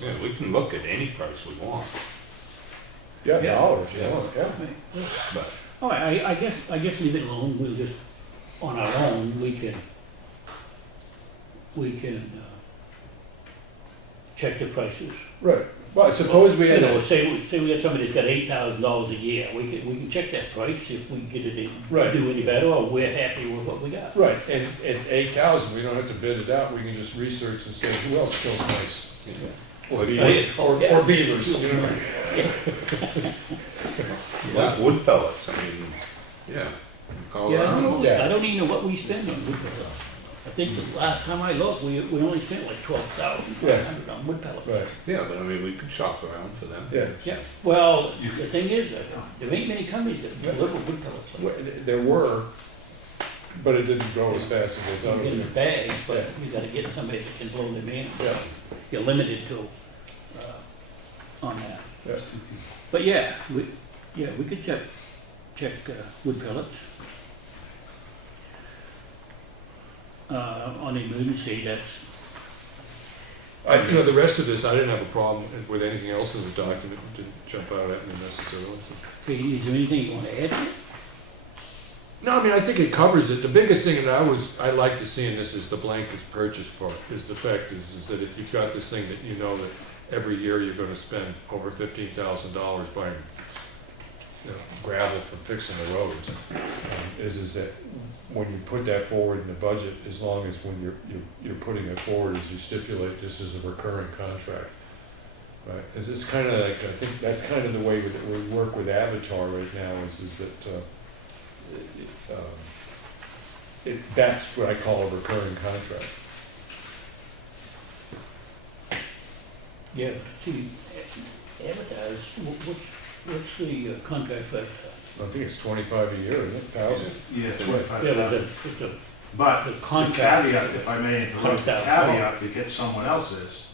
Yeah, we can look at any price we want, Yeah, Yeah. dollars, if you want, yeah. but All right, I guess leave it alone, we'll just, on our own, we can check the prices. Right, well, suppose we You had, know, say we got somebody that's got $8,000 a year, we can check that price, if we get it, Right. do any better, or we're happy with what we got. right, and at 8,000, we don't have to bid it out, we can just research and say, who else kills mice? Or beavers, Yeah. or beavers, you know? Like wood pellets, I mean, yeah. Call Yeah, I around. don't know, Yeah. I don't even know what we spend on wood pellets. I think the last time I looked, we only spent like 12,500 on wood pellets. Right, Yeah, but I mean, we could shop around for them. yeah. Yeah, well, the thing is, there ain't many companies that deliver wood pellets. Well, there were, but it didn't grow as fast as they You thought it get in would. a bag, but you gotta get somebody that can blow them in. Yeah, You're limited to, on that. yeah. But yeah, we could check wood pellets. On the emergency, that's, You know, the rest of this, I didn't have a problem with anything else in the document, it didn't jump out at me necessarily. okay, is there anything you wanna add to it? No, I mean, I think it covers it. The biggest thing that I like to see in this is the blanket purchase part, is the fact is that if you've got this thing that you know that every year you're gonna spend over $15,000 buying, you know, gravel for fixing the roads, is that when you put that forward in the budget, as long as when you're putting it forward, as you stipulate, this is a recurring contract. Right, it's kind of like, I think that's kind of the way that we work with Avatar right now, is that, that's what I call a recurring contract. Yeah, see, advertise, what's the contract for? I think it's 25 a year, isn't it, 1,000? Yeah, Yeah, 25,000. it's a, But the the contract. caveat, if I may interrupt, the $100,000. caveat to get someone else is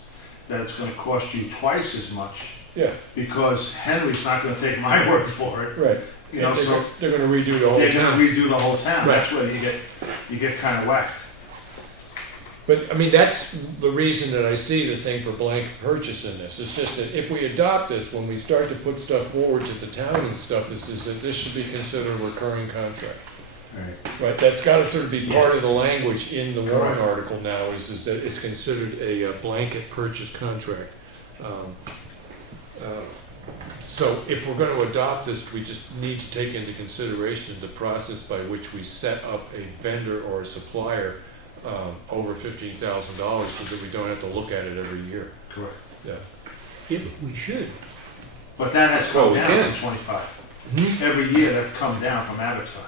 that it's gonna cost you twice as much, Yeah, because Henry's not gonna take my word for it. right. You know, so They're gonna redo the whole they're gonna town. redo the whole town, Right. that's where you get kinda whacked. But, I mean, that's the reason that I see the thing for blanket purchase in this. It's just that if we adopt this, when we start to put stuff forward to the town and stuff, is that this should be considered a recurring contract. Right, that's gotta sort of be part of the language in the warrant Correct. article now, is that it's considered a blanket purchase contract. So if we're gonna adopt this, we just need to take into consideration the process by which we set up a vendor or a supplier over $15,000, so that we don't have to look at it every year. Correct. Yeah. Yeah, we should. But that has Well, come we down can. from 25. Hmm? Every year that's come down from Avatar.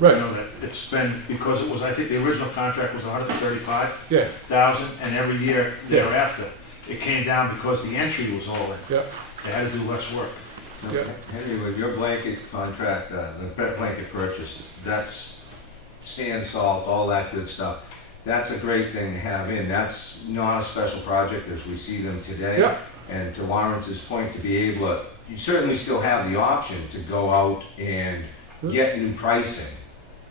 You know, that it's been, because it was, I think the original contract was 135,000, Yeah, and every year Yeah. thereafter, it came down because the entry was all in. yeah, They had to do less work. yeah. Henry, with your blanket contract, the blanket purchase, that's sand, salt, all that good stuff. That's a great thing to have in. That's not a special project as we see them today. Yeah. And to Lawrence's point, to be able to, you certainly still have the option to go out and get new pricing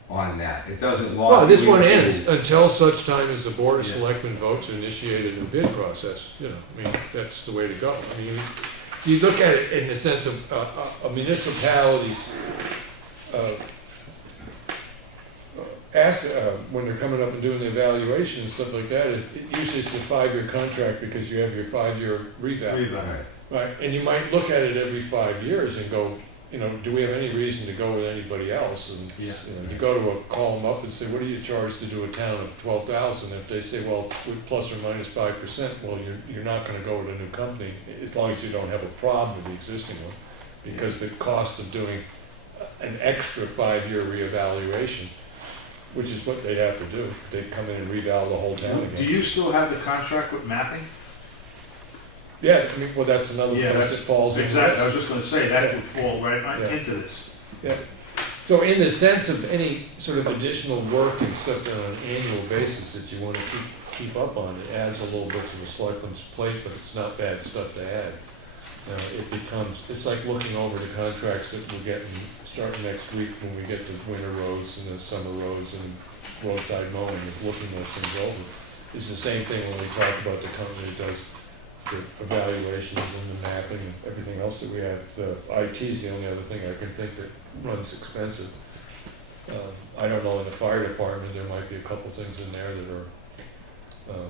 on that. It doesn't lock Well, this you one into- ends until such time as the Board of Yeah. Selectmen vote to initiate a new bid process, you know, I mean, that's the way to go. I mean, you look at it in the sense of a municipality's, when they're coming up and doing the evaluation and stuff like that, usually it's a 5-year contract because you have your 5-year reval. Reval. Right, and you might look at it every 5 years and go, you know, do we have any reason to go with anybody else? And, Yeah. you know, you go to call them up and say, what do you charge to do a town of 12,000? If they say, well, it's with plus or minus 5%, well, you're not gonna go with a new company, as long as you don't have a problem with the existing one. Because the cost of doing an extra 5-year reevaluation, which is what they have to do, they come in and reval the whole town Do again. you still have the contract with mapping? Yeah, I mean, well, that's another Yeah, place that falls into Exactly, I this. was just gonna say, that would fall right Yeah. into this. Yeah, so in the sense of any sort of additional work and stuff on an annual basis that you wanna keep up on, it adds a little bit to the selectmen's plate, but it's not bad stuff to add. It becomes, it's like looking over the contracts that we're getting, starting next week when we get to winter roads and the summer roads and roadside mowing, is looking those things over. It's the same thing when we talk about the company that does the evaluations and the mapping and everything else that we have. The IT is the only other thing I can think that runs expensive. I don't know, in the fire department, there might be a couple things in there that are,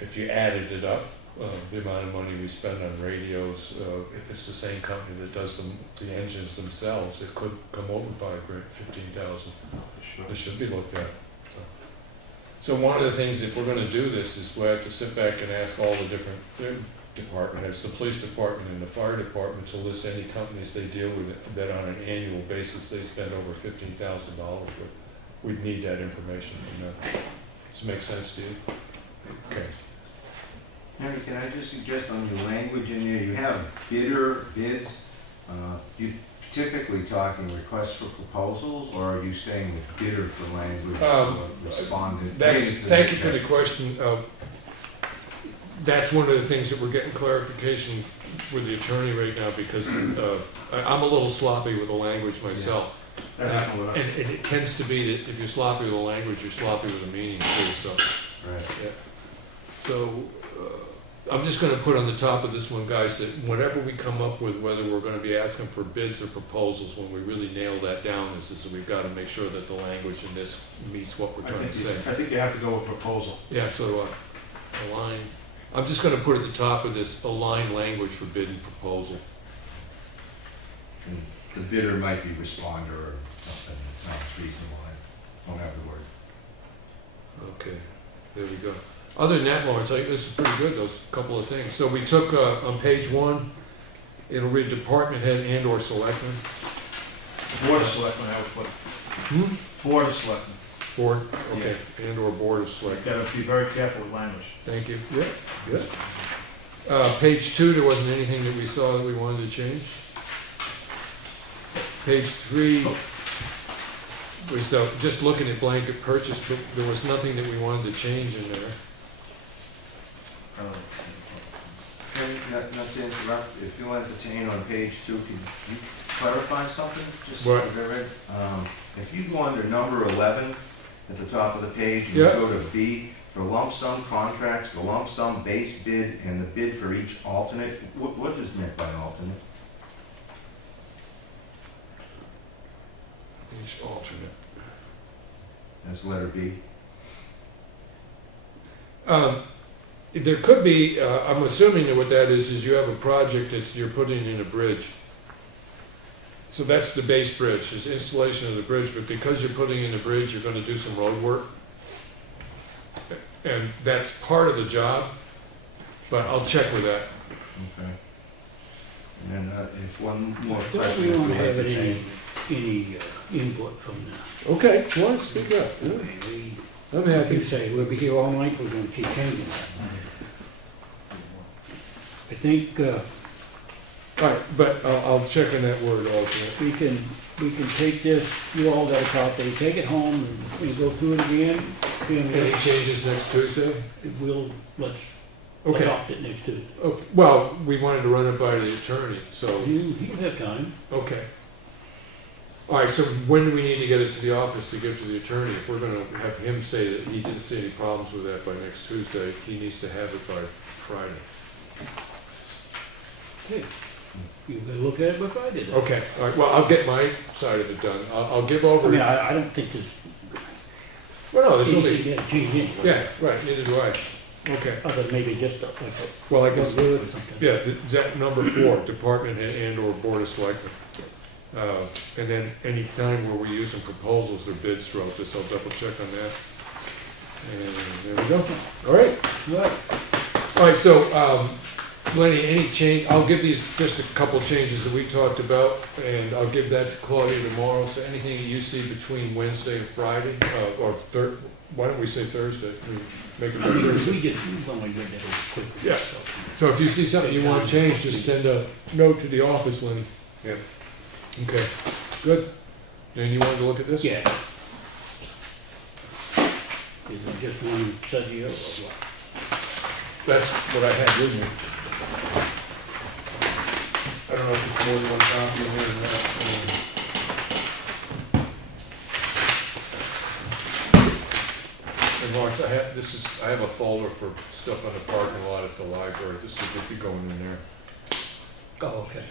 if you added it up, the amount of money we spend on radios, if it's the same company that does the engines themselves, it could come over $15,000. It should be looked at. So one of the things, if we're gonna do this, is we have to sit back and ask all the different department heads, the police department and the fire department, to list any companies they deal with that on an annual basis they spend over $15,000 with. We'd need that information from them. Does it make sense to you? Okay. Henry, can I just suggest on your language in there, you have bids, you typically talking requests for proposals, or are you staying with bidder for language, respondent? Thank you for the question. That's one of the things that we're getting clarification with the attorney right now, because I'm a little sloppy with the language myself. And it tends to be that if you're sloppy with the language, you're sloppy with the meaning too, so. Right. Yeah. So, I'm just gonna put on the top of this one, guys, that whenever we come up with whether we're gonna be asking for bids or proposals, when we really nail that down, is we've gotta make sure that the language in this meets what we're trying to say. I think you have to go with proposal. Yeah, so do I. Align. I'm just gonna put at the top of this, align language for bid and proposal. And the bidder might be responder or something that sounds reasonable, I don't have the word. Okay, there we go. Other than that, Lawrence, this is pretty good, those couple of things. So we took, on page 1, it'll read department head and or selectman. Board of Selectmen, I would put. Board of Selectmen. Board, okay, and or board of selectmen. Gotta be very careful with language. Thank you. Yeah, yeah. Page 2, there wasn't anything that we saw that we wanted to change. Page 3 was just looking at blanket purchase, but there was nothing that we wanted to change in there. Not to interrupt, if you entertain on page 2, can you clarify something? Just What? so I read. If you go under number 11 at the top of the page, and Yeah. you go to B, for lump sum contracts, the lump sum base bid and the bid for each alternate, what is meant by alternate? Each alternate. That's letter B. There could be, I'm assuming that what that is you have a project that you're putting in a bridge. So that's the base bridge, is installation of the bridge, but because you're putting in the bridge, you're gonna do some road work. And that's part of the job, but I'll check with that. Okay. And if one more Don't question. we if want you to like have to change. any input from the, Okay, well, speak up. I'm like happy. you say, we'll be here all night, we're gonna keep changing that. I think, All right, but I'll check on that word alternate. we can take this, you all got a copy, take it home and go through it again. Any changes next Tuesday? Let's Okay. adopt it next Tuesday. Oh, well, we wanted to run it by the attorney, so, He'll have time. okay. All right, so when do we need to get it to the office to give to the attorney? If we're gonna have him say that he didn't see any problems with that by next Tuesday, he needs to have it by Friday. Okay. You can look at it before I did it. Okay, all right, well, I'll get my side of it done. I'll give I over. mean, I don't think there's Well, no, there's only, anything that change anyway. yeah, right, neither do I. Okay, Other than maybe just like a well, I guess, word or something. yeah, that number 4, department head and or board of selectmen. And then any time where we're using proposals or bids throughout this, I'll double check on that. And there we go. All right. All right, so, Lenny, any change, I'll give these just a couple changes that we talked about, and I'll give that to Claudia tomorrow. So anything that you see between Wednesday and Friday, or why don't we say Thursday? Make it by Thursday. We only read that over quick. Yeah. So if you see something you want to change, just send a note to the office, Lenny. Yeah. Okay, good. And you wanted to look at this? Yeah. Is it just one set here or what? That's what I had with me. I don't know if it's more than one copy in here or not. And Lawrence, I have a folder for stuff on the parking lot at the library. This will just be going in there. Oh, okay.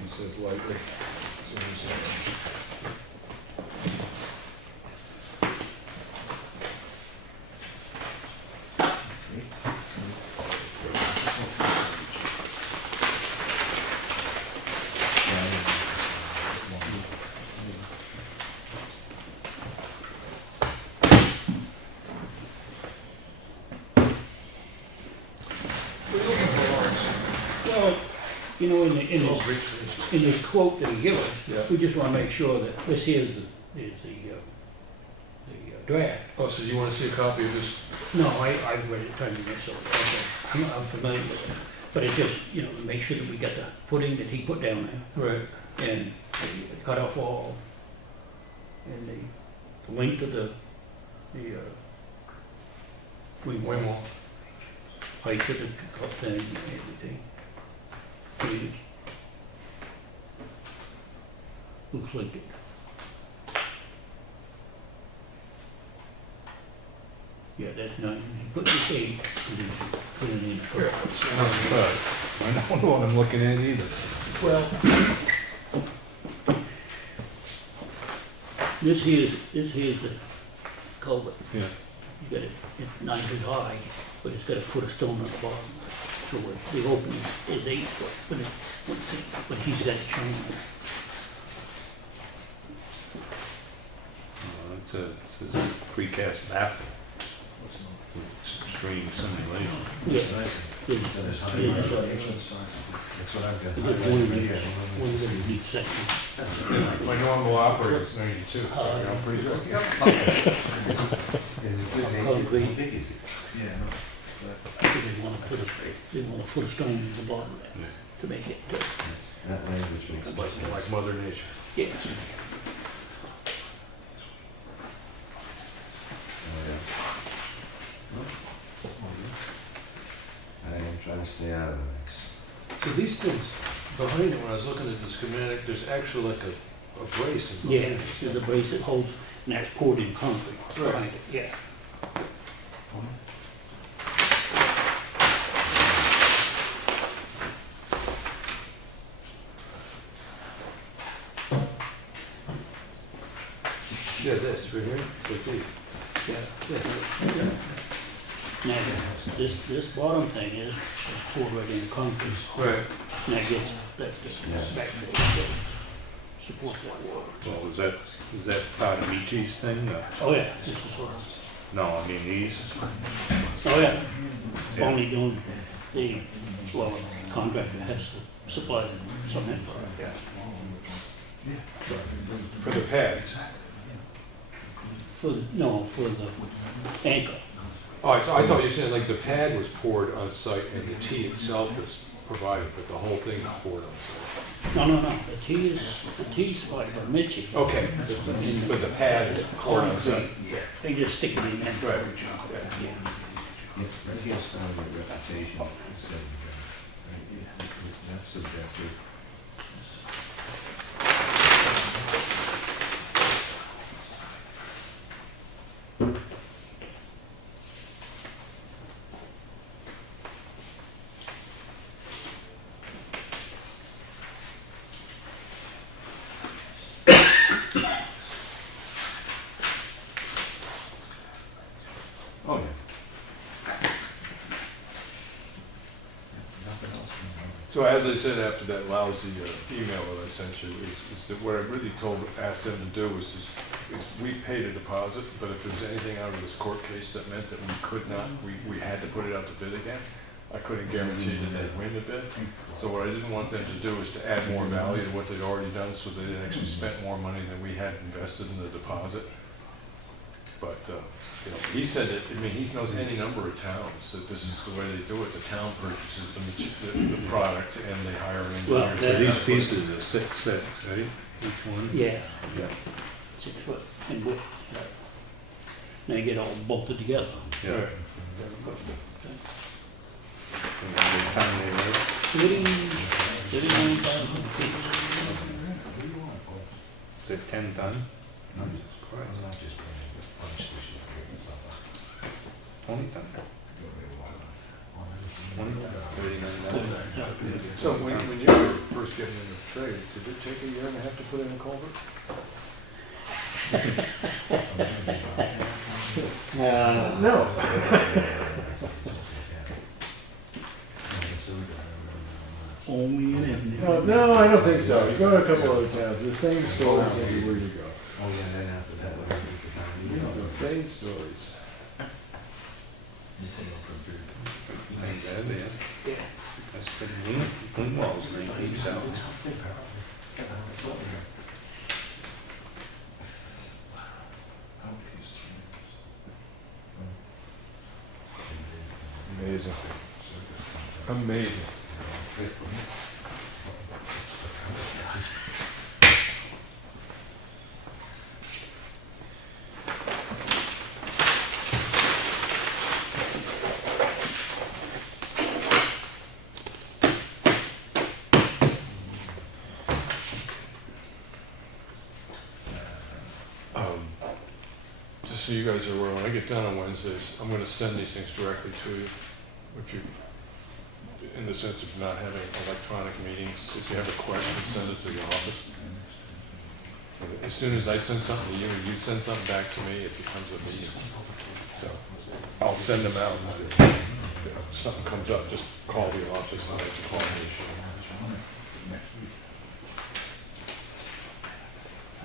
He says lightly. So he's, know, in this quote that he gave Yeah. us, we just wanna make sure that this here is the draft. Oh, so you wanna see a copy of this? No, I've read it tons of times, so I'm familiar with it. But it's just, you know, to make sure that we got the footing that he put down there, Right. and the cutoff wall, and the length of the wing wall, height of the cut thing, and everything. I mean, it looks like it. Yeah, that's 9, he put this 8, and he's filling in first. I don't know what I'm looking at either. Well, this here's the culvert. Yeah. You got it, it's 9 feet high, but it's got a foot of stone on the bottom. So the opening is 8 foot, but he's got it shown. It's a precast baffle. Screen simulation. Yeah. That's what I've got. One of these sections. My normal operator is 92, so I'm pretty good. Is it good? Concrete. How big is it? Yeah, no. They want to put a stone in the bottom there to make it, That language makes sense. Like Mother Nature. yes. I am trying to stay out of the mix. So these things, behind it, when I was looking at the schematic, there's actually like a brace. in Yeah, behind it. there's a brace that holds, and that's poured in concrete behind it, yeah. Yeah, this, right here, with these. Yeah. Now, this bottom thing is poured right in concrete. Right. And that gets, that's just Yeah. backfill that supports that water. Well, is that part of Michi's thing? Oh, yeah, this is sort of, No, I mean these. oh, yeah. Yeah. Only doing the, well, the contractor has to supply some info. Yeah. For the pads. For the anchor. Oh, I thought you were saying like the pad was poured on site and the tee itself was provided, but the whole thing was poured on site. No, the T is supplied by Mitchie. Okay, but the pad is poured on site. They just stick it in there. Right. Yeah. Right here, it's not your reputation. That's subjective. Oh, yeah. So as I said after that lousy email that I sent you, is that what I really asked them to do is we paid a deposit, but if there's anything out of this court case that meant that we could not, we had to put it out to bid again, I couldn't guarantee that they'd win the bid. So what I didn't want them to do is to add more value to what they'd already done, so they actually spent more money than we had invested in the deposit. But, you know, he said that, I mean, he knows any number of towns, that this is the way they do it. The town purchases the product and they hire an engineer. Well, So that- these pieces are 6, 6, right? Each one? Yeah. 6 foot in width. Now you get all bolted together. Yeah. Right. And the time they write. 39,000 feet. Is it 10 ton? Christ. 20 ton? 20 ton? 39,000. So when you were first getting into the trade, did it take a year and a half to put in a culvert? No. Only in it. No, I don't think so. You go to a couple other towns, the same stories everywhere you go. Oh, yeah, then after that, what is it, the town? The same stories. Nice, yeah. That's pretty neat. Wing walls, 19 think so. Amazing. Amazing. Just so you guys are aware, when I get done on Wednesdays, I'm gonna send these things directly to you. If you, in the sense of not having electronic meetings, if you have a question, send it to your office. As soon as I send something to you and you send something back to me, it becomes a meeting. So I'll send them out. If something comes up, just call the office and I can call me.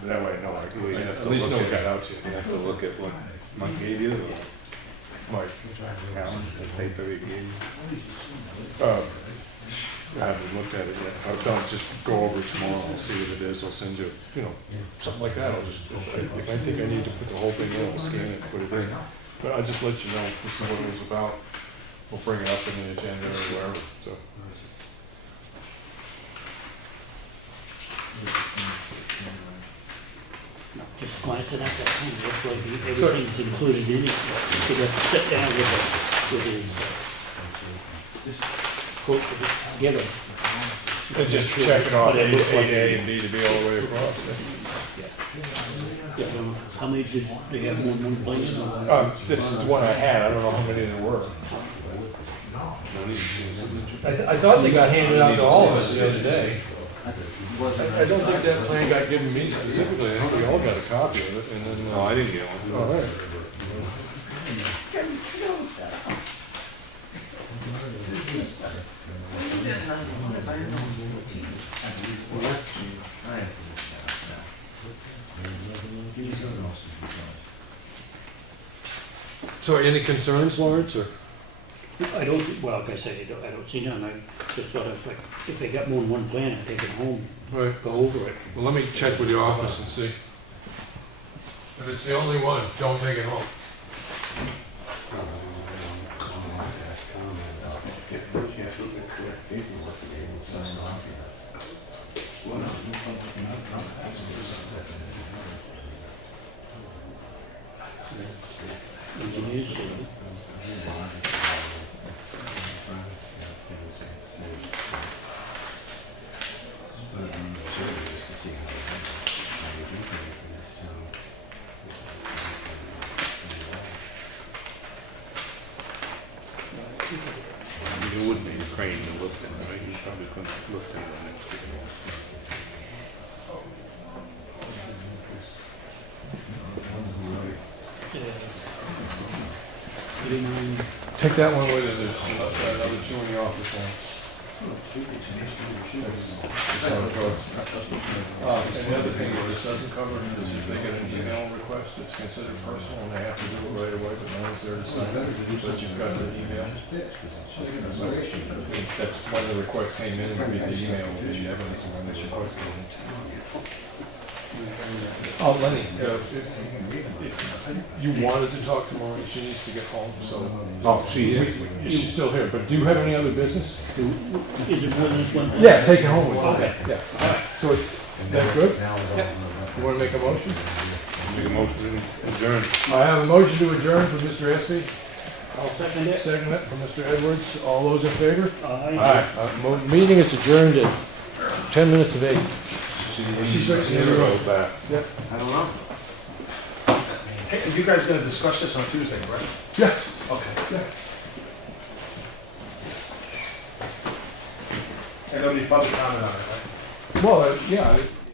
That way, no, I Well, you have at to least know look it got at- out to you. You have to look at what Mike gave you, Mike, Alan, the paper he gave you. I haven't looked at it yet. I'll just go over it tomorrow and see what it is. I'll send you, something like that. I'll just, if I think I need to put the whole thing in, I'll scan it, put it in. But I'll just let you know, this is what it was about. We'll bring it up in the agenda or wherever, so. Just glancing at that, it looks like everything's included in it. He'd have to sit down with his quote together. And just check it off, But it looks like 8A and B to B all the way across. Yeah, how many do you have more than one plan? This is the one I had. I don't know how many there were. I thought they got handed out to all of us the other day. I don't think that plan got given me specifically. I think we all got a copy of it and then. No, I didn't get one. All right. So any concerns, Lawrence, or? I don't, well, like I say, I don't see none. I just thought if they got more than one plan, I'd take it home, Right. go over it. Well, let me check with your office and see. If it's the only one, don't take it home. Engineers, You would need a crane to lift it, right? You probably couldn't lift it the next week. Take that one with you, there's another two in the office now. That's how it goes. And the other thing that this doesn't cover is if they get an email request, it's considered personal and they have to do it right away, but no one's there to sign it. But you've got the email. That's when the request came in, and the email will be evidence of when this request came in. Oh, Lenny, if you wanted to talk tomorrow, she needs to get home, so. Oh, she is. She's still here, but do you have any other business? is it more than this one? Yeah, take it home with you. Okay. Yeah. So, is that good? Yeah. You wanna make a motion? Make a motion to adjourn. I have a motion to adjourn from Mr. Espie. I'll second it. Second it from Mr. Edwards. All those in favor? Aye. Meeting is adjourned at 10 minutes of 8. She's right near the road. back. Yep. I don't know. Hey, you guys gonna discuss this on Tuesday, right? Yeah. Okay. Yeah. And there'll be public comment on it, right? Well, yeah,